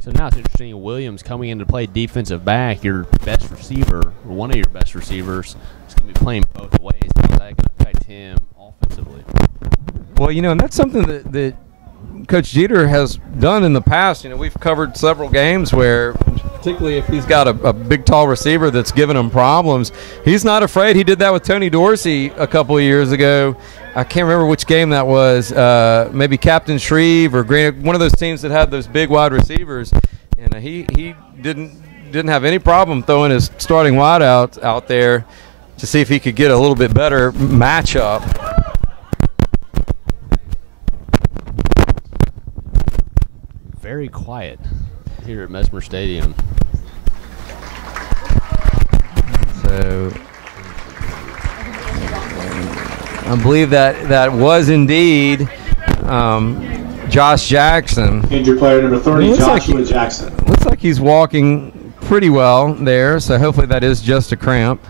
So now it's interesting. Williams coming in to play defensive back. Your best receiver, or one of your best receivers, is going to be playing both ways. How's that going to affect him offensively? Well, you know, and that's something that Coach Jeter has done in the past. You know, we've covered several games where, particularly if he's got a big, tall receiver that's giving him problems, he's not afraid. He did that with Tony Dorsey a couple of years ago. I can't remember which game that was. Maybe Captain Shreve or Green, one of those teams that had those big wide receivers. And he didn't have any problem throwing his starting wideout out there to see if he could get a little bit better matchup. Very quiet here at Mesmer Stadium. So I believe that was indeed Josh Jackson. Injured player number 30, Joshua Jackson. Looks like he's walking pretty well there, so hopefully that is just a cramp.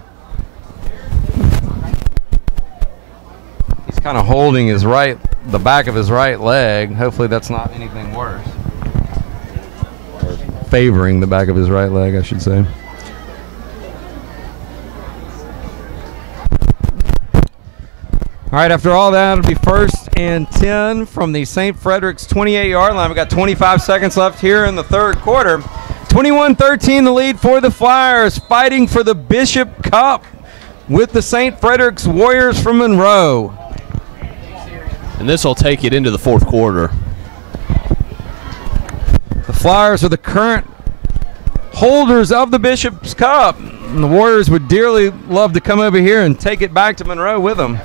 He's kind of holding the back of his right leg. Hopefully that's not anything worse. Or favoring the back of his right leg, I should say. All right, after all that, it'll be 1st and 10 from the St. Frederick's 28-yard line. We've got 25 seconds left here in the third quarter. 21-13 the lead for the Flyers, fighting for the Bishop Cup with the St. Frederick's Warriors from Monroe. And this will take it into the fourth quarter. The Flyers are the current holders of the Bishop's Cup, and the Warriors would dearly love to come over here and take it back to Monroe with them.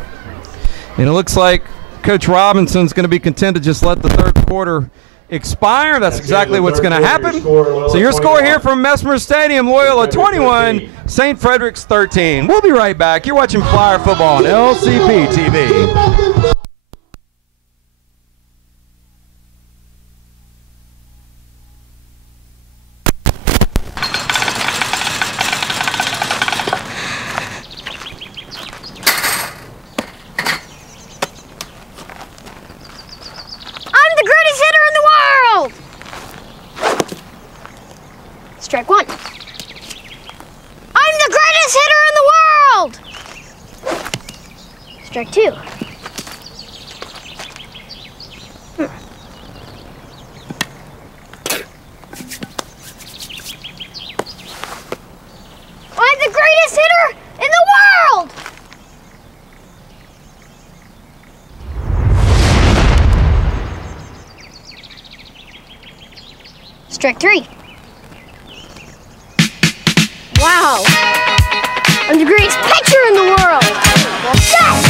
And it looks like Coach Robinson's going to be content to just let the third quarter expire. That's exactly what's going to happen. So your score here from Mesmer Stadium, Loyola 21, St. Frederick's 13. We'll be right back. You're watching Flyer Football on LCP TV. Strike one. I'm the greatest hitter in the world! Strike two. I'm the greatest hitter in the world! Strike three. Wow! I'm the greatest pitcher in the world! Yes!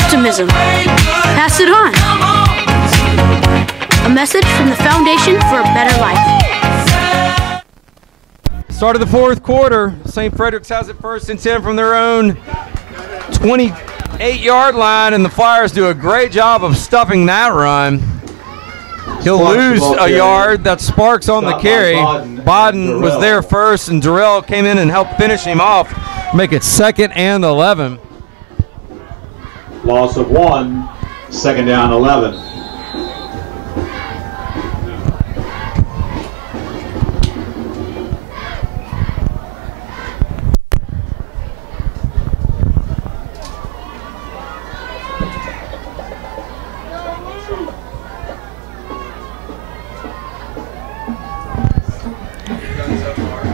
Optimism. Pass it on. A message from the Foundation for a Better Life. Start of the fourth quarter. St. Frederick's has it 1st and 10 from their own 28-yard line, and the Flyers do a great job of stuffing that run. He'll lose a yard. That's Sparks on the carry. Bodden was there first, and Durrell came in and helped finish him off, make it 2nd and 11. Loss of 1, 2nd down 11.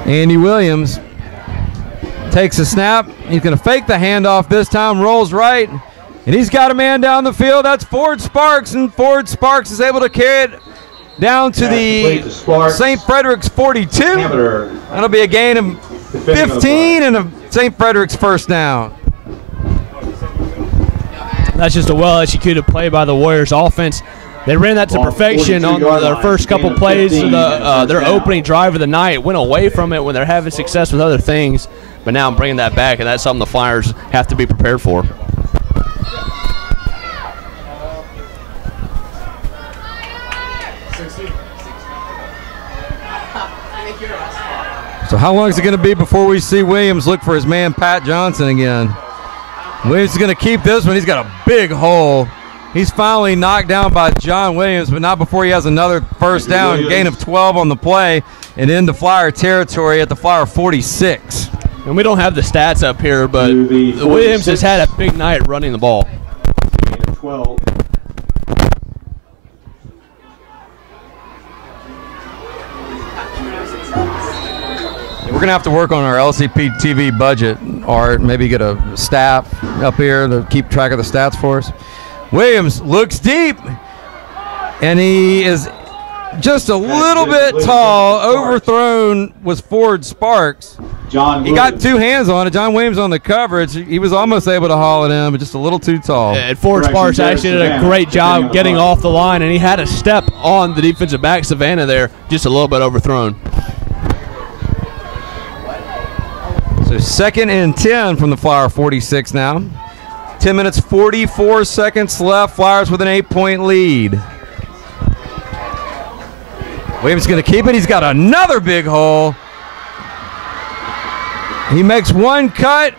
Andy Williams takes a snap. He's going to fake the handoff this time, rolls right, and he's got a man down the field. That's Ford Sparks, and Ford Sparks is able to carry it down to the St. Frederick's 42. That'll be a gain of 15 and a St. Frederick's first down. That's just a well-executed play by the Warriors offense. They ran that to perfection on their first couple plays of their opening drive of the night. Went away from it when they're having success with other things, but now I'm bringing that back, and that's something the Flyers have to be prepared for. So how long is it going to be before we see Williams look for his man Pat Johnson again? Williams is going to keep this one. He's got a big hole. He's finally knocked down by John Williams, but not before he has another first down, gain of 12 on the play, and into Flyer territory at the Flyer 46. And we don't have the stats up here, but Williams has had a big night running the ball. Gain of 12. We're going to have to work on our LCP TV budget, or maybe get a staff up here to keep track of the stats for us. Williams looks deep, and he is just a little bit tall. Overthrown was Ford Sparks. He got two hands on it. John Williams on the coverage. He was almost able to haul it in, but just a little too tall. And Ford Sparks actually did a great job getting off the line, and he had a step on the defensive back, Savannah, there, just a little bit overthrown. So 2nd and 10 from the Flyer 46 now. 10 minutes, 44 seconds left. Flyers with an 8-point lead. Williams going to keep it. He's got another big hole. He makes one cut,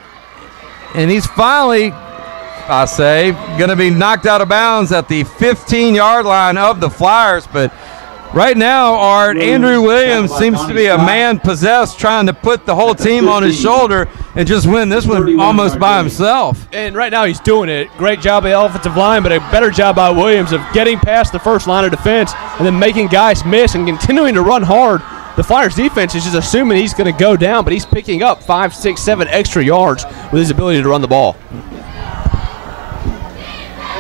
and he's finally, I say, going to be knocked out of bounds at the 15-yard line of the Flyers. But right now, Andrew Williams seems to be a man possessed, trying to put the whole team on his shoulder and just win this one almost by himself. And right now he's doing it. Great job by the offensive line, but a better job by Williams of getting past the first line of defense and then making guys miss and continuing to run hard. The Flyers defense is just assuming he's going to go down, but he's picking up 5, 6, 7 extra yards with his ability to run the ball.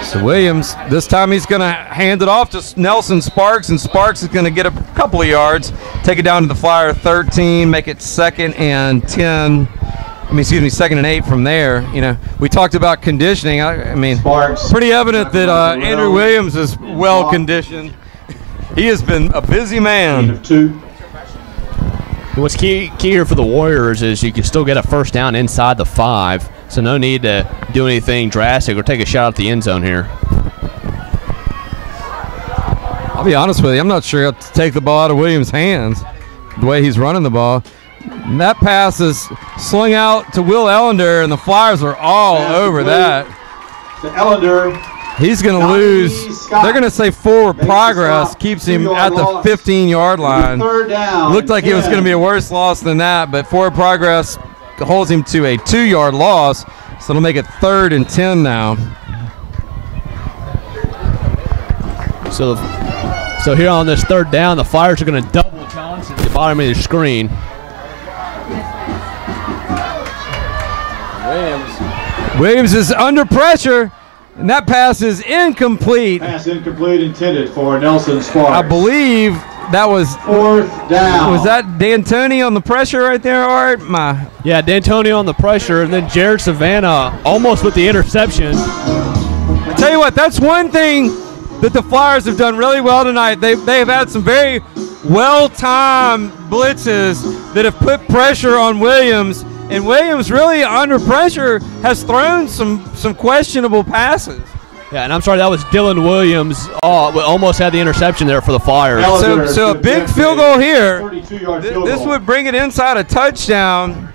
So Williams, this time he's going to hand it off to Nelson Sparks, and Sparks is going to get a couple of yards, take it down to the Flyer 13, make it 2nd and 10. Second and 8 from there. You know, we talked about conditioning. I mean, pretty evident that Andrew Williams is well conditioned. He has been a busy man. What's key here for the Warriors is you can still get a first down inside the 5, so no need to do anything drastic or take a shot at the end zone here. I'll be honest with you, I'm not sure he'll take the ball out of Williams' hands the way he's running the ball. And that pass is slung out to Will Ellender, and the Flyers are all over that. To Ellender. He's going to lose. They're going to say forward progress, keeps him at the 15-yard line. Looked like it was going to be a worse loss than that, but forward progress holds him to a 2-yard loss, so it'll make it 3rd and 10 now. So here on this 3rd down, the Flyers are going to double Johnson at the bottom of the screen. Williams is under pressure, and that pass is incomplete. Pass incomplete, intended for Nelson Sparks. I believe that was 4th down. Was that D'Antoni on the pressure right there, Art? Yeah, D'Antoni on the pressure, and then Jared Savannah almost with the interception. I tell you what, that's one thing that the Flyers have done really well tonight. They've had some very well-timed blitzes that have put pressure on Williams. And Williams, really under pressure, has thrown some questionable passes. Yeah, and I'm sorry, that was Dylan Williams. Almost had the interception there for the Flyers. So a big field goal here. This would bring it inside a touchdown.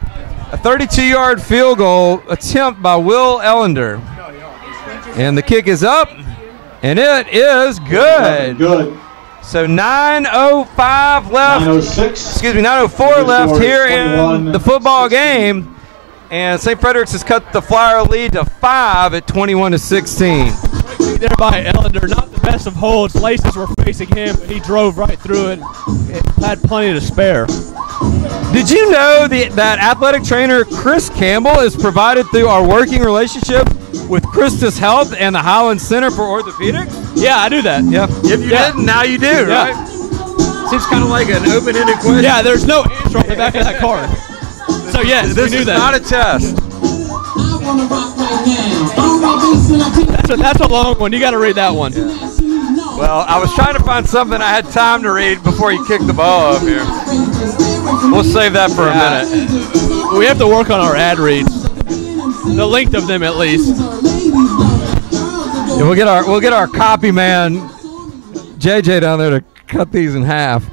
A 32-yard field goal attempt by Will Ellender. And the kick is up, and it is good. Good. So 9:05 left. 9:04 left here in the football game, and St. Frederick's has cut the Flyer lead to 5 at 21-16. There by Ellender, not the best of holds. Laces were facing him, but he drove right through it. Had plenty to spare. Did you know that athletic trainer Chris Campbell is provided through our working relationship with Christus Health and the Highland Center for Orthopedics? Yeah, I knew that. Yeah. If you didn't, now you do, right? Seems kind of like an open-ended question. Yeah, there's no answer on the back of that card. So yes, this we knew is that. Not a test. That's a long one. You got to read that one. Well, I was trying to find something I had time to read before you kicked the ball up here. We'll save that for a minute. We have to work on our ad reads. The length of them, at least. Yeah, we'll get our copy man, JJ, down there to cut these in half.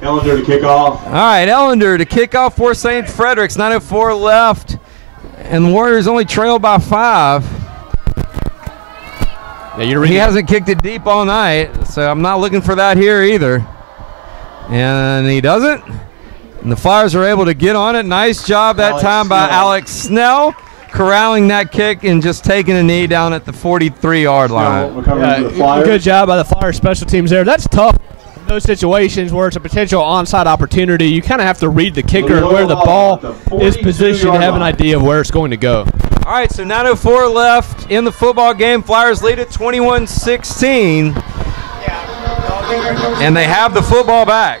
Ellender to kick off. All right, Ellender to kick off for St. Frederick's. 9:04 left. and the Warriors only trail by 5. Yeah, he hasn't kicked it deep all night, so I'm not looking for that here either. And he doesn't. And the Flyers are able to get on it. Nice job that time by Alex Snell, corralling that kick and just taking a knee down at the 43-yard line. Good job by the Flyers special teams there. That's tough. In those situations where it's a potential onside opportunity, you kind of have to read the kicker and where the ball is positioned to have an idea of where it's going to go. All right, so 9:04 left in the football game. Flyers lead at 21-16. And they have the football back.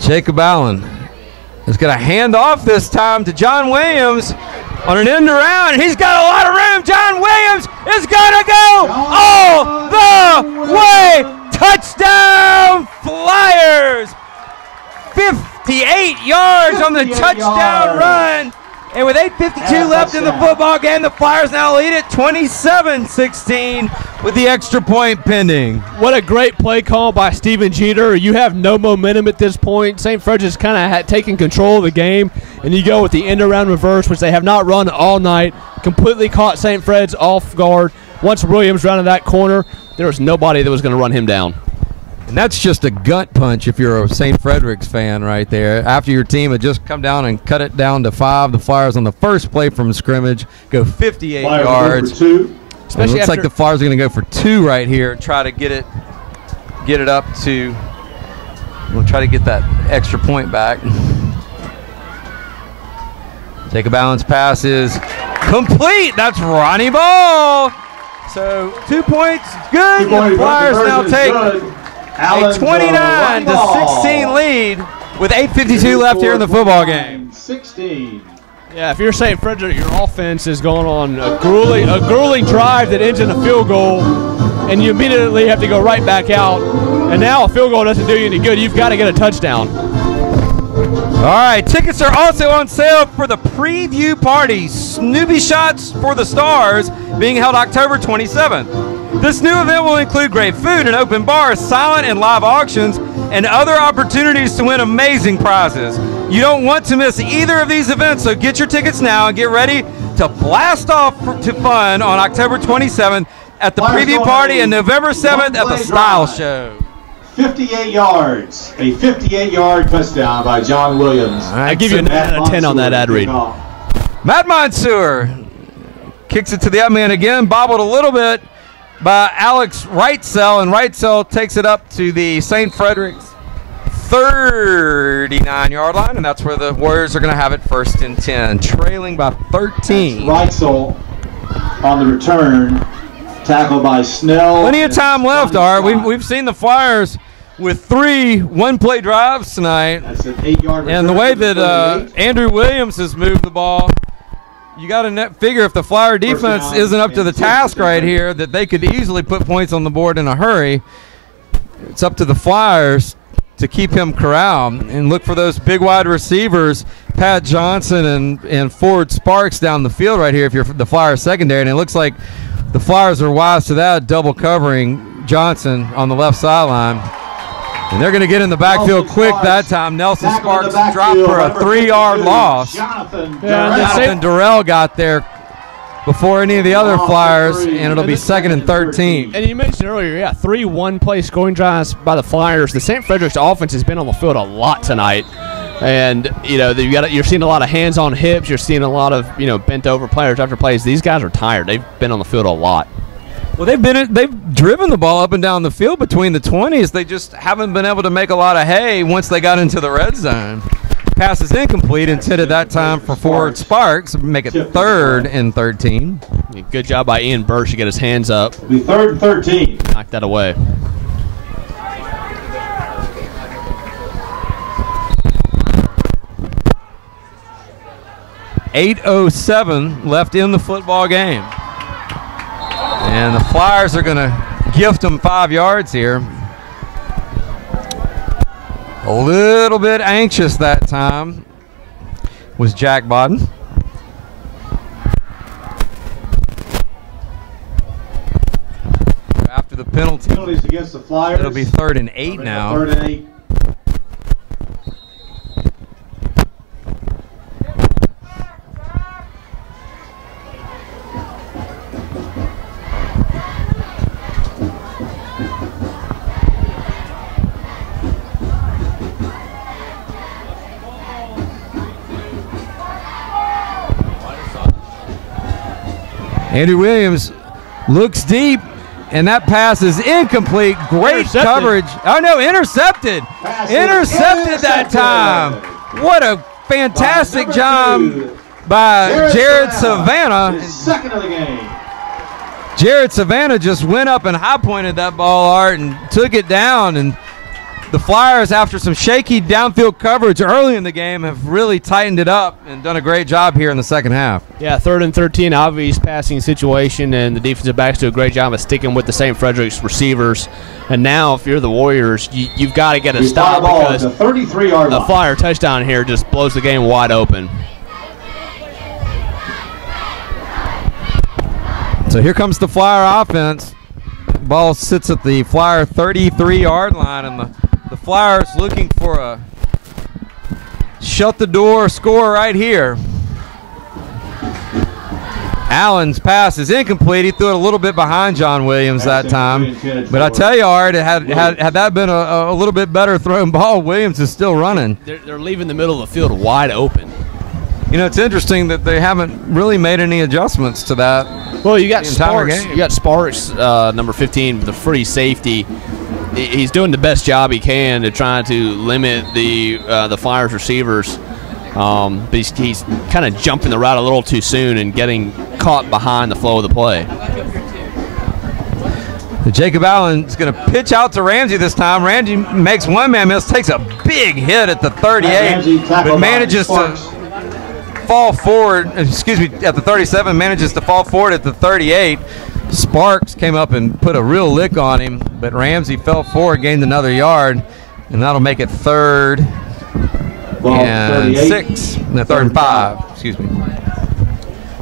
Jacob Allen is going to hand off this time to John Williams on an end around, and he's got a lot of room. John Williams is going to go all the way. Touchdown Flyers. 58 yards on the touchdown run. And with 8:52 left in the football game, the Flyers now lead at 27-16 with the extra point pending. What a great play call by Steven Jeter. You have no momentum at this point. St. Fred's just kind of taking control of the game, and you go with the end-around reverse, which they have not run all night. Completely caught St. Fred's off guard. Once Williams rounded that corner, there was nobody that was going to run him down. And that's just a gut punch if you're a St. Frederick's fan right there. After your team had just come down and cut it down to 5, the Flyers on the first play from scrimmage go 58 yards. It looks like the Flyers are going to go for 2 right here and try to get it up to. We'll try to get that extra point back. Jacob Allen's pass is complete. That's Ronnie Ball. So 2 points, good. The Flyers now take a 29-16 lead with 8:52 left here in the football game. 16. Yeah, if you're St. Frederick, your offense is going on a grueling drive that ends in a field goal, and you immediately have to go right back out. And now a field goal doesn't do you any good. You've got to get a touchdown. All right, tickets are also on sale for the preview party, Snoopy Shots for the Stars, being held October 27th. This new event will include great food, an open bar, silent and live auctions, and other opportunities to win amazing prizes. You don't want to miss either of these events, so get your tickets now and get ready to blast off to fun on October 27th at the preview party and November 7th at the Style Show. 58 yards, a 58-yard touchdown by John Williams. I give you a 9 out of 10 on that ad read. Matt Mansour kicks it to the up man again, bobbled a little bit by Alex Wrightsell, and Wrightsell takes it up to the St. Frederick's 39-yard line, and that's where the Warriors are going to have it 1st and 10, trailing by 13. Wrightsell on the return, tackled by Snell. Plenty of time left, Art. We've seen the Flyers with 3 one-play drives tonight. That's an 8-yard return. And the way that Andrew Williams has moved the ball, you got to figure if the Flyer defense isn't up to the task right here, that they could easily put points on the board in a hurry. It's up to the Flyers to keep him corralled and look for those big wide receivers, Pat Johnson and Ford Sparks down the field right here if you're the Flyers secondary. And it looks like the Flyers are wise to that, double covering Johnson on the left sideline. And they're going to get in the backfield quick that time. Nelson Sparks dropped for a 3-yard loss. Jonathan Durrell got there before any of the other Flyers, and it'll be 2nd and 13. And you mentioned earlier, 3 one-play scoring drives by the Flyers. The St. Frederick's offense has been on the field a lot tonight. And, you're seeing a lot of hands on hips. You're seeing a lot of, bent over players after plays. These guys are tired. They've been on the field a lot. Well, they've driven the ball up and down the field between the 20s. They just haven't been able to make a lot of hay once they got into the red zone. Pass is incomplete, intended that time for Ford Sparks, make it 3rd and 13. Good job by Ian Burch to get his hands up. It'll be 3rd and 13. Knock that away. .807 left in the football game. And the Flyers are going to gift them 5 yards here. A little bit anxious that time. was Jack Bodden. After the penalties against the Flyers. It'll be 3rd and 8 now. 3rd and 8. Andrew Williams looks deep, and that pass is incomplete. Great coverage. Oh, no, intercepted. Intercepted that time. What a fantastic job by Jared Savannah. Second of the game. Jared Savannah just went up and high-pointed that ball, Art, and took it down. And the Flyers, after some shaky downfield coverage early in the game, have really tightened it up and done a great job here in the second half. Yeah, 3rd and 13, obvious passing situation, and the defensive backs do a great job of sticking with the St. Frederick's receivers. And now, if you're the Warriors, you've got to get a stop because the 33-yard line. A Flyer touchdown here just blows the game wide open. So here comes the Flyer offense. Ball sits at the Flyer 33-yard line, and the Flyers looking for a shut-the-door score right here. Allen's pass is incomplete. He threw it a little bit behind John Williams that time. But I tell you, Art, had that been a little bit better thrown ball, Williams is still running. They're leaving the middle of the field wide open. You know, it's interesting that they haven't really made any adjustments to that. Well, you got Sparks. You got Sparks, number 15, the free safety. He's doing the best job he can to try to limit the Flyers receivers. But he's kind of jumping the route a little too soon and getting caught behind the flow of the play. Jacob Allen's going to pitch out to Ramsey this time. Ramsey makes one-man miss, takes a big hit at the 38, but manages to fall forward, at the 37, manages to fall forward at the 38. Sparks came up and put a real lick on him, but Ramsey fell forward, gained another yard, and that'll make it 3rd and 6. No, 3rd and 5, excuse me.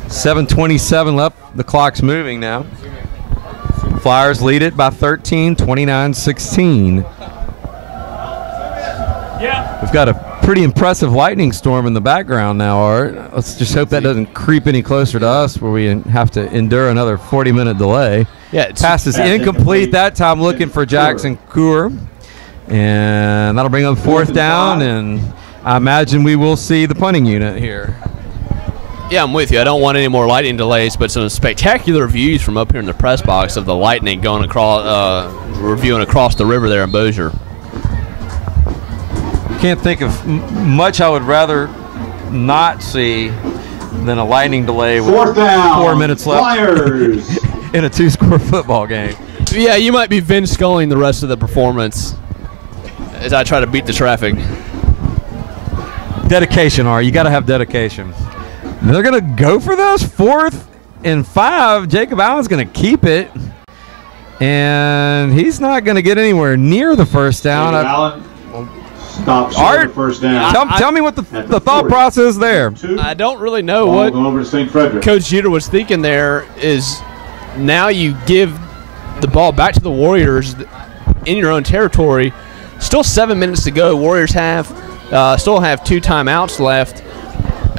7:27 left. The clock's moving now. Flyers lead it by 13, 29-16. Yeah. We've got a pretty impressive lightning storm in the background now, Art. Let's just hope that doesn't creep any closer to us where we have to endure another 40-minute delay. Yeah, pass is incomplete that time, looking for Jackson Coor. And that'll bring up 4th down, and I imagine we will see the punting unit here. Yeah, I'm with you. I don't want any more lightning delays, but some spectacular views from up here in the press box of the lightning going across, reviewing across the river there in Bossier. Can't think of much I would rather not see than a lightning delay with 4th down, 4 minutes left Flyers. in a 2-score football game. Yeah, you might be Vin Sculling the rest of the performance as I try to beat the traffic. Dedication, Art. You got to have dedication. They're going to go for this. 4th and 5. Jacob Allen's going to keep it. And he's not going to get anywhere near the first down. Allen stops Art, the first down. Tell me what the thought process there. I don't really know what over to St. Frederick. Coach Jeter was thinking there is now you give the ball back to the Warriors in your own territory. Still 7 minutes to go. Warriors still have 2 timeouts left.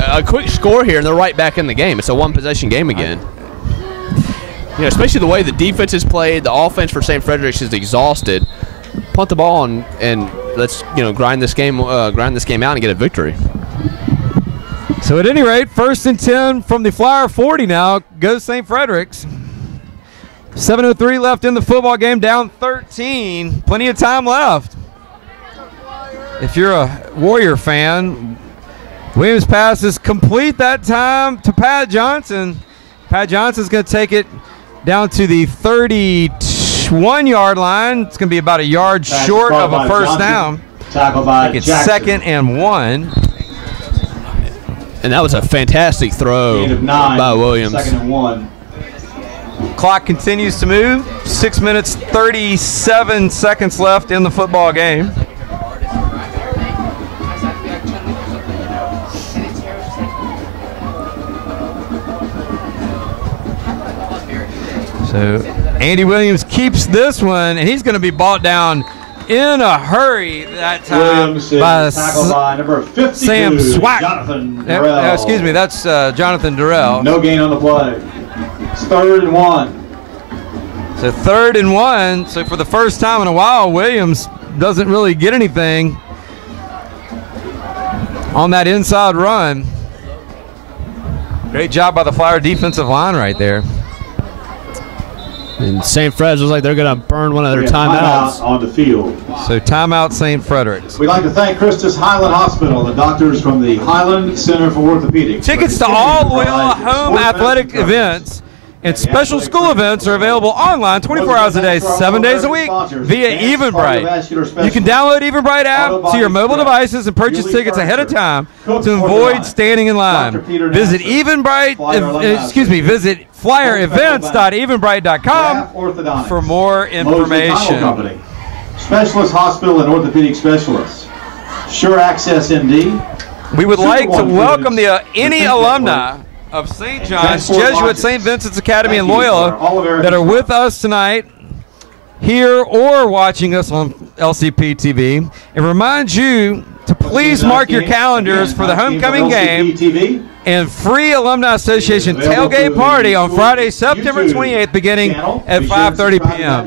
A quick score here, and they're right back in the game. It's a one-possession game again. You know, especially the way the defense is played, the offense for St. Frederick's is exhausted. Punt the ball and let's grind this game out and get a victory. So at any rate, 1st and 10 from the Flyer 40 now goes St. Frederick's. 7:03 left in the football game, down 13. Plenty of time left. If you're a Warrior fan, Williams' pass is complete that time to Pat Johnson. Pat Johnson's going to take it down to the 31-yard line. It's going to be about a yard short of a first down. Tackle by It's 2nd and 1. And that was a fantastic throw by Williams. 2nd and 1. Clock continues to move. 6 minutes, 37 seconds left in the football game. So Andy Williams keeps this one, and he's going to be brought down in a hurry that time by number 52, Sam Swack. Jonathan Durrell. Excuse me, that's Jonathan Durrell. No gain on the play. It's 3rd and 1. So 3rd and 1. So for the first time in a while, Williams doesn't really get anything on that inside run. Great job by the Flyer defensive line right there. And St. Fred's looks like they're going to burn one of their timeouts. On the field. So timeout St. Frederick's. We'd like to thank Christus Highland Hospital, the doctors from the Highland Center for Orthopedics. Tickets to all Loyola home athletic events and special school events are available online 24 hours a day, 7 days a week via Eventbrite. You can download Eventbrite app to your mobile devices and purchase tickets ahead of time to avoid standing in line. Visit visit flyerevents.eventbrite.com for more information. Specialist Hospital and Orthopedic Specialists. Sure Access MD. We would like to welcome any alumni of St. John's, Jesuit, St. Vincent's Academy, and Loyola that are with us tonight, here or watching us on LCP TV, and remind you to please mark your calendars for the homecoming game and free Alumni Association tailgate party on Friday, September 28th, beginning at 5:30 p.m.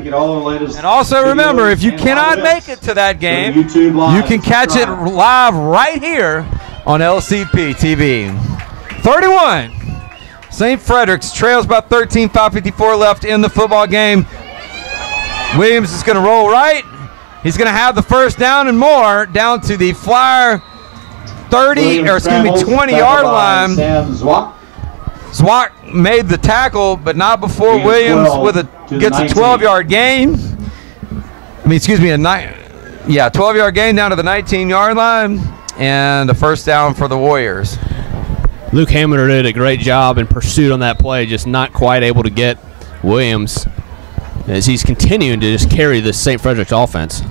And also remember, if you cannot make it to that game, you can catch it live right here on LCP TV. 31. St. Frederick's trails by 13, 5:54 left in the football game. Williams is going to roll right. He's going to have the first down and more down to the Flyer 20-yard line. Zwack made the tackle, but not before Williams gets a 12-yard gain. 12-yard gain down to the 19-yard line, and a first down for the Warriors. Luke Hamilton did a great job in pursuit on that play, just not quite able to get Williams as he's continuing to just carry the St. Frederick's offense.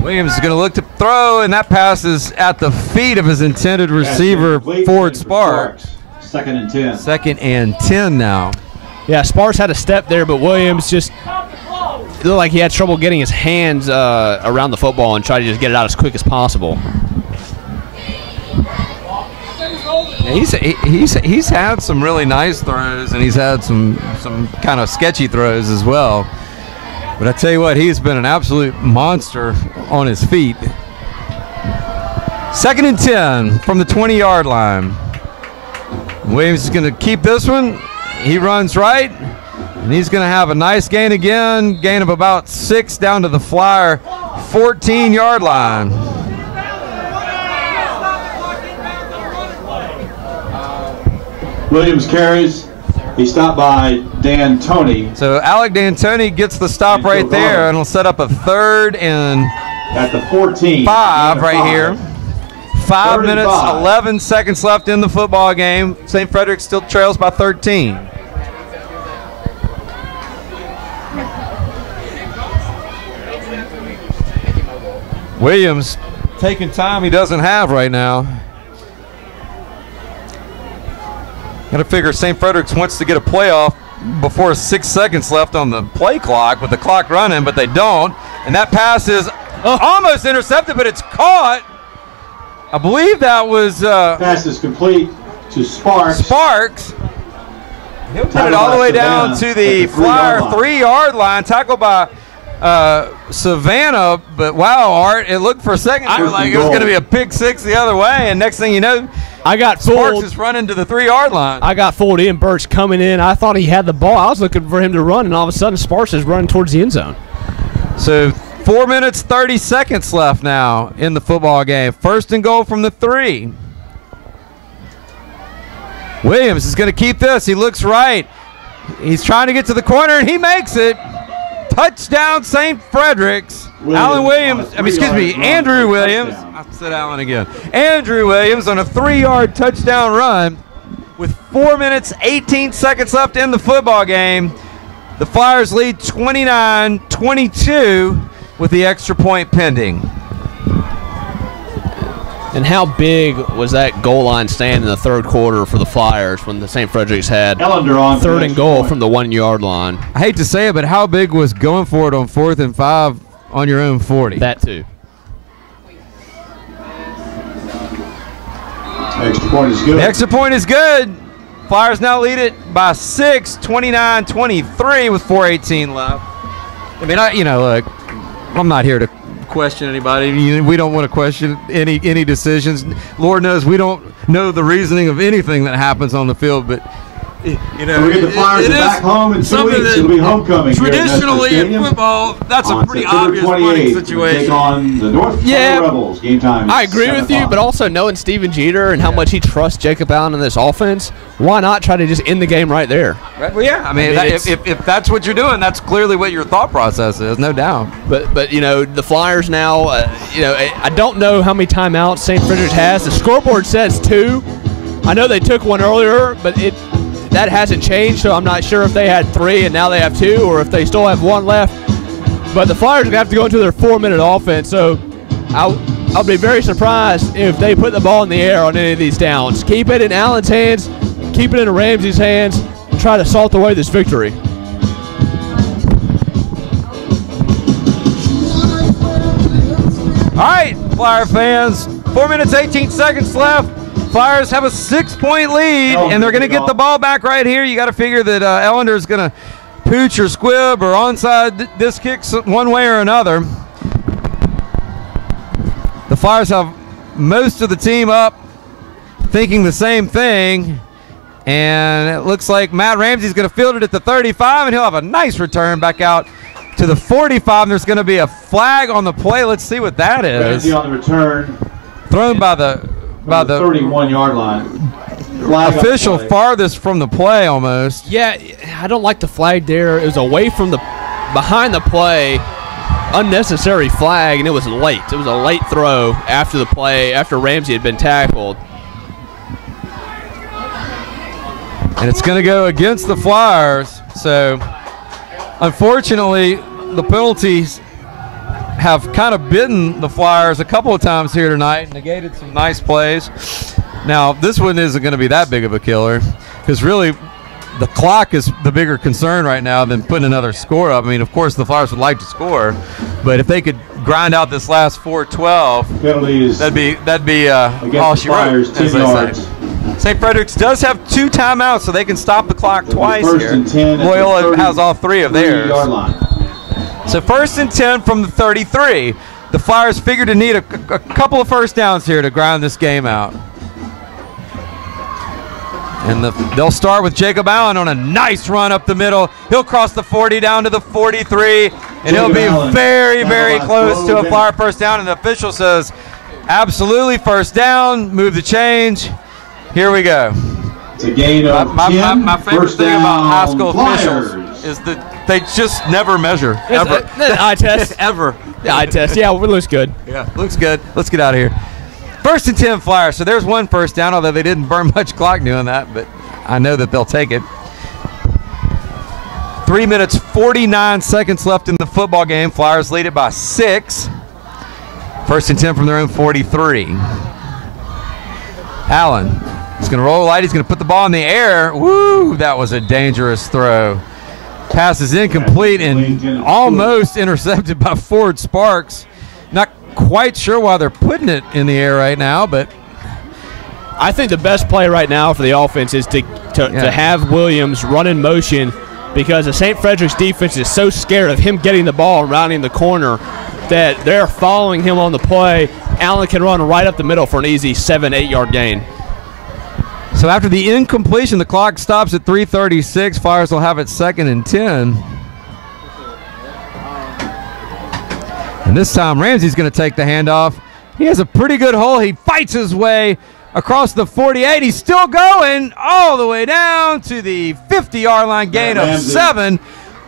Williams is going to look to throw, and that pass is at the feet of his intended receiver, Ford Sparks. 2nd and 10. 2nd and 10 now. Yeah, Sparks had a step there, but Williams just looked like he had trouble getting his hands around the football and try to just get it out as quick as possible. He's had some really nice throws, and he's had some kind of sketchy throws as well. But I tell you what, he's been an absolute monster on his feet. 2nd and 10 from the 20-yard line. Williams is going to keep this one. He runs right, and he's going to have a nice gain again, gain of about 6 down to the Flyer 14-yard line. Williams carries. He stopped by D'Antoni. So Alec D'Antoni gets the stop right there, and he'll set up a 3rd and at the 14. 5 right here. 5 minutes, 11 seconds left in the football game. St. Frederick still trails by 13. Williams taking time he doesn't have right now. Got to figure St. Frederick's wants to get a playoff before 6 seconds left on the play clock with the clock running, but they don't. And that pass is almost intercepted, but it's caught. I believe that was... pass is complete to Sparks. Sparks. He'll put it all the way down to the Flyer 3-yard line. Tackled by Savannah, but wow, Art, it looked for a second like it was going to be a pick six the other way, and next thing you know, I got Sparks fooled. is running to the 3-yard line. I got fooled. Ian Birch coming in. I thought he had the ball. I was looking for him to run, and all of a sudden Sparks is running towards the end zone. So 4 minutes, 30 seconds left now in the football game. 1st and goal from the 3. Williams is going to keep this. He looks right. He's trying to get to the corner, and he makes it. Touchdown, St. Frederick's. Andrew Williams. I said Allen again. Andrew Williams on a 3-yard touchdown run with 4 minutes, 18 seconds left in the football game. The Flyers lead 29-22 with the extra point pending. And how big was that goal line stand in the third quarter for the Flyers when the St. Frederick's had third and goal from the 1 yard line? I hate to say it, but how big was going for it on 4th and 5 on your own 40? That too. Extra point is good. The extra point is good. Flyers now lead it by 6, 29-23 with 4:18 left. I mean, look, I'm not here to question anybody. We don't want to question any decisions. Lord knows we don't know the reasoning of anything that happens on the field, but we get the Flyers back home in 2 weeks. It'll be homecoming. Traditionally in football, that's a pretty obvious winning situation. Take on the North Carolina Rebels. Game time. I agree with you, but also knowing Steven Jeter and how much he trusts Jacob Allen in this offense, why not try to just end the game right there? Right. Well, yeah. I mean if that's what you're doing, that's clearly what your thought process is, no doubt. But the Flyers now, I don't know how many timeouts St. Frederick has. The scoreboard says 2. I know they took one earlier, but that hasn't changed, so I'm not sure if they had 3 and now they have 2 or if they still have 1 left. But the Flyers are going to have to go into their 4-minute offense, so I'll be very surprised if they put the ball in the air on any of these downs. Keep it in Allen's hands, keep it in Ramsey's hands, and try to salt away this victory. All right, Flyer fans, 4 minutes, 18 seconds left. Flyers have a 6-point lead, and they're going to get the ball back right here. You got to figure that Ellender is going to pooch or squib or onside this kicks one way or another. The Flyers have most of the team up thinking the same thing, and it looks like Matt Ramsey's going to field it at the 35, and he'll have a nice return back out to the 45. And there's going to be a flag on the play. Let's see what that is. Ramsey on the return. Thrown by the 31-yard line. Flag official farthest from the play almost. Yeah, I don't like the flag there. It was away from behind the play, unnecessary flag, and it was late. It was a late throw after the play, after Ramsey had been tackled. And it's going to go against the Flyers. So, unfortunately, the penalties have kind of bitten the Flyers a couple of times here tonight and negated some nice plays. Now, this one isn't going to be that big of a killer because really the clock is the bigger concern right now than putting another score up. I mean, of course, the Flyers would like to score, but if they could grind out this last 4-12, that'd be all she wrote, as they say. St. Frederick's does have 2 timeouts, so they can stop the clock twice here. Loyola has all 3 of theirs. So 1st and 10 from the 33. The Flyers figure to need a couple of first downs here to grind this game out. And they'll start with Jacob Allen on a nice run up the middle. He'll cross the 40 down to the 43, and he'll be very, very close to a Flyer first down. And the official says, absolutely first down, move the change. Here we go. It's a gain of 10. My favorite thing about high school officials is that they just never measure, ever. Eye test. Ever. The eye test. Yeah, it looks good. Yeah, looks good. Let's get out of here. 1st and 10 Flyers. So there's 1 first down, although they didn't burn much clock doing that, but I know that they'll take it. 3 minutes, 49 seconds left in the football game. Flyers lead it by 6. 1st and 10 from their own 43. Allen is going to roll light. He's going to put the ball in the air. Woo, that was a dangerous throw. Pass is incomplete and almost intercepted by Ford Sparks. Not quite sure why they're putting it in the air right now, but I think the best play right now for the offense is to have Williams run in motion, because the St. Frederick's defense is so scared of him getting the ball and rounding the corner that they're following him on the play. Allen can run right up the middle for an easy 7-8 yard gain. So after the incompletion, the clock stops at 3:36. Flyers will have it 2nd and 10. And this time Ramsey's going to take the handoff. He has a pretty good hole. He fights his way across the 48. He's still going all the way down to the 50-yard line, gain of 7.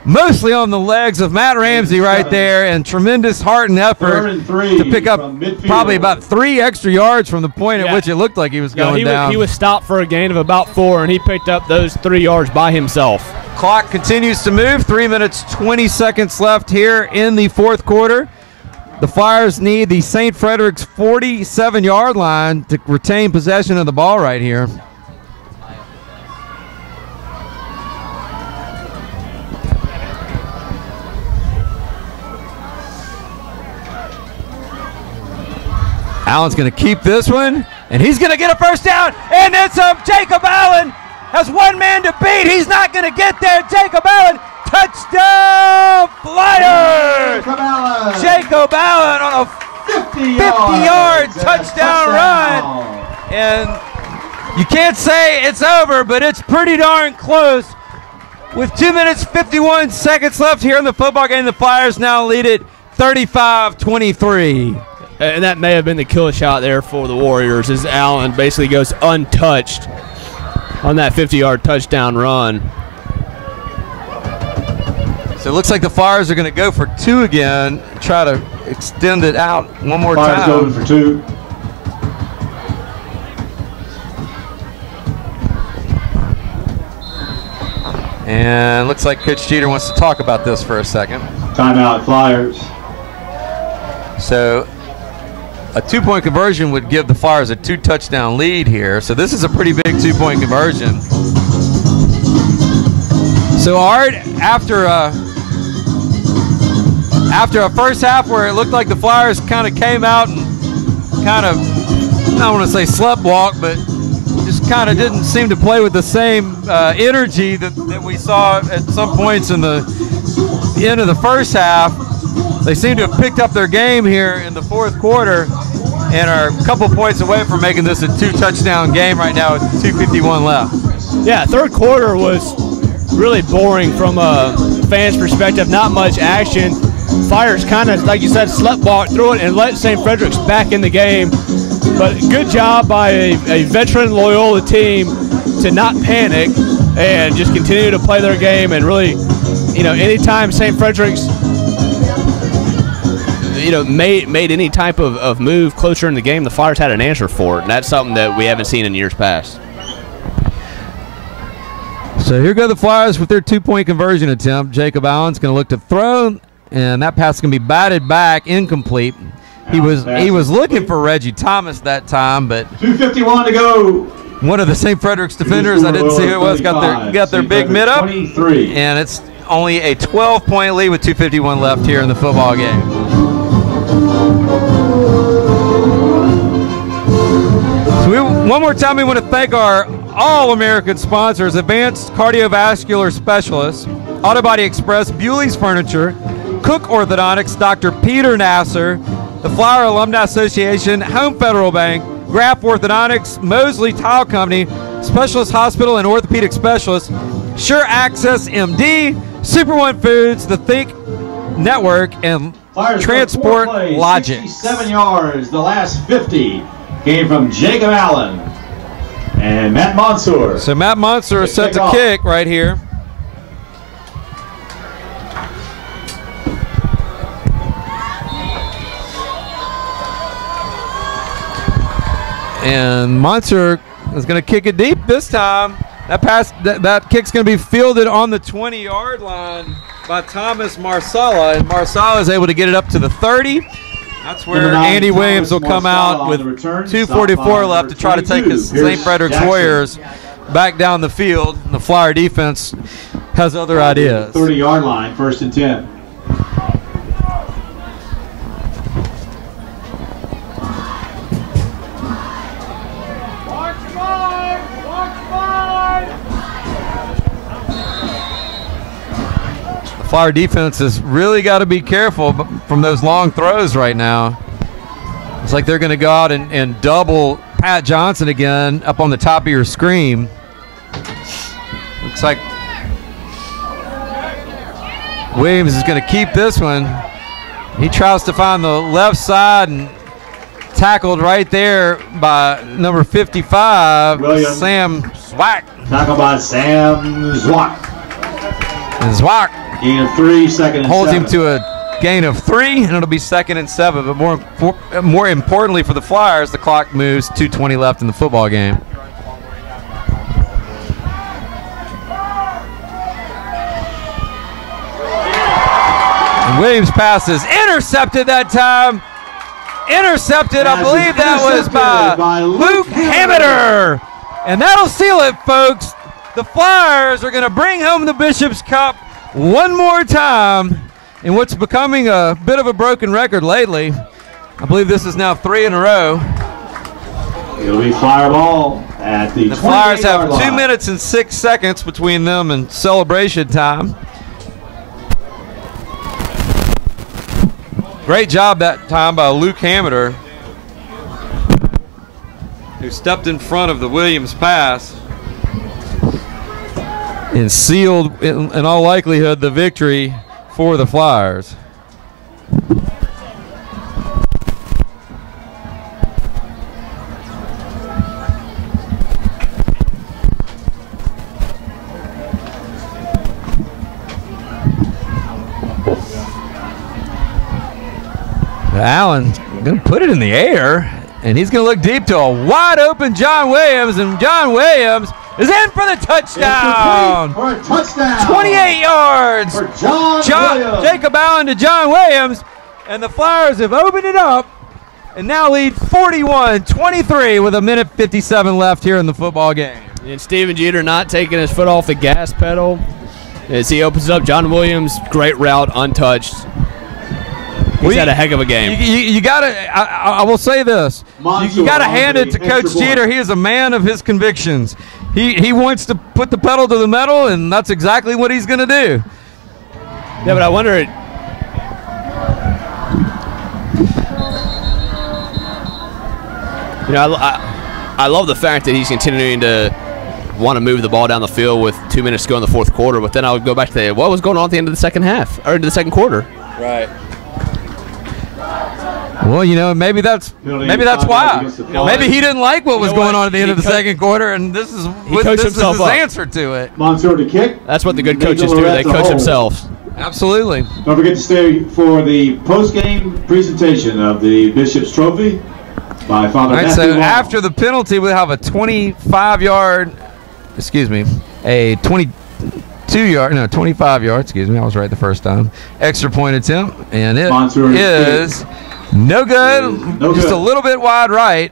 Mostly on the legs of Matt Ramsey right there, and tremendous heart and effort to pick up probably about 3 extra yards from the point at which it looked like he was going down. He was stopped for a gain of about 4, and he picked up those 3 yards by himself. Clock continues to move. 3 minutes, 20 seconds left here in the 4th quarter. The Flyers need the St. Frederick's 47-yard line to retain possession of the ball right here. Allen's going to keep this one, and he's going to get a first down, and it's Jacob Allen has one man to beat. He's not going to get there. Jacob Allen, touchdown Flyers! Jacob Allen on a 50-yard touchdown run, and you can't say it's over, but it's pretty darn close. With 2 minutes 51 seconds left here in the football game, the Flyers now lead it 35-23. And that may have been the kill shot there for the Warriors, as Allen basically goes untouched on that 50-yard touchdown run. So it looks like the Flyers are going to go for 2 again, try to extend it out one more time. Flyers going for 2. And looks like Coach Jeter wants to talk about this for a second. Timeout, Flyers. So a 2-point conversion would give the Flyers a 2-touchdown lead here. So this is a pretty big 2-point conversion. So Art, after a first half where it looked like the Flyers kind of came out and kind of, I don't want to say sleptwalk, but just kind of didn't seem to play with the same energy that we saw at some points in the end of the first half. They seem to have picked up their game here in the fourth quarter and are a couple points away from making this a 2-touchdown game right now with 2:51 left. Yeah, third quarter was really boring from a fan's perspective. Not much action. Flyers kind of, like you said, sleptwalked through it and let St. Frederick's back in the game. But good job by a veteran Loyola team to not panic and just continue to play their game. And really, anytime St. Frederick's made any type of move closer in the game, the Flyers had an answer for it, and that's something that we haven't seen in years past. So here go the Flyers with their 2-point conversion attempt. Jacob Allen's going to look to throw, and that pass is going to be batted back, incomplete. He was looking for Reggie Thomas that time, but 2:51 to go. One of the St. Frederick's defenders, I didn't see who it was, got their big mid up, and it's only a 12-point lead with 2:51 left here in the football game. One more time, we want to thank our all-American sponsors: Advanced Cardiovascular Specialists, Auto Body Express, Bewley's Furniture, Cook Orthodontics, Dr. Peter Nasser, the Flower Alumni Association, Home Federal Bank, Graff Orthodontics, Mosley Tile Company, Specialist Hospital and Orthopedic Specialists, Sure Access MD, Super One Foods, the Think Network, and Flyers Transport plays, Logic. 67 yards. The last 50 came from Jacob Allen and Matt Monsoor. So Matt Monsoor is set to kick right here. And Monsoor is going to kick it deep this time. That kick's going to be fielded on the 20-yard line by Thomas Marsala, and Marsala is able to get it up to the 30. That's where Andy Williams will come out with 2:44 left to try to take his St. Frederick's Warriors back down the field. The Flyer defense has other ideas. 30-yard line, 1st and 10. Flyer defense has really got to be careful from those long throws right now. It's like they're going to go out and double Pat Johnson again up on the top of your screen. Looks like Williams is going to keep this one. He tries to find the left side and tackled right there by number 55, Williams. Sam Zwack. Tackled by Sam Zwack. And Zwack gain of 3, 2nd and holds 7. him to a gain of 3, and it'll be 2nd and 7. But more importantly for the Flyers, the clock moves, 2:20 left in the football game. And Williams pass is intercepted that time. Intercepted, I believe that was by Luke Hammiter. And that'll seal it, folks. The Flyers are going to bring home the Bishop's Cup one more time in what's becoming a bit of a broken record lately. I believe this is now 3 in a row. It'll be Flyer ball at the Flyers have 2 line. minutes and 6 seconds between them and celebration time. Great job that time by Luke Hammiter, who stepped in front of the Williams pass and sealed, in all likelihood, the victory for the Flyers. Allen going to put it in the air, and he's going to look deep to a wide open John Williams, and John Williams is in for the touchdown. For a touchdown. 28 yards. For John Williams. Jacob Allen to John Williams, and the Flyers have opened it up and now lead 41-23 with 1:57 left here in the football game. And Steven Jeter not taking his foot off the gas pedal as he opens up. John Williams, great route, untouched. He's had a heck of a game. You got to. I will say this: you got to hand it to Coach Jeter. He is a man of his convictions. He wants to put the pedal to the metal, and that's exactly what he's going to do. Yeah, but I wonder. You know, I love the fact that he's continuing to want to move the ball down the field with 2 minutes to go in the fourth quarter. But then I would go back to what was going on at the end of the second half or into the second quarter. Right. Well, you know, maybe that's why. Maybe he didn't like what was going on at the end of the second quarter, and this is his answer to it. Mansour to kick. That's what the good coaches do. They coach themselves. Absolutely. Don't forget to stay for the post-game presentation of the Bishop's Trophy by Father Matthew So Long. after the penalty, we'll have a 25-yard, a 25-yard, excuse me, I was right the first time, extra point attempt, and it is no good. Just a little bit wide right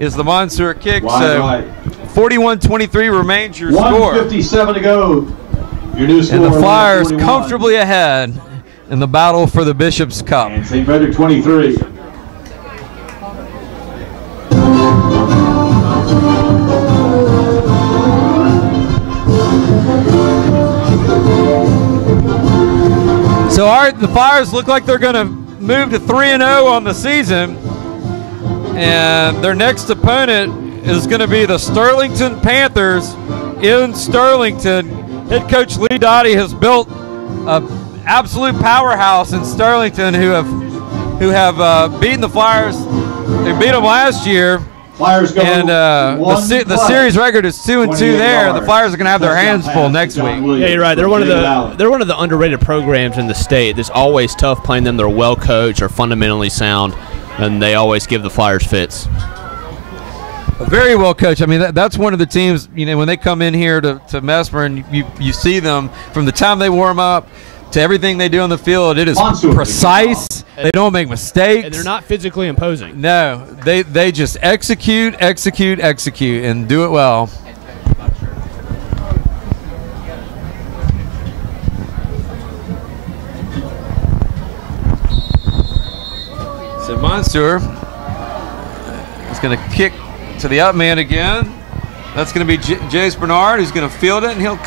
is the Mansour kick. Wide so 41-23 remains your score. 1:57 to go. Your new score. And the Flyers comfortably ahead in the battle for the Bishop's Cup. And St. Frederick 23. So the Flyers look like they're going to move to 3-0 on the season, and their next opponent is going to be the Sterlington Panthers in Sterlington. Head coach Lee Dottie has built an absolute powerhouse in Sterlington, who have beaten the Flyers. They beat them last year. Flyers go and the series record is 2-2 there. The Flyers are going to have their hands full next week. Yeah, you're right. They're one of the underrated programs in the state. It's always tough playing them. They're well coached, are fundamentally sound, and they always give the Flyers fits. Very well coached. I mean, that's one of the teams. You know, when they come in here to Mesmer, and you see them from the time they warm up to everything they do on the field, it is precise. They don't make mistakes. And they're not physically imposing. No, they just execute, and do it well. So Mansour is going to kick to the up man again. That's going to be Jace Bernard, who's going to field it, and he'll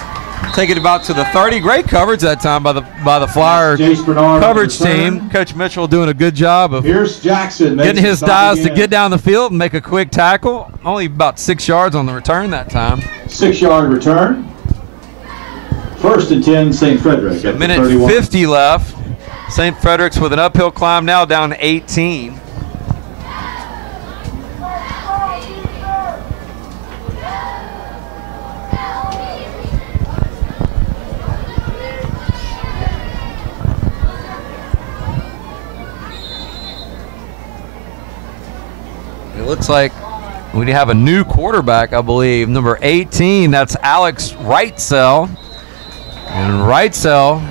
take it about to the 30. Great coverage that time by the Flyer coverage team. Coach Mitchell doing a good job of getting his guys to get down the field and make a quick tackle. Only about 6 yards on the return that time. 6-yard return. 1st and 10, St. Frederick at minute 31. 50 left. St. Frederick's with an uphill climb now, down to 18. It looks like we have a new quarterback, I believe, number 18. That's Alex Wrightsell. And Wrightsell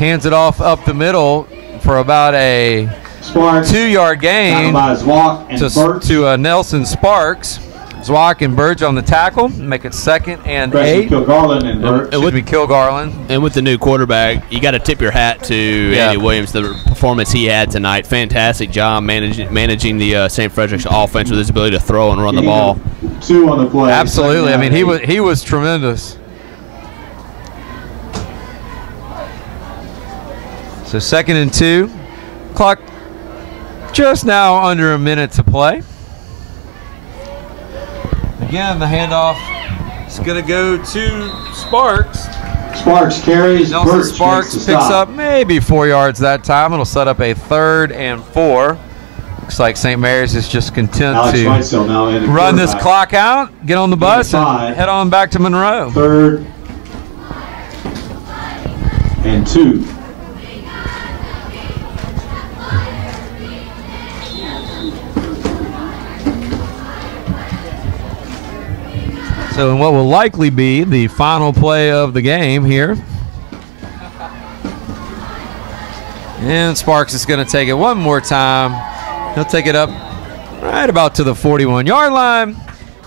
hands it off up the middle for about a 2-yard gain to Nelson Sparks. Zwock and Burge on the tackle, make it 2nd and 8. Kilgarland and Burge. Kilgarland. And with the new quarterback, you got to tip your hat to Andy Williams, the performance he had tonight. Fantastic job managing the St. Frederick's offense with his ability to throw and run the ball. 2 on the play. Absolutely. I mean, he was tremendous. So 2nd and 2. Clock just now under a minute to play. Again, the handoff is going to go to Sparks. Sparks carries. Nelson Sparks picks up maybe 4 yards that time. It'll set up a 3rd and 4. Looks like St. Mary's is just content to run this clock out, get on the bus, and head on back to Monroe. 3rd and 2. So in what will likely be the final play of the game here. And Sparks is going to take it one more time. He'll take it up right about to the 41-yard line.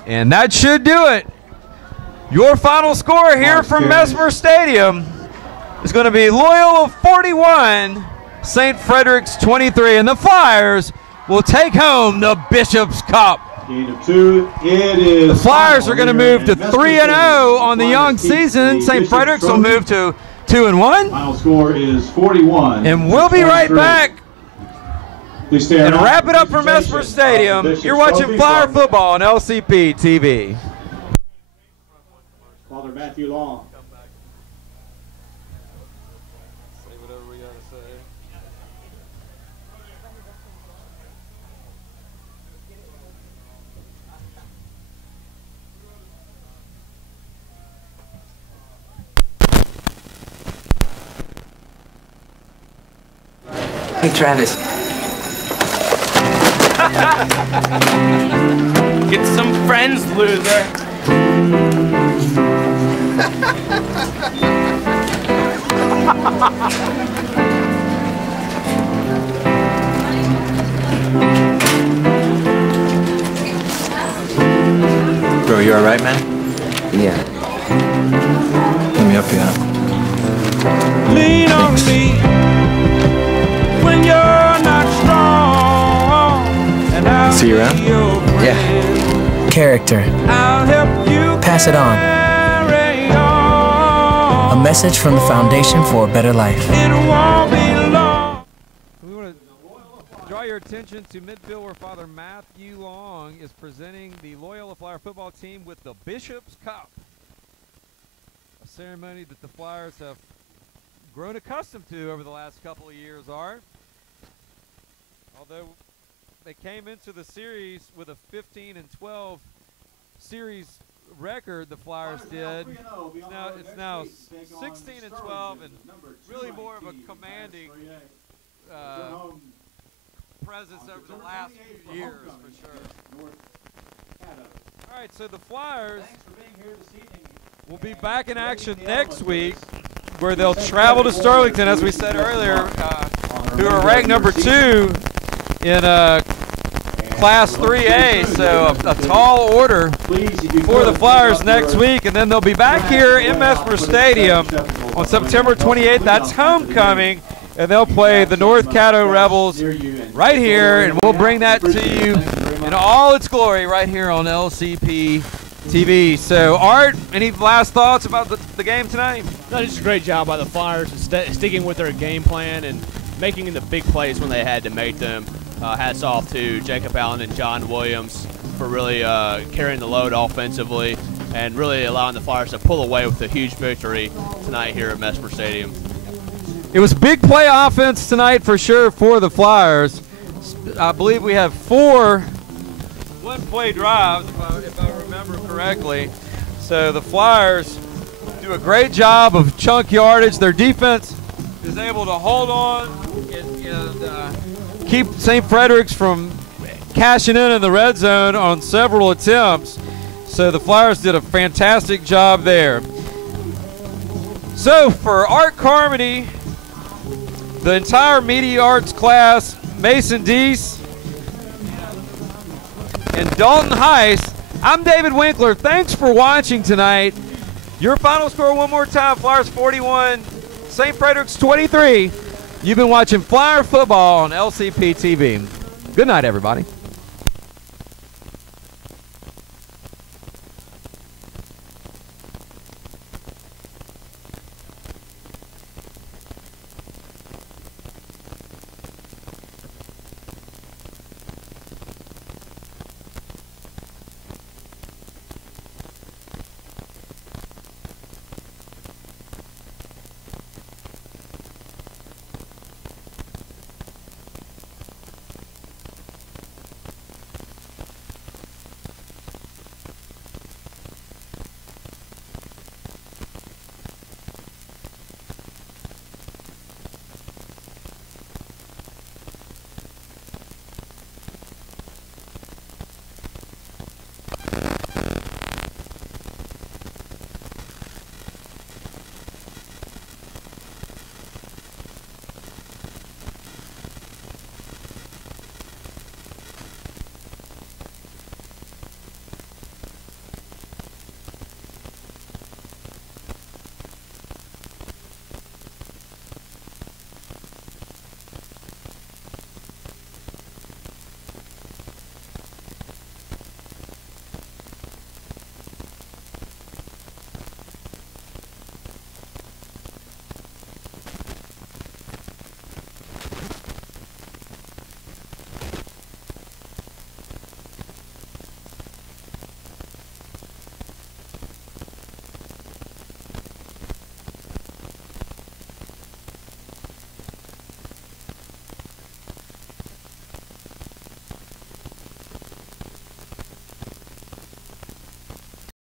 And that should do it. Your final score here from Mesmer Stadium is going to be Loyola 41, St. Frederick's 23. And the Flyers will take home the Bishop's Cup. Gain of 2. It is. The Flyers are going to move to 3-0 on the young season. St. Frederick's will move to 2-1. Final score is 41. And we'll be right back and wrap it up from Mesmer Stadium. You're watching Flyer football on LCP TV. Father Matthew Long. Hey, Travis. Get some friends, loser. Bro, you alright, man? Yeah. Let me help you out. Lean on me when you're not strong. And I'll See you around? Yeah. Character. I'll help you. Pass it on. A message from the Foundation for a Better Life. It won't be long. We want to draw your attention to midfield where Father Matthew Long is presenting the Loyola Flyer football team with the Bishop's Cup. A ceremony that the Flyers have grown accustomed to over the last couple of years, Art. Although they came into the series with a 15-12 series record, the Flyers did. It's now 16-12 and really more of a commanding presence over the last few years, for sure. All right, so the Flyers will be back in action next week, where they'll travel to Sterlington, as we said earlier, who are ranked number 2 in Class 3A, so a tall order for the Flyers next week, and then they'll be back here in Mesmer Stadium on September 28th. That's homecoming, and they'll play the North Caddo Rebels right here, and we'll bring that to you in all its glory right here on LCP TV. So, Art, any last thoughts about the game tonight? No, just a great job by the Flyers sticking with their game plan and making the big plays when they had to make them. Hats off to Jacob Allen and John Williams for really carrying the load offensively and really allowing the Flyers to pull away with a huge victory tonight here at Mesmer Stadium. It was big play offense tonight for sure for the Flyers. I believe we have 4 one-play drives, if I remember correctly. So the Flyers do a great job of chunk yardage. Their defense is able to hold on and keep St. Frederick's from cashing in the red zone on several attempts. So the Flyers did a fantastic job there. So for Art Carmody, the entire media arts class, Mason Deese, and Dalton Heiss. I'm David Winkler. Thanks for watching tonight. Your final score one more time, Flyers 41, St. Frederick's 23. You've been watching Flyer football on LCP TV. Good night, everybody.